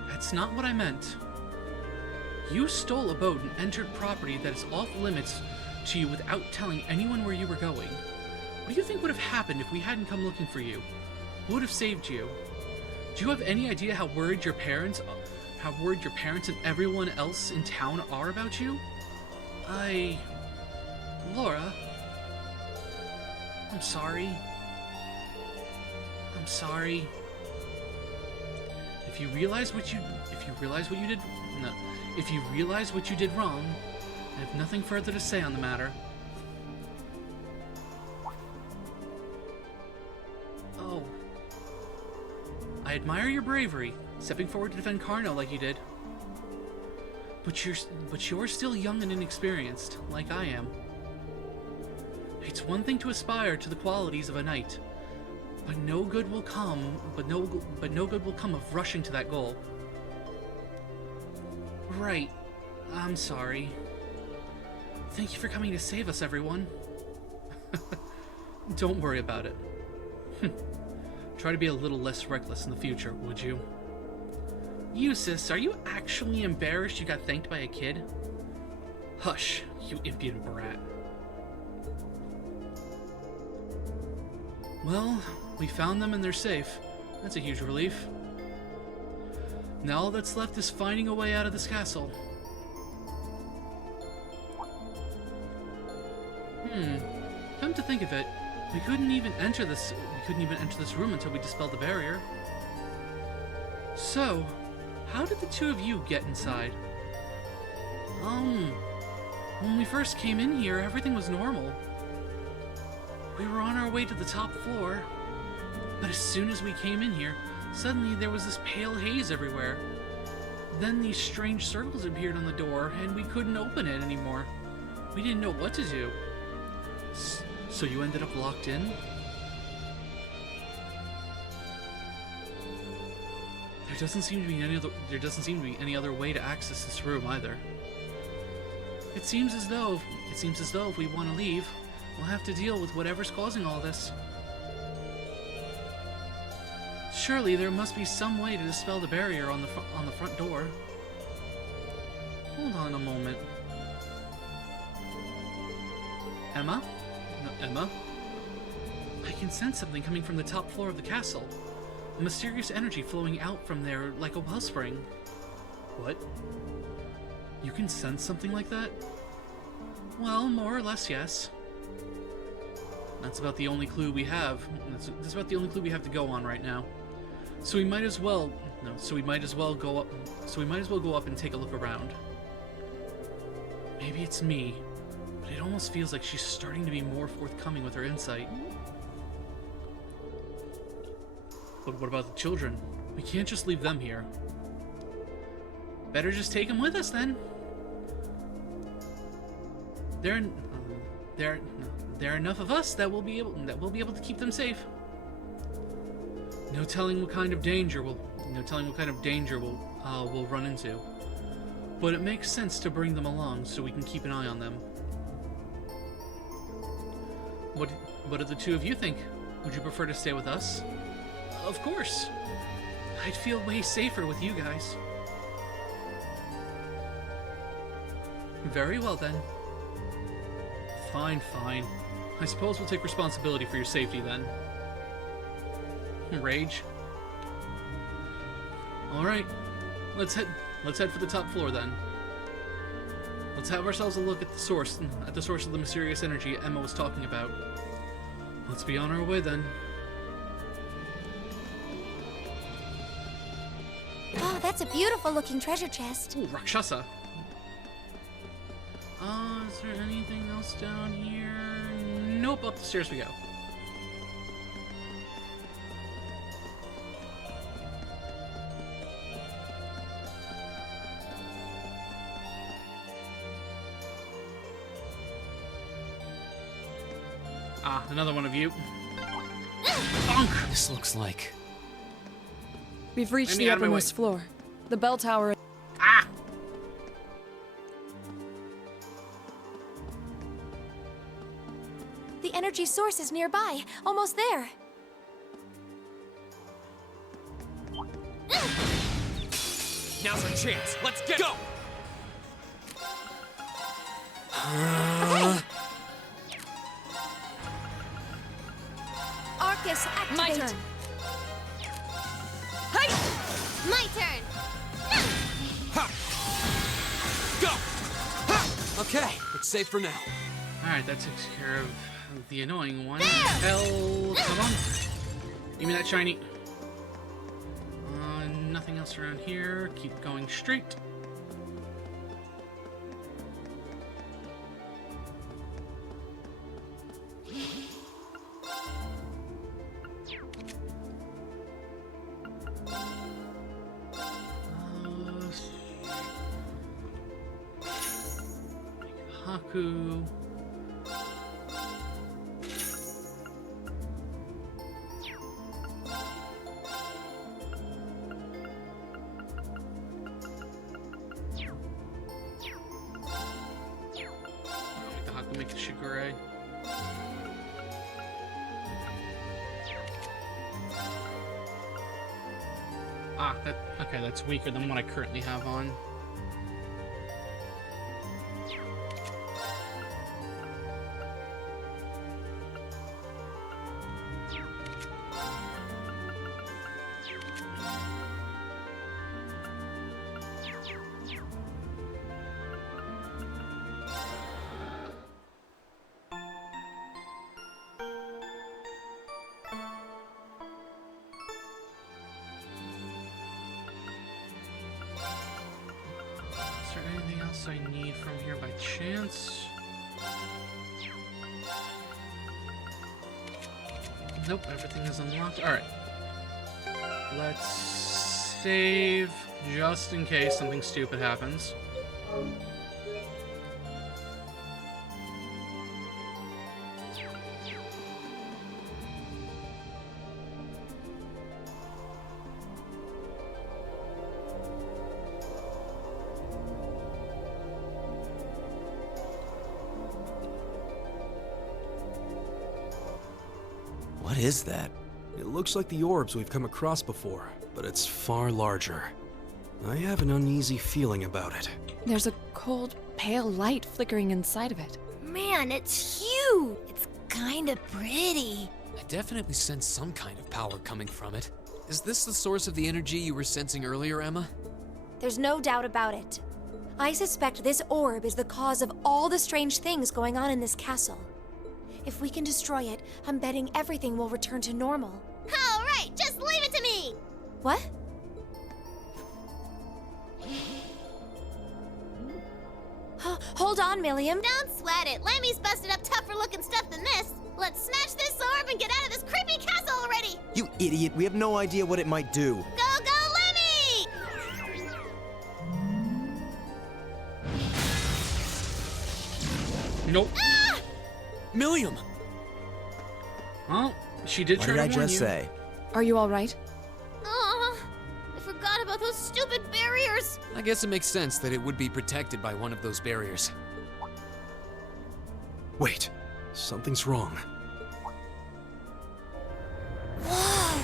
That's not what I meant. You stole a boat and entered property that is off limits to you without telling anyone where you were going. What do you think would have happened if we hadn't come looking for you? Who would have saved you? Do you have any idea how worried your parents and everyone else in town are about you? Laura, I'm sorry. I'm sorry. If you realize what you did wrong, I have nothing further to say on the matter. Oh. I admire your bravery, stepping forward to defend Carno like you did. But you're still young and inexperienced, like I am. It's one thing to aspire to the qualities of a knight, but no good will come of rushing to that goal. Right. I'm sorry. Thank you for coming to save us, everyone. Don't worry about it. Try to be a little less reckless in the future, would you? Eustace, are you actually embarrassed you got thanked by a kid? Hush, you impudent brat. Well, we found them and they're safe. That's a huge relief. Now all that's left is finding a way out of this castle. Come to think of it, we couldn't even enter this room until we dispelled the barrier. So, how did the two of you get inside? When we first came in here, everything was normal. We were on our way to the top floor, but as soon as we came in here, suddenly there was this pale haze everywhere. Then these strange circles appeared on the door, and we couldn't open it anymore. We didn't know what to do. So you ended up locked in? There doesn't seem to be any other way to access this room either. It seems as though if we want to leave, we'll have to deal with whatever's causing all this. Surely there must be some way to dispel the barrier on the front door. Hold on a moment. Emma? No, Emma? I can sense something coming from the top floor of the castle. A mysterious energy flowing out from there like a wellspring. What? You can sense something like that? Well, more or less, yes. That's about the only clue we have. That's about the only clue we have to go on right now. So we might as well go up and take a look around. Maybe it's me, but it almost feels like she's starting to be more forthcoming with her insight. But what about the children? We can't just leave them here. Better just take them with us then. There are enough of us that we'll be able to keep them safe. No telling what kind of danger we'll run into. But it makes sense to bring them along so we can keep an eye on them. What do the two of you think? Would you prefer to stay with us? Of course. I'd feel way safer with you guys. Very well then. Fine. I suppose we'll take responsibility for your safety then. Rage. Alright. Let's head for the top floor then. Let's have ourselves a look at the source of the mysterious energy Emma was talking about. Let's be on our way then. Oh, that's a beautiful looking treasure chest. Ooh, Rakshasa. Is there anything else down here? Nope, up the stairs we go. Ah, another one of you. Bonk! This looks like... We've reached Get me the out of my way. uppermost floor. The bell tower. Ah! The energy source is nearby. Almost there. Now's our chance. Let's get go! Arcus, activate. My turn. My turn. Go! Okay, it's safe for now. Alright, that takes care of the annoying one. Hell, come on. Give me that shiny. Nothing else around here. Keep going straight. Haku. Make the Haku make a Shigure. Ah, okay, that's weaker than what I currently have on. Is there anything else I need from here by chance? Nope, everything is unlocked. Alright. Let's save just in case something stupid happens. What is that? It looks like the orbs we've come across before, but it's far larger. I have an uneasy feeling about it. There's a cold, pale light flickering inside of it. Man, it's huge. It's kind of pretty. I definitely sense some kind of power coming from it. Is this the source of the energy you were sensing earlier, Emma? There's no doubt about it. I suspect this orb is the cause of all the strange things going on in this castle. If we can destroy it, I'm betting everything will return to normal. All right, just leave it to me. What? Hold on, Milliam. Don't sweat it. Lemmy's busted up tougher looking stuff than this. Let's smash this orb and get out of this creepy castle already. You idiot, we have no idea what it might do. Go, Lemmy! Nope. Ah! Milliam! Well, she did What try did I to warn just you. say? Are you all right? Oh, I forgot about those stupid barriers. I guess it makes sense that it would be protected by one of those barriers. Wait, something's wrong. Whoa!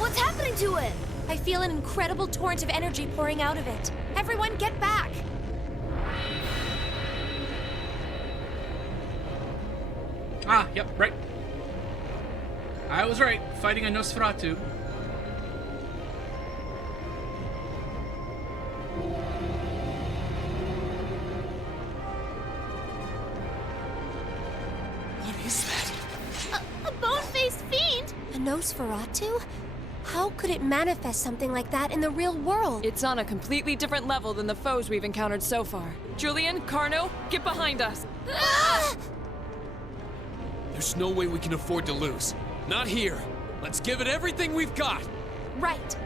What's happening to it? I feel an incredible torrent of energy pouring out of it. Everyone, get back! Ah, yep, right. I was right, fighting a Nosferatu. What is that? A bone-faced fiend? A Nosferatu? How could it manifest something like that in the real world? It's on a completely different level than the foes we've encountered so far. Julian, Carno, get behind us. Ah! There's no way we can afford to lose. Not here. Let's give it everything we've got. Right.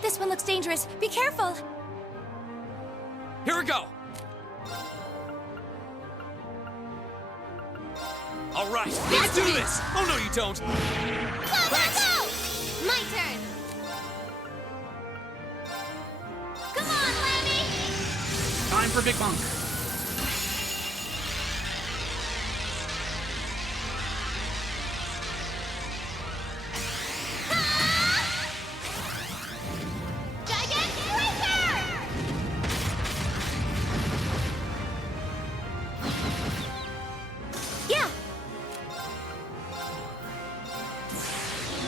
This one looks dangerous. Be careful! Here we go. All right, let's do this! Oh, no, you don't! Go, go, go! My turn. Come on, Lammy! Time for Big Bunk. Yeah!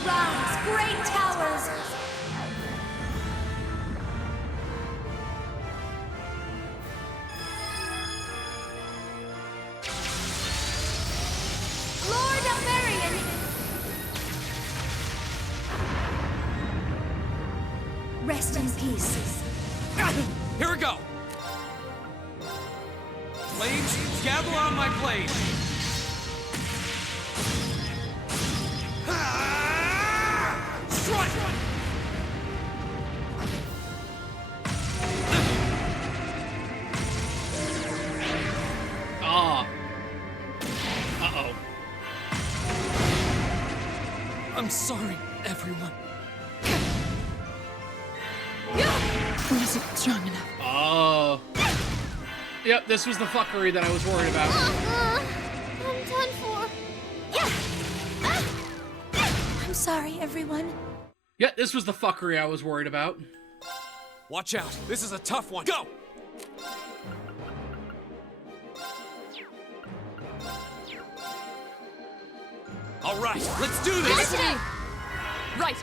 Rise, great towers! Lord of Marion! Rest in peace. Here we go! Flames, gather on my blade! Strike! Ah. Uh-oh. I'm sorry, everyone. Wasn't strong enough. Oh. Yep, this was the fuckery that I was worried about. I'm done for. I'm sorry, everyone. Yeah, this was the fuckery I was worried about. Watch out, this is a tough one. Go! All right, let's do this! Right.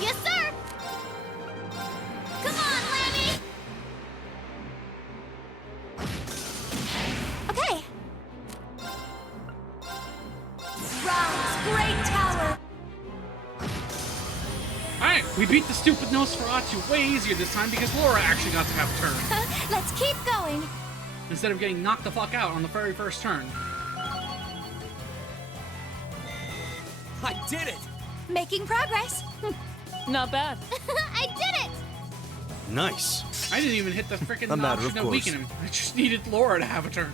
Yes, sir! Come on, Lammy! Okay. Rise, great tower! Alright, we beat the stupid Nosferatu way easier this time because Laura actually got to have a turn. Let's keep going. Instead of getting knocked the fuck out on the very first turn. I did it! Making progress. Not bad. I did it! Nice. I didn't even hit the freaking A matter of option of course. weaken him. I just needed Laura to have a turn.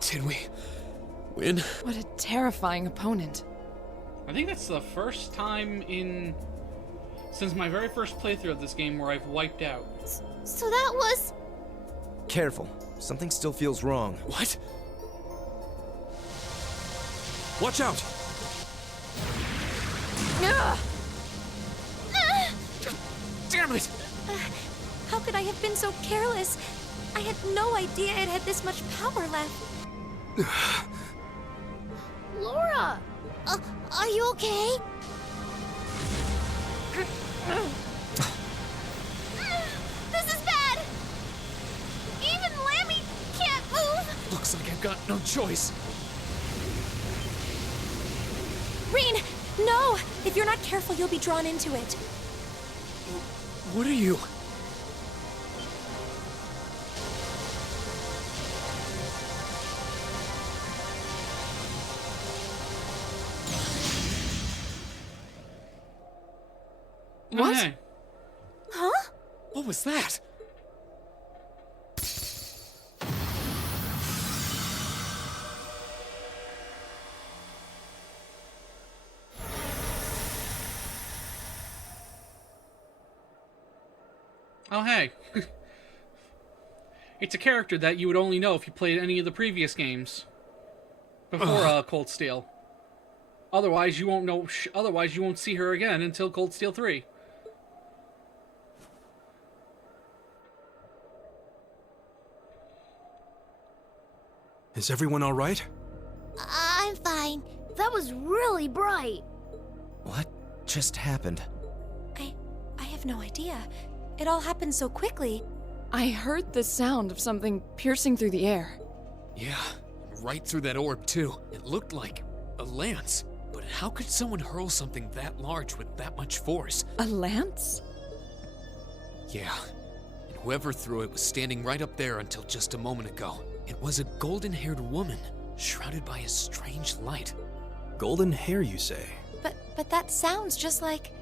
Did we win? What a terrifying opponent. I think that's the first time since my very first playthrough of this game where I've wiped out. So that was... Careful. Something still feels wrong. What? Watch out! Damn it! How could I have been so careless? I had no idea it had this much power left. Laura! Are you okay? This is bad! Even Lammy can't move! Looks like I've got no choice. Reen, no! If you're not careful, you'll be drawn into it. What are you? What? Hey. Huh? What was that? Oh, hey. It's a character that you would only know if you played any of the previous games before Cold Steel. Otherwise, you won't know. Otherwise, you won't see her again until Cold Steel 3. Is everyone all right? I'm fine. That was really bright. What just happened? I have no idea. It all happened so quickly. I heard the sound of something piercing through the air. Yeah, right through that orb, too. It looked like a lance. But how could someone hurl something that large with that much force? A lance? Yeah, and whoever threw it was standing right up there until just a moment ago. It was a golden-haired woman. shrouded by a strange light. Golden hair, you say? But that sounds just like...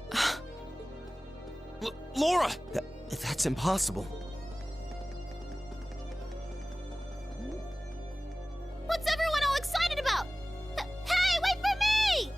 Laura! That's impossible. What's everyone all excited about? Hey, wait for me!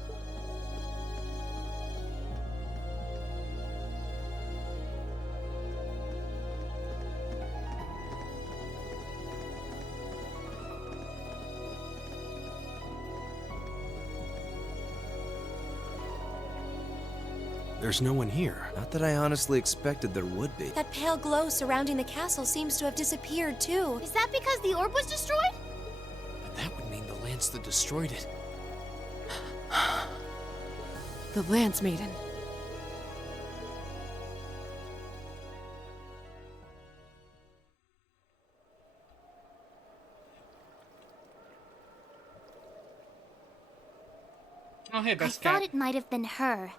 There's no one here. Not that I honestly expected there would be. That pale glow surrounding the castle seems to have disappeared, too. Is that because the orb was destroyed? But that would mean the lance that destroyed it. The Lance Maiden. Oh, hey, I best thought cat. it might have been her,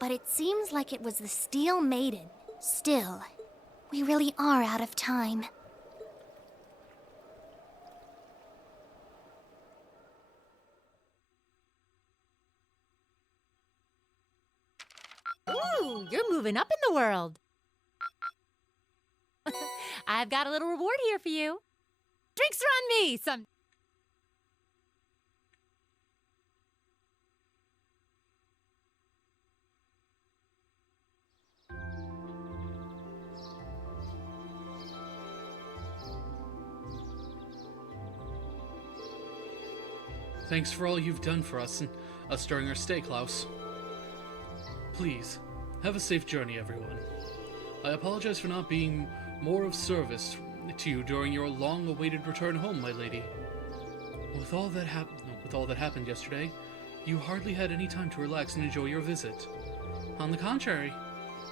but it seems like it was the Steel Maiden. Still, we really are out of time. Ooh, you're moving up in the world. I've got a little reward here for you. Drinks are on me. Some. Thanks for all you've done for us during our stay, Klaus. Please, have a safe journey, everyone. I apologize for not being more of service to you during your long-awaited return home, my lady. With all that happened yesterday, you hardly had any time to relax and enjoy your visit. On the contrary,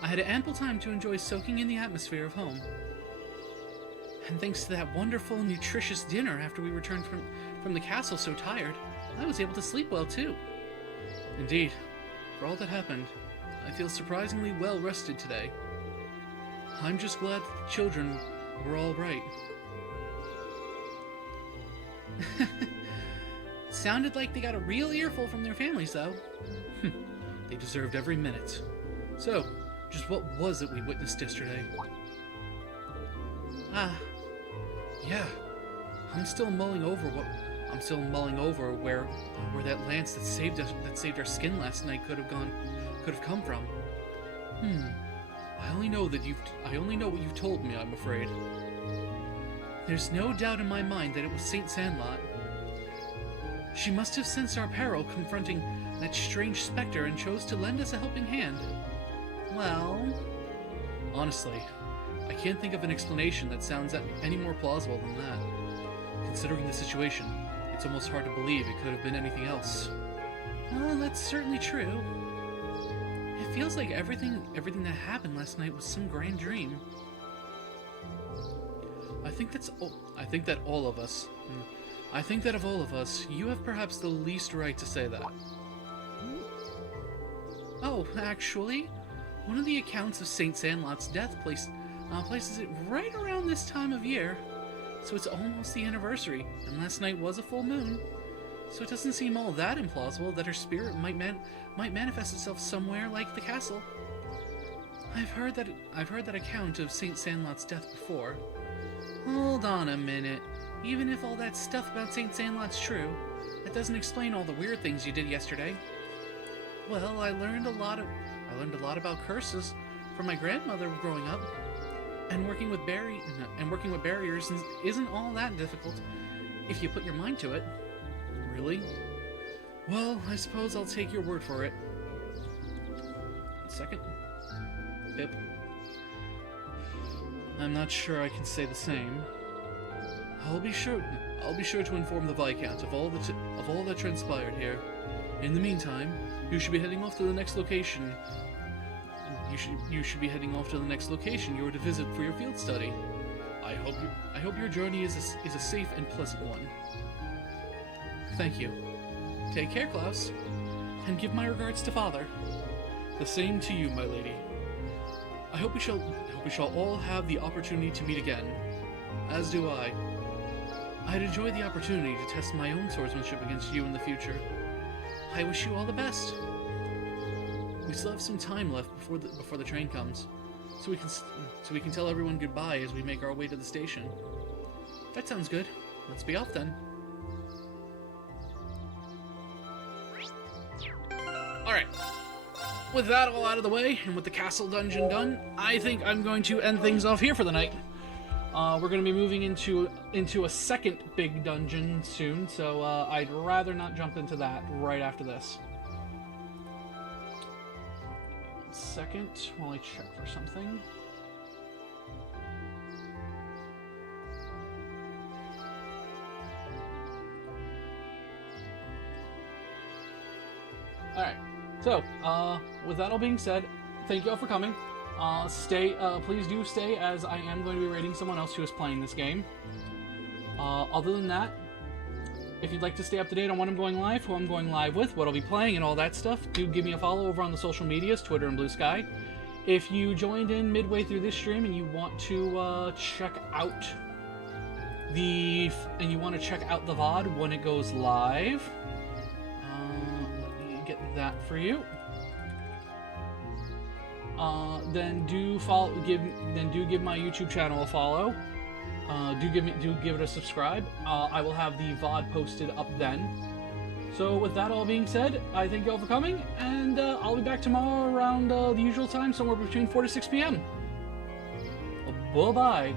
I had ample time to enjoy soaking in the atmosphere of home. And thanks to that wonderful, nutritious dinner after we returned from the castle so tired, I was able to sleep well too. Indeed, for all that happened, I feel surprisingly well rested today. I'm just glad that the children were all right. Sounded like they got a real earful from their families, though. They deserved every minute. So, just what was it we witnessed yesterday? Yeah. I'm still mulling over where that lance that saved our skin last night could have come from. I only know what you've told me, I'm afraid. There's no doubt in my mind that it was Saint Sandlot. She must have sensed our peril confronting that strange specter and chose to lend us a helping hand. Well, honestly, I can't think of an explanation that sounds any more plausible than that. Considering the situation, it's almost hard to believe it could have been anything else. Well, that's certainly true. It feels like everything that happened last night was some grand dream. I think that of all of us, you have perhaps the least right to say that. Oh, actually, one of the accounts of Saint Sandlot's death places it right around this time of year. So it's almost the anniversary, and last night was a full moon. So it doesn't seem all that implausible that her spirit might manifest itself somewhere like the castle. I've heard that account of Saint Sandlot's death before. Hold on a minute. Even if all that stuff about Saint Sandlot's true, that doesn't explain all the weird things you did yesterday. Well, I learned a lot about curses from my grandmother growing up, and working with barriers isn't all that difficult if you put your mind to it. Really? Well, I suppose I'll take your word for it. 1 second. Pip. I'm not sure I can say the same. I'll be sure to inform the Viscount of all that transpired here. In the meantime, you should be heading off to the next location. You should be heading off to the next location you are to visit for your field study. I hope your journey is a safe and pleasant one. Thank you. Take care, Klaus, and give my regards to Father. The same to you, my lady. I hope we shall all have the opportunity to meet again. As do I. I'd enjoy the opportunity to test my own swordsmanship against you in the future. I wish you all the best. We still have some time left before the train comes, so we can tell everyone goodbye as we make our way to the station. That sounds good. Let's be off then. Alright. With that all out of the way, and with the castle dungeon done, I think I'm going to end things off here for the night. We're going to be moving into a second big dungeon soon, so I'd rather not jump into that right after this. 1 second while I check for something. Alright, so, with that all being said, thank you all for coming. Please do stay, as I am going to be rating someone else who is playing this game. Other than that, if you'd like to stay up to date on when I'm going live, who I'm going live with, what I'll be playing, and all that stuff, do give me a follow over on the social medias, Twitter and Blue Sky. If you joined in midway through this stream and you want to check out the VOD when it goes live, let me get that for you. Then do give my YouTube channel a follow. Do give it a subscribe. I will have the VOD posted up then. So with that all being said, I thank you all for coming, and I'll be back tomorrow around the usual time, somewhere between 4 to 6 p.m. Bye bye.